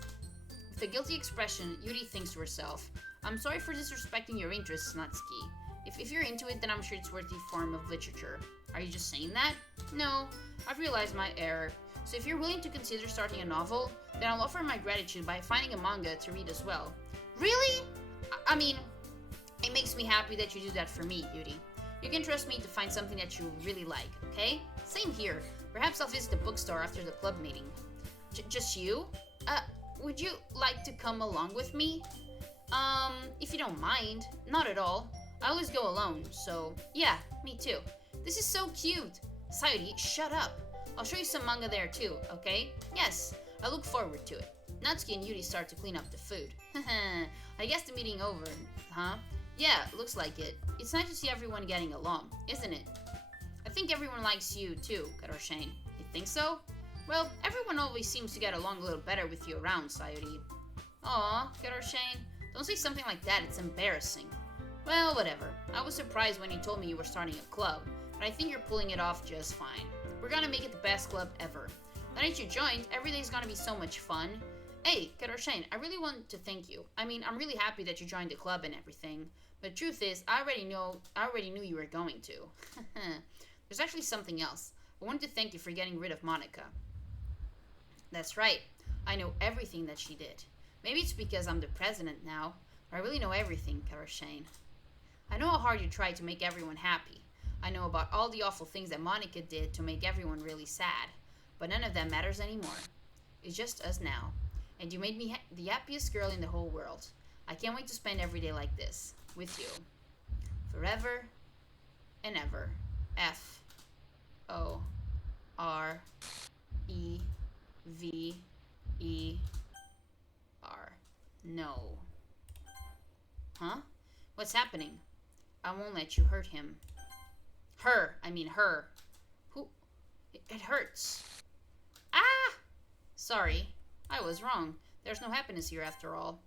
With a guilty expression, Yuri thinks to herself, I'm sorry for disrespecting your interests, Natsuki. If you're into it, then I'm sure it's worth the form of literature. Are you just saying that? No, I've realized my error. So if you're willing to consider starting a novel, then I'll offer my gratitude by finding a manga to read as well. Really? I mean, it makes me happy that you do that for me, Yuri. You can trust me to find something that you really like, okay? Same here. Perhaps I'll visit the bookstore after the club meeting. Just you? Would you like to come along with me? If you don't mind. Not at all. I always go alone, so yeah, me too. This is so cute. Sayuri, shut up. I'll show you some manga there too, okay? Yes, I look forward to it. Natsuki and Yuri start to clean up the food. I guess the meeting over, huh? Yeah, looks like it. It's nice to see everyone getting along, isn't it? I think everyone likes you too, Karoshane. You think so? Well, everyone always seems to get along a little better with you around, Sayuri. Aw, Karoshane, don't say something like that, it's embarrassing. Well, whatever. I was surprised when you told me you were starting a club, but I think you're pulling it off just fine. We're gonna make it the best club ever. The night you joined, every day's gonna be so much fun. Hey, Karoshane, I really want to thank you. I mean, I'm really happy that you joined the club and everything. But the truth is, I already knew you were going to. There's actually something else. I wanted to thank you for getting rid of Monica. That's right. I know everything that she did. Maybe it's because I'm the president now, but I really know everything, Karoshane. I know how hard you tried to make everyone happy. I know about all the awful things that Monica did to make everyone really sad. But none of that matters anymore. It's just us now. And you made me the happiest girl in the whole world. I can't wait to spend every day like this. With you. Forever and ever. F-O-R-E-V-E-R. No. Huh? What's happening? I won't let you hurt him. Her. Who? It hurts. Ah! Sorry. I was wrong. There's no happiness here after all.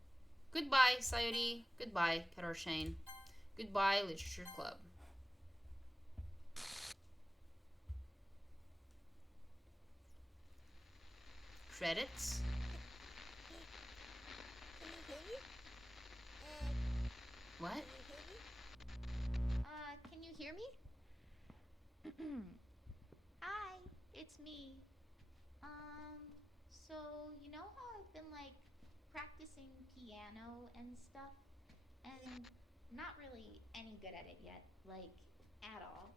Goodbye, Sayuri. Goodbye, Karoshane. Goodbye, Literature Club. Credits. What? Can you hear me? Hi, it's me. So you know how I've been like practicing piano and stuff, and not really any good at it yet, like at all.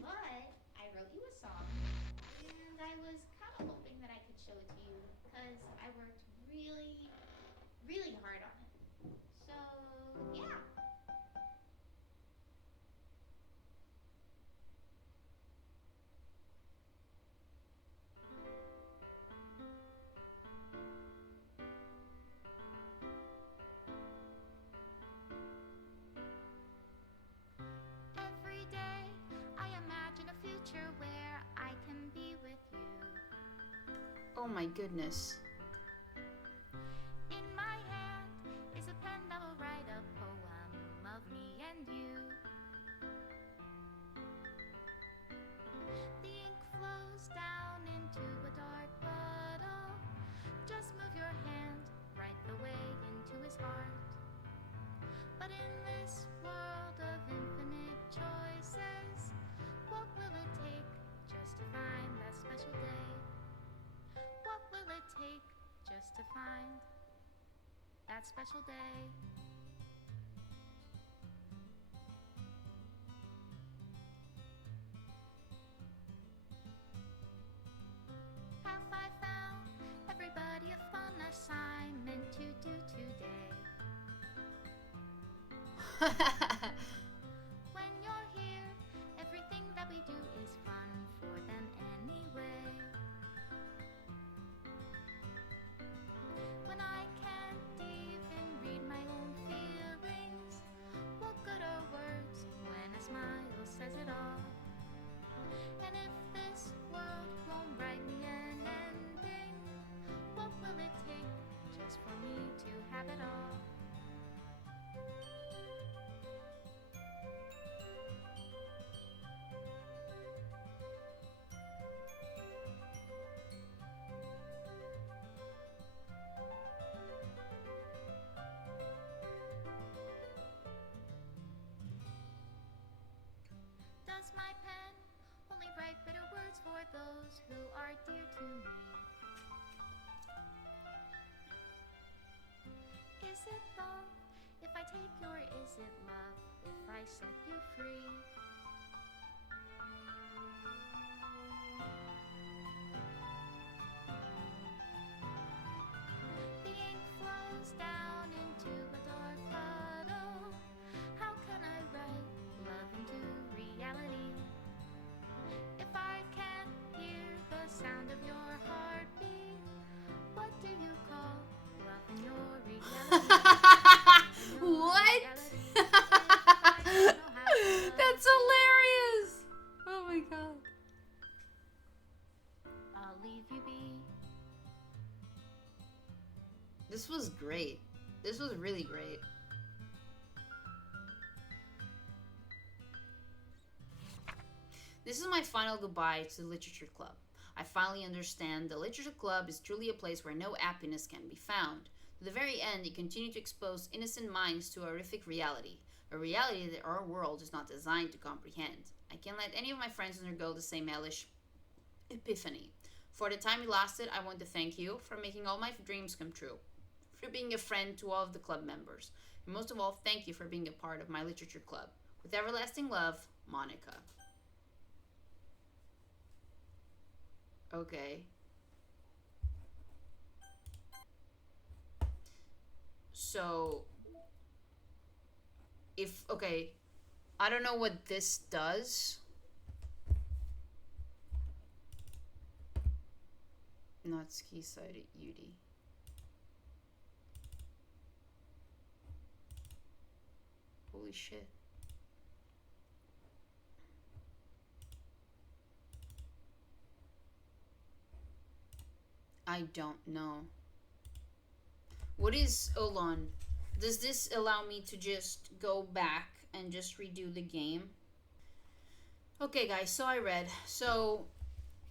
But I wrote you a song, and I was kind of hoping that I could show it to you because I worked really, really hard on it. So yeah. Every day I imagine a future where I can be with you. Oh my goodness. In my hand is a pen that will write a poem of me and you. The ink flows down into a dark puddle. Just move your hand right the way into his heart. But in this world of infinite choices, what will it take just to find that special day? What will it take just to find that special day? Have I found everybody a fun assignment to do today? When you're here, everything that we do is fun for them anyway. When I can't even read my own feelings, what good are words when a smile says it all? And if this world won't write me an ending, what will it take just for me to have it all? Is it love if I take your is it love if I set you free? The ink flows down into a dark puddle. How can I write love into reality if I can't hear the sound of your heartbeat? What do you call love in your reality? What? That's hilarious. Oh my god. I'll leave you be. This was great. This was really great. This is my final goodbye to the Literature Club. I finally understand the Literature Club is truly a place where no happiness can be found. To the very end, you continue to expose innocent minds to a horrific reality, a reality that our world is not designed to comprehend. I can't let any of my friends undergo the same hellish epiphany. For the time it lasted, I want to thank you for making all my dreams come true, for being a friend to all of the club members, and most of all, thank you for being a part of my Literature Club. With everlasting love, Monica. Okay. So, okay, I don't know what this does. Not ski side at UD. Holy shit. I don't know. What is, hold on. Does this allow me to just go back and just redo the game? Okay, guys, so I read. So,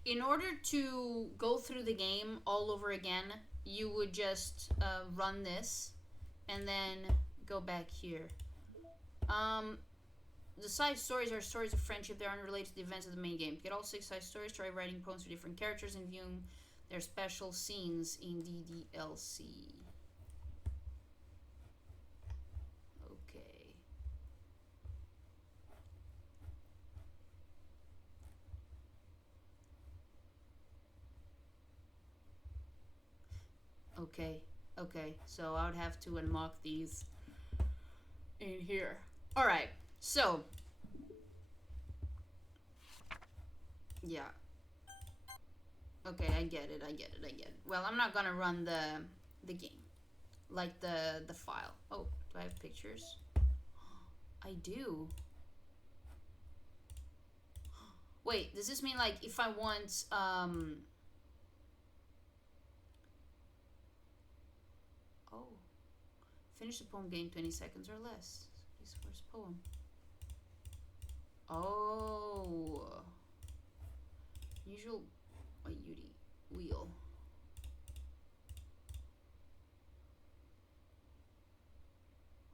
in order to go through the game all over again, you would just run this and then go back here. The side stories are stories of friendship that are unrelated to the events of the main game. Get all 6 side stories, try writing poems for different characters and viewing their special scenes in DDLC. Okay. Okay. Okay. So I would have to unlock these in here. Alright. So. Yeah. Okay, I get it. Well, I'm not gonna run the game. Like the file. Oh, do I have pictures? I do. Wait, does this mean like if I want oh, finish the poem game 20 seconds or less. His first poem. Oh. Usual Yudi wheel.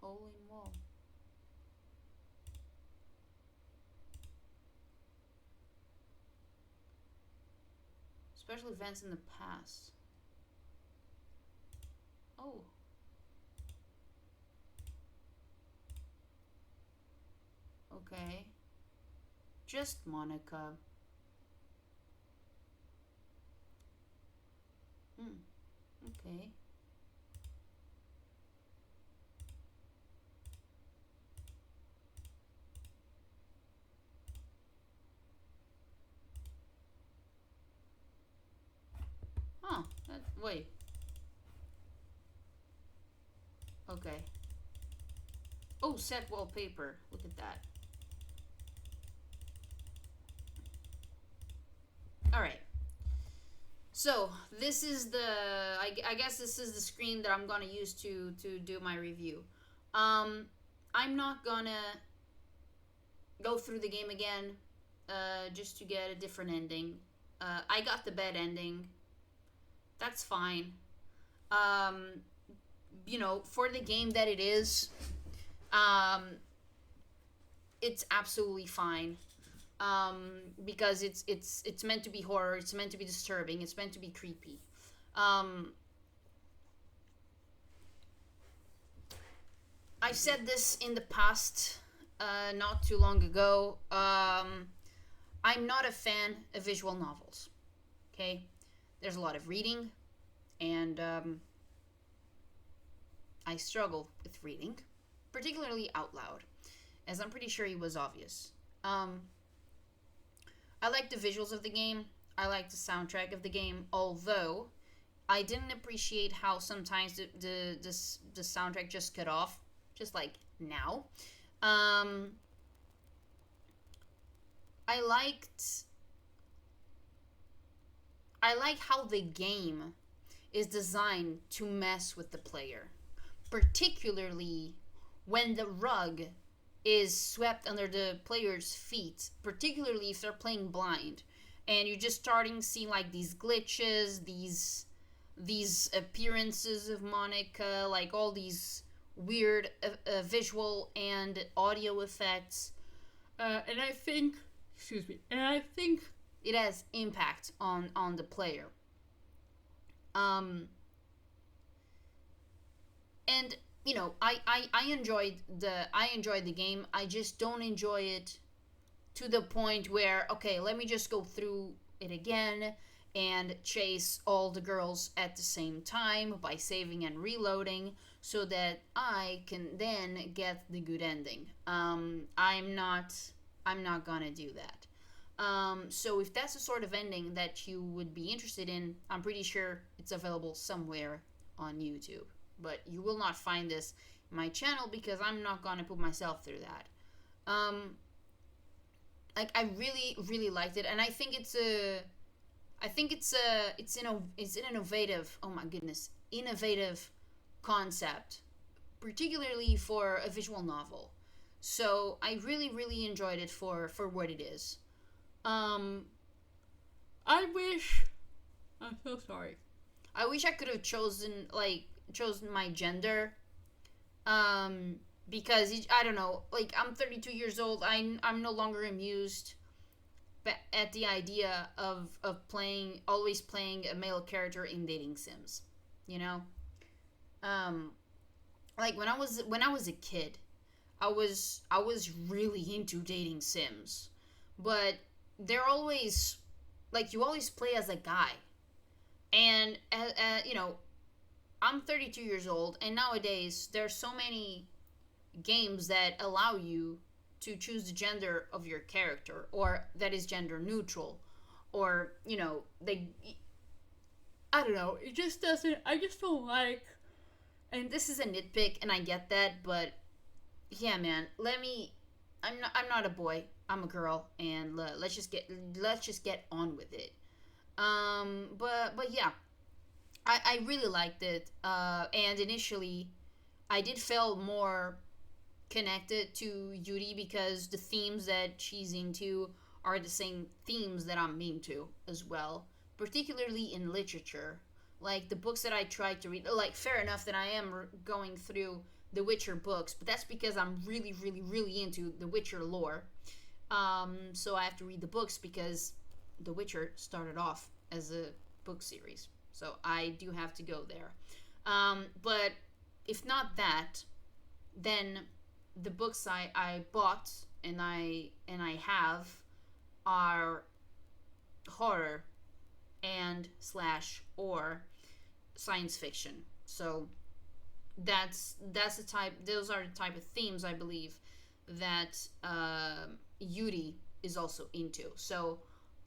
Hole in wall. Special events in the past. Oh. Okay. Just Monica. Okay. Huh. Wait. Okay. Oh, set wallpaper. Look at that. Alright. So, this is the... I guess this is the screen that I'm gonna use to do my review. I'm not gonna go through the game again just to get a different ending. I got the bad ending. That's fine. You know, for the game that it is, it's absolutely fine. Because it's meant to be horror, it's meant to be disturbing, it's meant to be creepy. I said this in the past, not too long ago. I'm not a fan of visual novels. Okay, there's a lot of reading, and I struggle with reading, particularly out loud, as I'm pretty sure it was obvious. Um, I like the visuals of the game. I like the soundtrack of the game, although I didn't appreciate how sometimes the soundtrack just cut off, just like now. Um, I liked I like how the game is designed to mess with the player, particularly when the rug is swept under the player's feet, particularly if they're playing blind, and you're just starting seeing like these glitches, these appearances of Monica, like all these weird visual and audio effects. And I think, excuse me, and I think it has impact on the player. Um, and I enjoyed the game. I just don't enjoy it to the point where, okay, let me just go through it again and chase all the girls at the same time by saving and reloading so that I can then get the good ending. I'm not gonna do that. So if that's the sort of ending that you would be interested in, I'm pretty sure it's available somewhere on YouTube. But you will not find this in my channel because I'm not gonna put myself through that. Like I really really liked it, and I think it's an innovative, oh my goodness, innovative concept, particularly for a visual novel. So I really really enjoyed it for what it is. Um, I wish. I'm so sorry. I wish I could have chosen my gender. Um, because I don't know. Like I'm 32 years old. I'm no longer amused at the idea of playing always playing a male character in dating sims. You know. Um, like when I was a kid, I was really into dating sims, but they're always like you always play as a guy, and I'm 32 years old, and nowadays there's so many games that allow you to choose the gender of your character, or that is gender neutral, or they. I don't know. It just doesn't. I just don't like. And this is a nitpick, and I get that, but yeah, man. Let me. I'm not a boy. I'm a girl, and let's just get on with it. But yeah, I really liked it. And initially, I did feel more connected to Yuri because the themes that she's into are the same themes that I'm into as well, particularly in literature. Like the books that I tried to read, like fair enough that I am going through the Witcher books, but that's because I'm really, really, really into the Witcher lore. So I have to read the books because The Witcher started off as a book series. So I do have to go there. But if not that, then the books I bought and I have are horror and slash or science fiction. So that's the type. Those are the type of themes I believe that Yuri is also into. So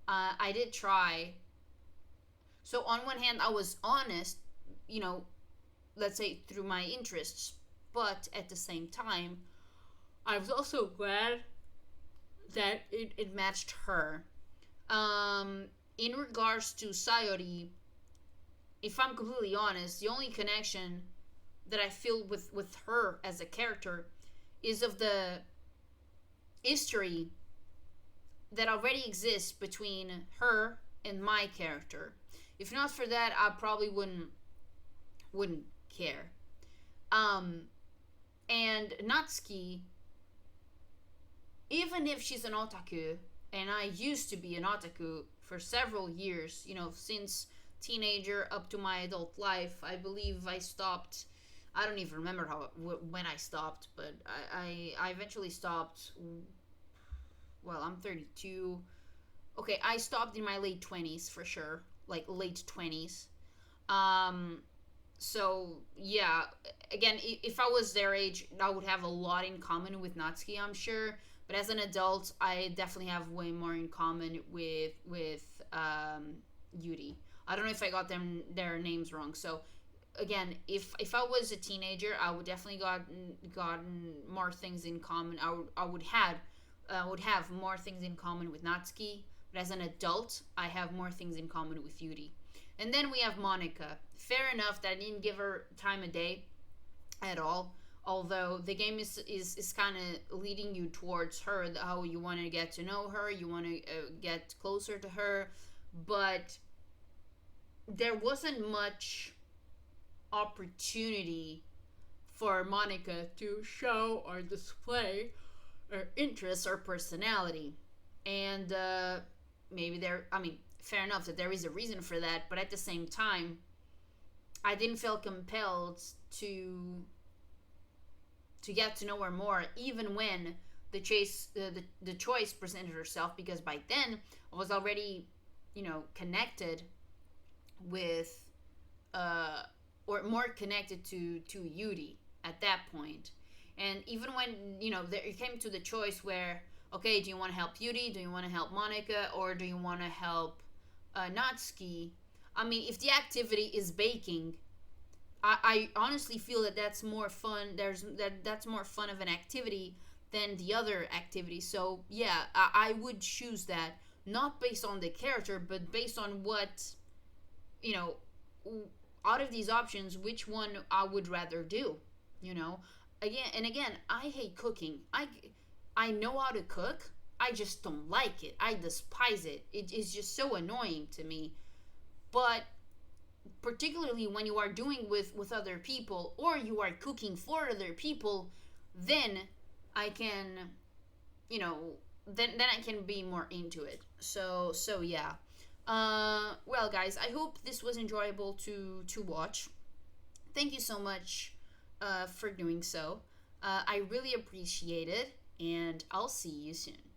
I did try. So on one hand, I was honest, you know, let's say through my interests, but at the same time, I was also glad that it matched her. In regards to Sayori, if I'm completely honest, the only connection that I feel with her as a character is of the history that already exists between her and my character. If not for that, I probably wouldn't care. Um, and Natsuki, even if she's an otaku, and I used to be an otaku for several years, since teenager up to my adult life, I believe I stopped. I don't even remember when I stopped, but I eventually stopped. Well, I'm 32. Okay, I stopped in my late 20s for sure, like late 20s. Um, so yeah, again, if I was their age, I would have a lot in common with Natsuki, I'm sure. But as an adult, I definitely have way more in common with Yuri. I don't know if I got their names wrong. So again, if I was a teenager, I would definitely gotten more things in common. I would have more things in common with Natsuki. But as an adult, I have more things in common with Yuri. And then we have Monica. Fair enough that I didn't give her time of day at all. Although the game is kind of leading you towards her, how you want to get to know her, you want to get closer to her, but there wasn't much opportunity for Monica to show or display her interests or personality. And maybe I mean, fair enough that there is a reason for that, but at the same time, I didn't feel compelled to to get to know her more, even when the choice presented herself, because by then I was already, connected with or more connected to Yuri at that point. And even when there it came to the choice where, okay, do you want to help Yuri? Do you want to help Monica? Or do you want to help Natsuki? I mean, if the activity is baking, I honestly feel that that's more fun. That's more fun of an activity than the other activity. So yeah, I would choose that, not based on the character, but based on what you know out of these options, which one I would rather do. You know, again, I hate cooking. I know how to cook. I just don't like it. I despise it. It is just so annoying to me. But particularly when you are doing with other people, or you are cooking for other people, then I can, you know, then I can be more into it. So yeah. Well, guys, I hope this was enjoyable to watch. Thank you so much for doing so. I really appreciate it, and I'll see you soon.